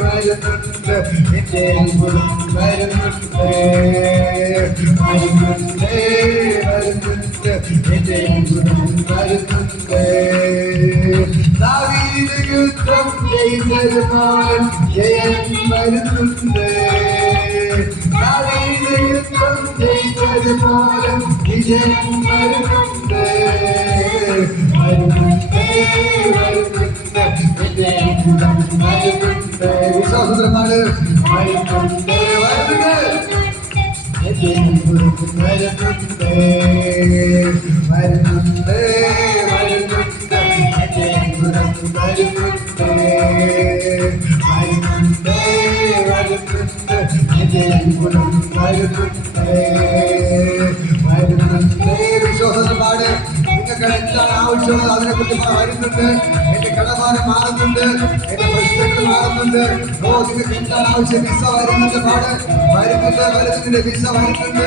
വരുന്നുണ്ട്. എന്റെ അത്ഭുതം വരുന്നുണ്ട്, വരുന്നുണ്ട്, വരുന്നുണ്ട്. എന്റെ അത്ഭുതം വരുന്നുണ്ട്. ദാവീദ് യുദ്ധം ജയിച്ചതുപോലെ ജയം വരുന്നുണ്ട്, ദാവീദ് യുദ്ധം ജയിച്ചതുപോലെ വിജയം വരുന്നുണ്ട്, വരുന്നുണ്ട്, വരുന്നുണ്ട്. എന്റെ അത്ഭുതം വരുന്നുണ്ട്. വിശ്വാസത്തിലാണ് വരുന്നുണ്ട്, വരുന്നുണ്ട്. എന്റെ അത്ഭുതം വരുന്നുണ്ട്, വരുന്നുണ്ട്, വരുന്നുണ്ട്. എന്റെ അത്ഭുതം വരുന്നുണ്ട്, വരുന്നുണ്ട്, വരുന്നുണ്ട്. എന്റെ അത്ഭുതം വരുന്നുണ്ട്, വരുന്നുണ്ട്. വിശ്വാസത്തിലാണ് നിങ്ങൾക്ക് എന്താണ് ആവശ്യമുള്ളത് അതിനെക്കുറിച്ച് വരുന്നുണ്ട്. എന്റെ കടഭാരം മാറുന്നുണ്ട്, എന്റെ പ്രശ്നങ്ങൾ മാറുന്നുണ്ട്. ഓ നിങ്ങൾക്ക് എന്താണ് ആവശ്യം? വിസ വരുന്നുണ്ട്, പാട് വരുന്നുണ്ട്, വരുന്നതിന്റെ വിസ വരുന്നുണ്ട്,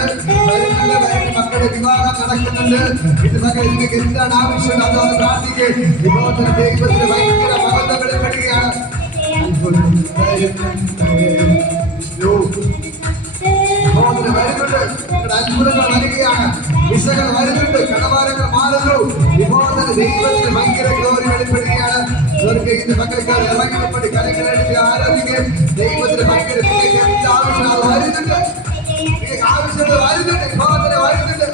വരുന്നുണ്ട്, വരുന്ന മക്കളുടെ വിവാഹം നടക്കുന്നുണ്ട്. ഇത് നിങ്ങൾക്ക് എന്താണ് ആവശ്യം അതൊന്ന് പ്രാർത്ഥിക്കുക. വിവാഹത്തിന് ദൈവത്തിന് ഭയങ്കര മഹത്വം വെളിപ്പെടുകയാണ്. അത്ഭുതം വരുന്നുണ്ട്, വരുന്നുണ്ട്. നിങ്ങളുടെ അത്ഭുതങ്ങൾ വരികയാണ്. വിസകൾ വരുന്നുണ്ട്, കടഭാരങ്ങൾ മാറുന്നു. ഇപ്പോൾ തന്നെ ദൈവത്തിന് ഭയങ്കര ഗ്ലോറി വെളിപ്പെടുകയാണ്. സ്വർഗ്ഗത്തിന്റെ മക്കൾക്കാർ ഇറങ്ങപ്പെട്ട് കരങ്ങളടിച്ച് ആരാധിക്കുകയും ദൈവത്തിന് ഭയങ്കര നിങ്ങൾക്ക് ആവശ്യങ്ങൾ വരുന്നുണ്ട്, നിങ്ങൾക്ക് ആവശ്യങ്ങൾ വരുന്നുണ്ട്. ഇപ്പോൾ തന്നെ വരുന്നുണ്ട്,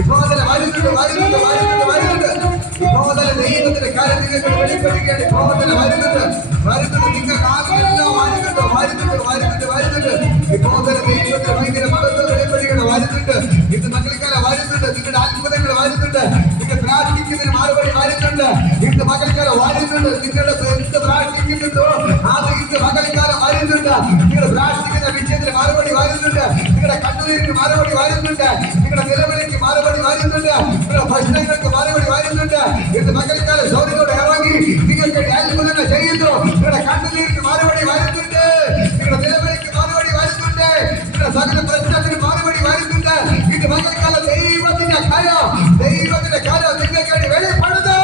ഇപ്പോൾ തന്നെ വരുന്നുണ്ട്, വരുന്നുണ്ട്, വരുന്നുണ്ട്, വരുന്നുണ്ട്. ഇപ്പോൾ തന്നെ ദൈവത്തിന്റെ കാര്യം നിങ്ങൾക്ക് വെളിപ്പെടുകയാണ്. ഇപ്പോൾ തന്നെ വരുന്നുണ്ട്, വരുന്നുണ്ട്. നിങ്ങൾക്ക് ആഗ്രഹമെല്ലാം വരുന്നുണ്ട്, വരുന്നുണ്ട്, വരുന്നുണ്ട്, വരുന്നുണ്ട്. ഇപ്പോൾ തന്നെ ദൈവത്തിന് ഭയങ്കര മഹത്വം വെളിപ്പെടുകയാണ്. വരുന്നുണ്ട്, ഇന്ന് മക്കൾക്കാരെ വരുന്നുണ്ട്. നിങ്ങളുടെ അത്ഭുതങ്ങൾ വരുന്നുണ്ട്, നിങ്ങൾ പ്രാർത്ഥിക്കുന്നതിന് മറുപടി വരുന്നുണ്ട്. ഇന്ന് മകൾക്കാരെ വരുന്നുണ്ട്, നിങ്ങളുടെ എന്ത് പ്രാർത്ഥിക്കുന്നുണ്ടോ അത് ഇന്ന് മകൾക്കാരെ വരുന്നുണ്ട്. നിങ്ങൾ പ്രാർത്ഥിക്കുന്ന വിഷയത്തിന് മറുപടി വരുന്നുണ്ട്, നിങ്ങളുടെ കണ്ണുനീരിന് മറുപടി വരുന്നുണ്ട്, നിങ്ങളുടെ നിലവിളിക്ക് മറുപടി വരുന്നുണ്ട്, നിങ്ങളുടെ പ്രശ്നങ്ങൾക്ക് മറുപടി വരുന്നുണ്ട്. ഇന്ന് മകൾക്കാരെ സൗകര്യത്തോടെ ഇറങ്ങി നിങ്ങൾക്ക് അത്ഭുതങ്ങൾ ചെയ്യുന്നു. നിങ്ങളുടെ കണ്ണുനീരിന് മറുപടി വരുന്നുണ്ട്, നിങ്ങളുടെ നിലവിളിക്ക് മറുപടി വരുന്നുണ്ട്, നിങ്ങളുടെ സകല പ്രശ്നത്തിന് മറുപടി വരുന്നുണ്ട്. ഇത് മകൾക്കാല ദൈവത്തിന്റെ കരം, ദൈവത്തിന്റെ കരം നിങ്ങൾക്ക് വെളിപ്പെടുന്നു.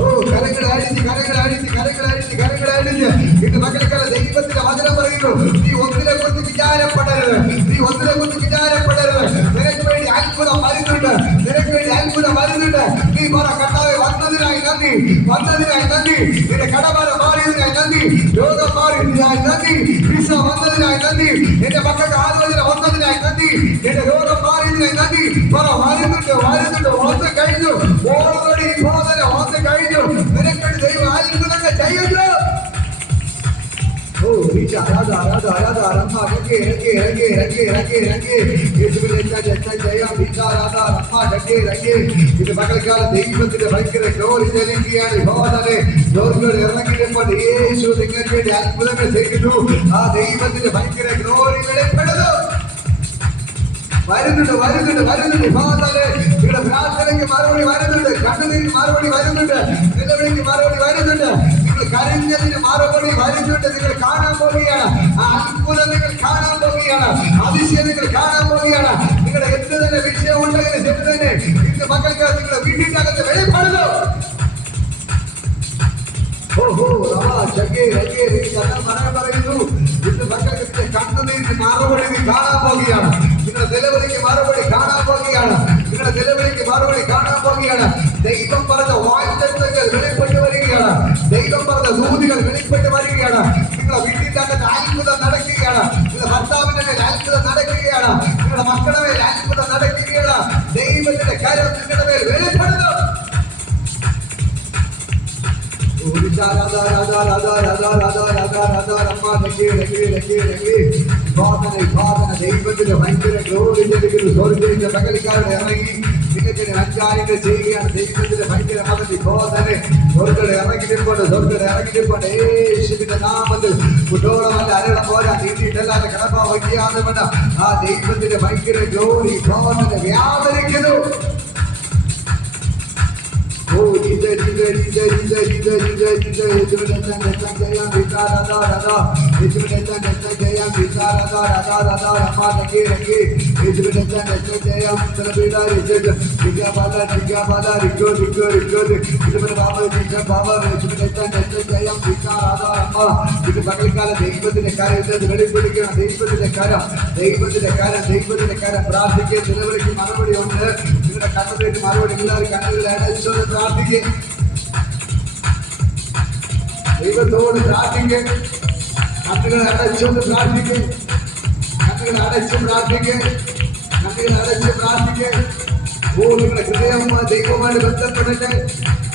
ഓ കരങ്ങൾ അടിച്ച്, കരങ്ങൾ അടിച്ച്, കരങ്ങൾ അടിച്ച്, കരങ്ങൾ അടിച്ച്. ഇത് മകൾക്കാല ദൈവത്തിന്റെ വചനം പറയുന്നു, നീ ഒന്നിനെ കുറിച്ച് വിചാരപ്പെടരുത്, നീ ഒന്നിനെ കുറിച്ച് വിചാരപ്പെടരുത്. നിനക്ക് വേണ്ടി അത്ഭുതം വരുന്നുണ്ട്, നിനക്ക് വേണ്ടി അത്ഭുതം വരുന്നുണ്ട്. നീ പറ, കർത്താവേ വന്നതിനായി നന്ദി, വന്നതിനായി നന്ദി, നിന്റെ കടഭാരം മാറിയതിനായി നന്ദി, രോഗം മാറിയതിനായി നന്ദി, വിസ വന്നതിനായി നന്ദി, എന്റെ മക്കൾക്ക് ആലോചന വന്നതിനായി നന്ദി, എന്റെ രോഗം മാറിയതിനായി നന്ദി. പറ, വരുന്നുണ്ട്, വരുന്നുണ്ട്, വന്ന് കഴിഞ്ഞു, ഓൾറെഡി ബോധന വന്ന് കഴിഞ്ഞു. നിനക്ക് വേണ്ടി ദൈവം അത്ഭുതങ്ങൾ ചെയ്യുന്നു. Oh, Risha, Radha, Radha, Radha, Rama, Rake, Rake, Rake, Rake, Rake, Rake. Yesu Jetta, Jaya, Risha, Radha, Rama, Rake, Rake. ഇത് മകൾക്കാല ദൈവത്തിന്റെ ഭയങ്കര ഗ്ലോറി ജനിക്കുകയാണ്. ബോധനെ ജോലികൾ ഇറങ്ങിയപ്പോൾ യേശു നിങ്ങൾക്ക് വേണ്ടി അത്ഭുതങ്ങൾ ചെയ്യുന്നു. ആ ദൈവത്തിന്റെ ഭയങ്കര ഗ്ലോറി വെളിപ്പെടുന്നു. വരുന്നുണ്ട്, വരുന്നുണ്ട്, വരുന്നുണ്ട്. ബോധനെ നിങ്ങളുടെ പ്രാർത്ഥനയ്ക്ക് മറുപടി വരുന്നുണ്ട്, കണ്ണുനീരിന് മറുപടി വരുന്നുണ്ട്, നിലവിളിക്ക് മറുപടി വരുന്നുണ്ട്, നിങ്ങൾ കരഞ്ഞതിന് മറുപടി വരുന്നുണ്ട്. നിങ്ങൾ കാണാൻ പോവുകയാണ്, ആ അത്ഭുതം നിങ്ങൾ കാണാൻ പോവുകയാണ്, അതിശയം നിങ്ങൾ കാണാൻ പോവുകയാണ്. നിങ്ങളുടെ എന്ത് തന്നെ വിഷയം ഉണ്ടെങ്കിൽ ശരി തന്നെ ഇന്ന് മക്കൾക്ക് നിങ്ങളുടെ വീട്ടിനകത്ത് വെളിപ്പെടുന്നു. ഓഹോ പറയുന്നു, ഇന്ന് മക്കൾക്ക് കണ്ണുനീരിന് മറുപടി നീ കാണാൻ പോവുകയാണ്, നിങ്ങളുടെ നിലവിളിക്ക് മറുപടി കാണാൻ പോവുകയാണ്, നിങ്ങളുടെ നിലവിളിക്ക് മറുപടി കാണാൻ പോവുകയാണ്. ദൈവം പറഞ്ഞ വായ്ത്തത്വങ്ങൾ വെളിപ്പെട്ട് വരികയാണ്, ദൈവം പറഞ്ഞ ദൂതികൾ വെളിപ്പെട്ട് വരികയാണ്. നിങ്ങളുടെ വീട്ടിന്റെ അകത്ത് അത്ഭുതം നടക്കുകയാണ്, നിങ്ങളുടെ ഭർത്താവിന്റെ മേൽ അത്ഭുതം നടക്കുകയാണ്, നിങ്ങളുടെ മക്കളുടെ മേൽ അത്ഭുതം നടക്കുകയാണ്. ദൈവത്തിന്റെ കരം നിങ്ങളുടെ മേൽ വെളിപ്പെടുന്നു. ദൈവത്തിന്റെ ഭയങ്കര ഗ്ലോറി സ്വർഗ്ഗത്തിന്റെ പകലിക്കാരുടെ ഇറങ്ങി നിങ്ങൾക്ക് അഞ്ചാരികൾ ചെയ്യുകയാണ്. ദൈവത്തിന്റെ ഭയങ്കര മതി ബോധനെ സ്വർഗ്ഗടെ ഇറങ്ങിയിട്ടുണ്ട്, സ്വർഗ്ഗടെ ഇറങ്ങിയിട്ടുണ്ട്. യേശുവിന്റെ നാമത്തിൽ കുട്ടോളമല്ല അരയുടെ പോരാ നീട്ടിയിട്ടല്ലാതെ കിടപ്പാ വയ്ക്കാതെ വേണ്ട. ആ ദൈവത്തിന്റെ ഭയങ്കര ഗ്ലോറി ബോധനെ വ്യാപരിക്കുന്നു. Oh, Jesus, Jesus, Jesus, Jesus, Jesus, Jesus, Jesus, Yesuവിനെ ജയം വികാരത രഥ, യേശുവിനെ ജയം വികാരത രഥ രഥ രമ രംഗി രംഗി, യേശുവിനെ ജയം തലബില യേശു വികാബല വികാബല റിക്കോ റിക്കോ റിക്കോ, യേശുവിനെ ബാബ യേശു ബാബ, യേശുവിനെ ജയം വികാരത രമ. ഇത് പകൽക്കാല ദൈവത്തിന്റെ കാര്യം വെളിപ്പെടുകയാണ്. ദൈവത്തിന്റെ കാര്യം, ദൈവത്തിന്റെ കാര്യം, ദൈവത്തിന്റെ കാര്യം. പ്രാർത്ഥിക്കുക, നിലവിളിക്ക് മറുപടി ഉണ്ട്. നിങ്ങളുടെ കണ്ണുകളിലേക്ക് മറുപടി എല്ലാവരും കണ്ണുകളെ അടച്ചു പ്രാർത്ഥിക്കുക, ദൈവത്തോട് പ്രാർത്ഥിക്കുക, കണ്ണുകളെ അടച്ചുകൊണ്ട് പ്രാർത്ഥിക്കുക, കണ്ണുകളെ അടച്ച് പ്രാർത്ഥിക്കുക, കണ്ണുകളെ അടച്ച് പ്രാർത്ഥിക്കുക. ഓ നിങ്ങളുടെ ഹൃദയം ദൈവവുമായിട്ട് ബന്ധപ്പെടട്ടെ.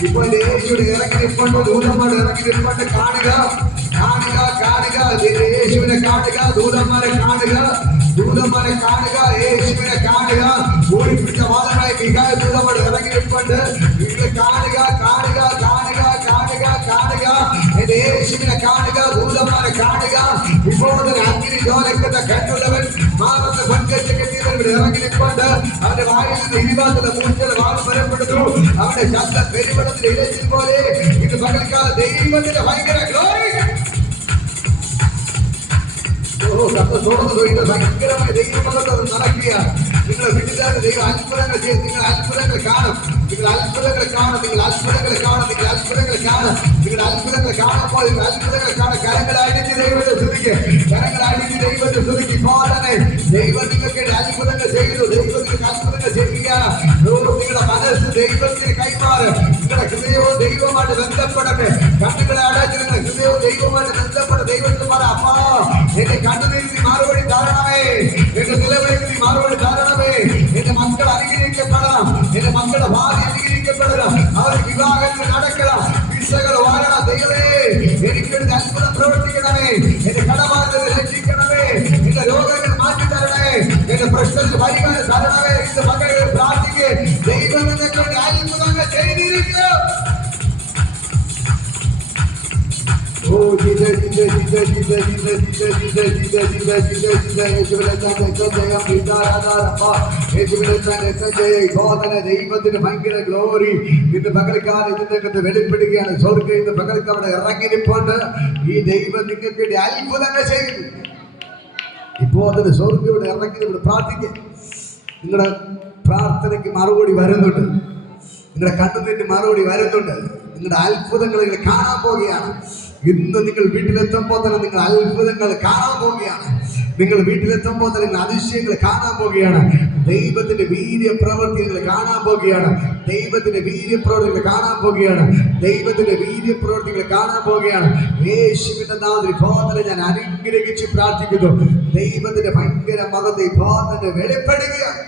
ഇപ്പോൾ യേശുവിടെ ഇറങ്ങി നിൽപ്പുണ്ട്, ദൂതന്മാരെ ഇറങ്ങി നിൽപ്പുണ്ട്. കാണുക, കാണുക, കാണുക, യേശുവിനെ കാണുക, ദൂതന്മാരെ കാണുക, ദൂതന്മാരെ കാണുക, യേശുവിനെ കാണുക. ഓടിപ്പിടിച്ച വാദമായി മികായ ദൂതന്മാർ ഇറങ്ങി നിൽപ്പുണ്ട്. നിങ്ങൾ കാണുക, കാണുക, കാണുക, കാണുക, കാണുക, എന്റെ യേശുവിനെ കാണുക, ദൂതന്മാരെ കാണുക. ഇപ്പോൾ അഗ്നി ജോലക്കുന്ന കണ്ണുള്ളവൻ മാറുന്ന പങ്കെടുത്ത് കെട്ടിയവൻ ഇറങ്ങി നിൽപ്പുണ്ട്. അവന്റെ വായിൽ നിന്ന് ഇരുപാത്തിലെ മൂർച്ചകൾ വാൾ വരപ്പെടുന്നു. അവന്റെ ശബ്ദം പെരുവെള്ളത്തിൽ ഇരച്ചിൽ പോലെ. ഇത് പകൽക്കാല ദൈവത്തിന്റെ ഭയങ്കര ഗ്ലോറി. ഭയങ്കരമായ ദൈവമഹത്വം നടക്കുകയാണ്. നിങ്ങളുടെ വീട്ടിലാണ് ദൈവം അത്ഭുതങ്ങൾ ചെയ്ത് നിങ്ങൾ അത്ഭുതങ്ങൾ കാണും, നിങ്ങൾ അത്ഭുതങ്ങൾ കാണും, നിങ്ങൾ അത്ഭുതങ്ങൾ കാണും, നിങ്ങൾ അത്ഭുതങ്ങൾ കാണും, നിങ്ങൾ അത്ഭുതങ്ങൾ കാണുമ്പോൾ നിങ്ങൾ അത്ഭുതങ്ങൾ കാണും. കരങ്ങളടിച്ച് ദൈവത്തെ സ്തുതിക്കുക, കരങ്ങളടിച്ച് ദൈവത്തെ സ്തുതിക്കുക. ഇപ്പോൾ തന്നെ ദൈവം നിങ്ങൾക്ക് അത്ഭുതങ്ങൾ ചെയ്തു, ദൈവം നിങ്ങൾക്ക് അത്ഭുതങ്ങൾ ചെയ്തു. ദൈവത്തിന് കൈമാറ്. നിങ്ങളുടെ ഹൃദയവും ദൈവവുമായിട്ട് ബന്ധപ്പെടട്ടെ. കണ്ണുകളെ അടച്ച് നിങ്ങളുടെ ഹൃദയവും ദൈവവുമായിട്ട് ബന്ധപ്പെട്ട ദൈവത്തിന് പറ, അപ്പാ എന്റെ കണ്ണുനീരിൽ നീ മറുപടി തരണമേ, എന്റെ നിലവിളിക്ക് നീ മറുപടി തരണമേ. എന്റെ മക്കൾ അനുഗ്രഹിക്കപ്പെടണം, എന്റെ മക്കളുടെ ഭാവി അനുഗ്രഹിക്കപ്പെടണം, അവർക്ക് വിവാഹത്തിൽ നടക്കണം, വിസകൾ വാഴണം. ദൈവമേ എനിക്കൊരു അത്ഭുതം പ്രവർത്തിക്കണമേ, എന്റെ കടബാധ്യത രക്ഷിക്കണമേ, എന്റെ രോഗങ്ങൾ മാറ്റി തരണമേ, എന്റെ പ്രശ്നത്തിൽ പരിഹാരം തരണമേ. ഇത് മക്കളെ പ്രാർത്ഥിക്കേ. ദൈവം നിങ്ങൾക്ക് അത്ഭുതങ്ങൾ ചെയ്തിരിക്കും. Oh Jesus, Jesus, Jesus, Jesus, Jesus, Jesus, Jesus, Jesus, Jesus, Jesus, ദൈവത്തിന് ഭയങ്കര ഗ്ലോറി ഇന്ന് പകൽക്കാലം ഇതിന്റെ വെളിപ്പെടുകയാണ്. സ്വർഗ്ഗം ഇന്ന് പകൽക്കാലം അവിടെ ഇറങ്ങിയിരിപ്പുണ്ട്. ഈ ദൈവം നിങ്ങൾക്ക് വേണ്ടി അത്ഭുതങ്ങൾ ചെയ്യുന്നു. ഇപ്പോ അതിന് സ്വർഗ്ഗം ഇവിടെ ഇറങ്ങി ഇവിടെ പ്രാർത്ഥിക്കുക. നിങ്ങളുടെ പ്രാർത്ഥനയ്ക്ക് മറുപടി വരുന്നുണ്ട്, നിങ്ങളുടെ കണ്ണുനീരിന് മറുപടി വരുന്നുണ്ട്. നിങ്ങളുടെ അത്ഭുതങ്ങൾ നിങ്ങൾ കാണാൻ പോവുകയാണ്. ഇന്ന് നിങ്ങൾ വീട്ടിലെത്തുമ്പോൾ തന്നെ നിങ്ങൾ അത്ഭുതങ്ങൾ കാണാൻ പോവുകയാണ്. നിങ്ങൾ വീട്ടിലെത്തുമ്പോൾ തന്നെ നിങ്ങൾ അതിശയങ്ങൾ കാണാൻ പോവുകയാണ്. ദൈവത്തിന്റെ വീര്യ പ്രവൃത്തികൾ കാണാൻ പോവുകയാണ്. ദൈവത്തിന്റെ വീര്യ പ്രവൃത്തികൾ കാണാൻ പോവുകയാണ്. ദൈവത്തിന്റെ വീര്യ പ്രവൃത്തികൾ കാണാൻ പോവുകയാണ്. യേശുവിന്റെ നാമത്തിൽ ഇപ്പോൾ തന്നെ ഞാൻ അനുഗ്രഹിച്ച് പ്രാർത്ഥിക്കുന്നു. ദൈവത്തിന്റെ ഭയങ്കര മഹത്വം ഇപ്പോൾ തന്നെ വെളിപ്പെടുകയാണ്.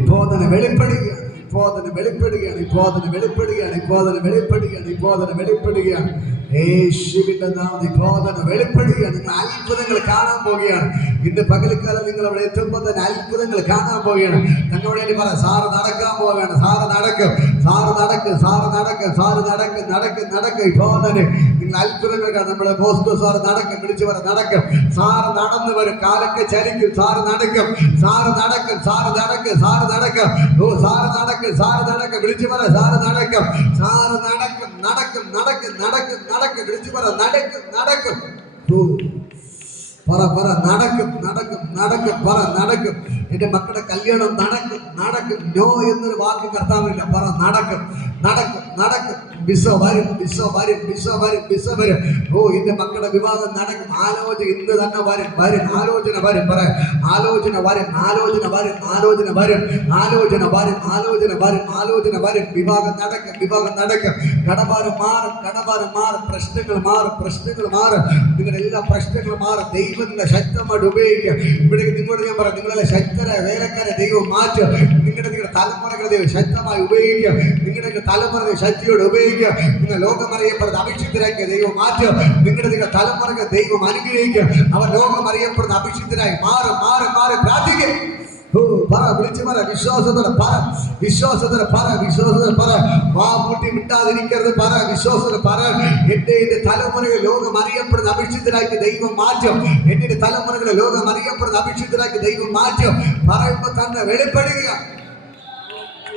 ഇപ്പോൾ തന്നെ വെളിപ്പെടുകയാണ്. ഇപ്പോൾ തന്നെ വെളിപ്പെടുകയാണ്. ഇപ്പോൾ തന്നെ വെളിപ്പെടുകയാണ്. ഇപ്പോൾ തന്നെ വെളിപ്പെടുകയാണ്. ഇപ്പോൾ തന്നെ വെളിപ്പെടുകയാണ്. യേശുവിന്റെ നാമത്തിൽ ഇപ്പോൾ തന്നെ വെളിപ്പെടുകയാണ്. നിങ്ങൾ അത്ഭുതങ്ങൾ കാണാൻ പോവുകയാണ്. ഇന്ന് പകൽക്കാലം നിങ്ങൾ അവിടെ എത്തുമ്പോൾ തന്നെ അത്ഭുതങ്ങൾ കാണാൻ പോവുകയാണ്. ഞങ്ങളോട് ഇനി പറ, സാറ് നടക്കാൻ പോവുകയാണ്. സാറ് നടക്കും, സാറ് നടക്കും, സാറ് നടക്കും, സാറ് നടക്കും, നടക്കും, നടക്കും. ഇപ്പോൾ തന്നെ നിങ്ങൾ അത്ഭുതങ്ങൾ കാണും. നമ്മുടെ ബോസ്കോ സാറ് നടക്കും, വിളിച്ചു പറ നടക്കും. സാറ് നടന്നു വരും, കാലൊക്കെ ചലിക്കും. സാറ് നടക്കും, സാറ് നടക്കും, സാറ് നടക്കും, സാറ് നടക്കും. ഓ സാറ് നടക്കും, സാറ് നടക്കും, വിളിച്ചു പറ സാറ് നടക്കും, സാറ് നടക്കും, നടക്കും, നടക്കും, നടക്കും, നടക്കും, വിളിച്ചു പറ നടക്കും, നടക്കും. പറ പറ നടക്കും, നടക്കും, നടക്കും, പറ നടക്കും. എന്റെ മക്കളുടെ കല്യാണം നടക്കും, നടക്കും. നോ എന്നൊരു വാക്ക് കർത്താവില്ല. പറ നടക്കും, നടക്കും, നടക്കും. വിസ വരും, വിസ വരും, വിസ വരും, വിസ വരും. ഓ എന്റെ മക്കളുടെ വിവാഹം നടക്കും. ആലോചന ഇന്ന് തന്നെ വരും, വരും. ആലോചന വരും, പറ ആലോചന വരും, ആലോചന വരും, ആലോചന വരും, ആലോചന വരും, ആലോചന വരും, ആലോചന വരും. വിവാഹം നടക്കും, വിവാഹം നടക്കും. കടഭാരം മാറും, കടഭാരം മാറും. പ്രശ്നങ്ങൾ മാറും, പ്രശ്നങ്ങൾ മാറും. നിങ്ങളുടെ എല്ലാ പ്രശ്നങ്ങളും മാറും. ദൈവം നിങ്ങളെ ശക്തമായിട്ട് ഉപയോഗിക്കുക. ഇവിടെ നിങ്ങളോട് ഞാൻ പറയാം, നിങ്ങളെ ശക്തരായ വേലക്കാരെ ദൈവം മാറ്റുക. നിങ്ങളുടെ തലമുറകളെ ദൈവം ശക്തമായി ഉപയോഗിക്കുക. നിങ്ങളുടെ തലമുറയെ ശക്തിയോട് ഉപയോഗിക്കുക. നിങ്ങൾ ലോകമറിയപ്പെടുന്ന അഭിഷിക്തരാക്കിയ ദൈവം മാറ്റുക. നിങ്ങളുടെ തലമുറകൾ ദൈവം അനുഗ്രഹിക്കുക. അവർ ലോകമറിയപ്പെടുന്ന അഭിഷിക്തരായി മാറും, മാറും, മാറി പ്രാർത്ഥിക്കുക. പറ വിളിച്ചു പറ, വിശ്വാസത്തോടെ പറ, വിശ്വാസത്തോടെ പറ, വിശ്വാസത്തോടെ പറ. വാ പൂട്ടി വിട്ടാതിരിക്കരുത്. പറ വിശ്വാസത്തോടെ പറ. എന്റെ തലമുറകൾ ലോകം അറിയപ്പെടുന്ന അഭിഷിക്തരാക്കി ദൈവം മാറ്റും. എന്റെ തലമുറകളെ ലോകം അറിയപ്പെടുന്ന അഭിഷിക്തരാക്കി ദൈവം മാറ്റും. പറയുമ്പോൾ തന്നെ വെളിപ്പെടുക.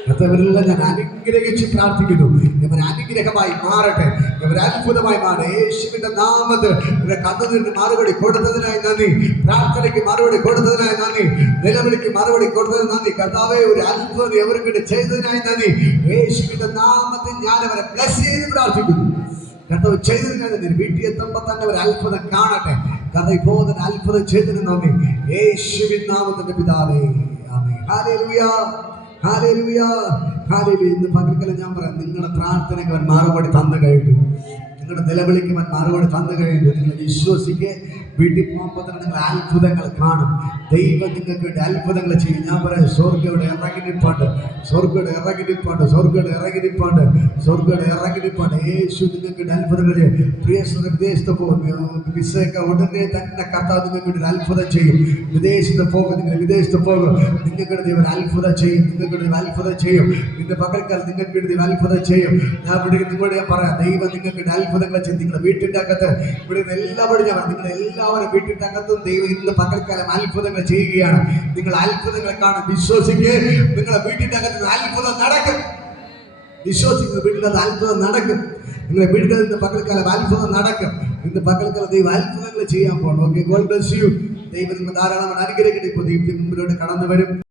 മറ്റവരെല്ലാം ഞാൻ അനുഗ്രഹിച്ച് പ്രാർത്ഥിക്കുന്നു. ഇവർ അനുഗ്രഹമായി മാറട്ടെ, ഇവർ അത്ഭുതമായി മാറട്ടെ. യേശുവിന്റെ നാമത്തിൽ ഇവരെ കണ്ണുനീരിന് മറുപടി കൊടുത്തതിനായി നന്ദി, പ്രാർത്ഥനയ്ക്ക് മറുപടി കൊടുത്തതിനായി നന്ദി, നിലവിളിക്ക് മറുപടി കൊടുത്തതിന് നന്ദി. കർത്താവേ ഒരു അത്ഭുതം ഇവർക്ക് ചെയ്തതിനായി നന്ദി. യേശുവിന്റെ നാമത്തിൽ ഞാൻ അവരെ ബ്ലസ് ചെയ്ത് പ്രാർത്ഥിക്കുന്നു. കർത്താവ് ചെയ്തതിനായി നന്ദി. വീട്ടിൽ എത്തുമ്പോൾ തന്നെ ഒരു അത്ഭുതം കാണട്ടെ. കർത്താവ് ഇപ്പോൾ തന്നെ അത്ഭുതം ചെയ്തതിന് നന്ദി. യേശുവിൻ നാമത്തിന്റെ പിതാവേ, ആമേൻ. Hallelujah, hallelujah, hallelujah. ഇന്ന് പകൽക്കാലം ഞാൻ പറയാം, നിങ്ങളുടെ പ്രാർത്ഥനയ്ക്ക് അവൻ മറുപടി തന്നു കഴിഞ്ഞു. നിങ്ങളുടെ നിലവിളിക്ക് അവൻ മറുപടി തന്നു കഴിഞ്ഞു. നിങ്ങൾ വിശ്വസിക്കുക. വീട്ടിൽ പോകുമ്പോൾ തന്നെ നിങ്ങൾ അത്ഭുതങ്ങൾ കാണും. ദൈവം നിങ്ങൾക്ക് വേണ്ടി അത്ഭുതങ്ങൾ ചെയ്യും. ഞാൻ പറയാം, സ്വർഗ്ഗയുടെ ഇറങ്ങിനിപ്പുണ്ട്, സ്വർഗ്ഗയുടെ ഇറങ്ങിനിപ്പുണ്ട്, സ്വർഗ്ഗയുടെ ഇറങ്ങിനിപ്പുണ്ട്, സ്വർഗ്ഗയുടെ ഇറങ്ങിനിപ്പുണ്ട്. യേശു നിങ്ങൾക്ക് വേണ്ടി അത്ഭുതങ്ങൾ ചെയ്യും. പ്രിയ വിദേശത്ത് പോകും, വിസയൊക്കെ ഉടനെ തന്നെ കർത്താവ് നിങ്ങൾക്ക് വേണ്ടി അത്ഭുതം ചെയ്യും. വിദേശത്ത് പോകും, നിങ്ങൾ വിദേശത്ത് പോകും, നിങ്ങൾക്ക് വേണ്ടി ദൈവം അത്ഭുതം ചെയ്യും. നിങ്ങൾക്ക് വേണ്ടി അത്ഭുതം ചെയ്യും. ഇന്ന് പകൽക്കാലം നിങ്ങൾക്ക് വേണ്ടി അത്ഭുതം ചെയ്യും. ഞാൻ ഇവിടെ നിങ്ങളോട് ഞാൻ പറയാം, ദൈവം നിങ്ങൾക്ക് വേണ്ടി അത്ഭുതങ്ങൾ ചെയ്യും. നിങ്ങളുടെ വീട്ടിൻ്റെ അകത്ത് ഇവിടെ എല്ലാവരും ഞാൻ പറയാം, നിങ്ങളെല്ലാവരും വീട്ടിൻ്റെ അകത്തും ദൈവം ഇന്ന് പകൽക്കാലം അത്ഭുതങ്ങൾ ചെയ്യുകയാണ്. നിങ്ങൾ അത്ഭുതങ്ങൾ കാണും. വിശ്വസിക്കുക. നിങ്ങളുടെ വീട്ടിൻ്റെ അകത്ത് അത്ഭുതം നടക്കും. വിശ്വസിക്കുന്ന വീട്ടിൽ അത് അത്ഭുതം നടക്കും. നിങ്ങളുടെ വീട്ടിൽ നിന്ന് പകൽക്കാലം അത്ഭുതം നടക്കും. ഇന്ന് പകൽക്കാലം ദൈവം അത്ഭുതങ്ങൾ ചെയ്യാൻ പോകണം. Okay, God bless you. ദൈവം നിങ്ങൾ ധാരാളം അനുഗ്രഹിക്കട്ടെ. ഇപ്പോൾ ദൈവത്തിന് മുമ്പിലോട്ട് കടന്നു വരും.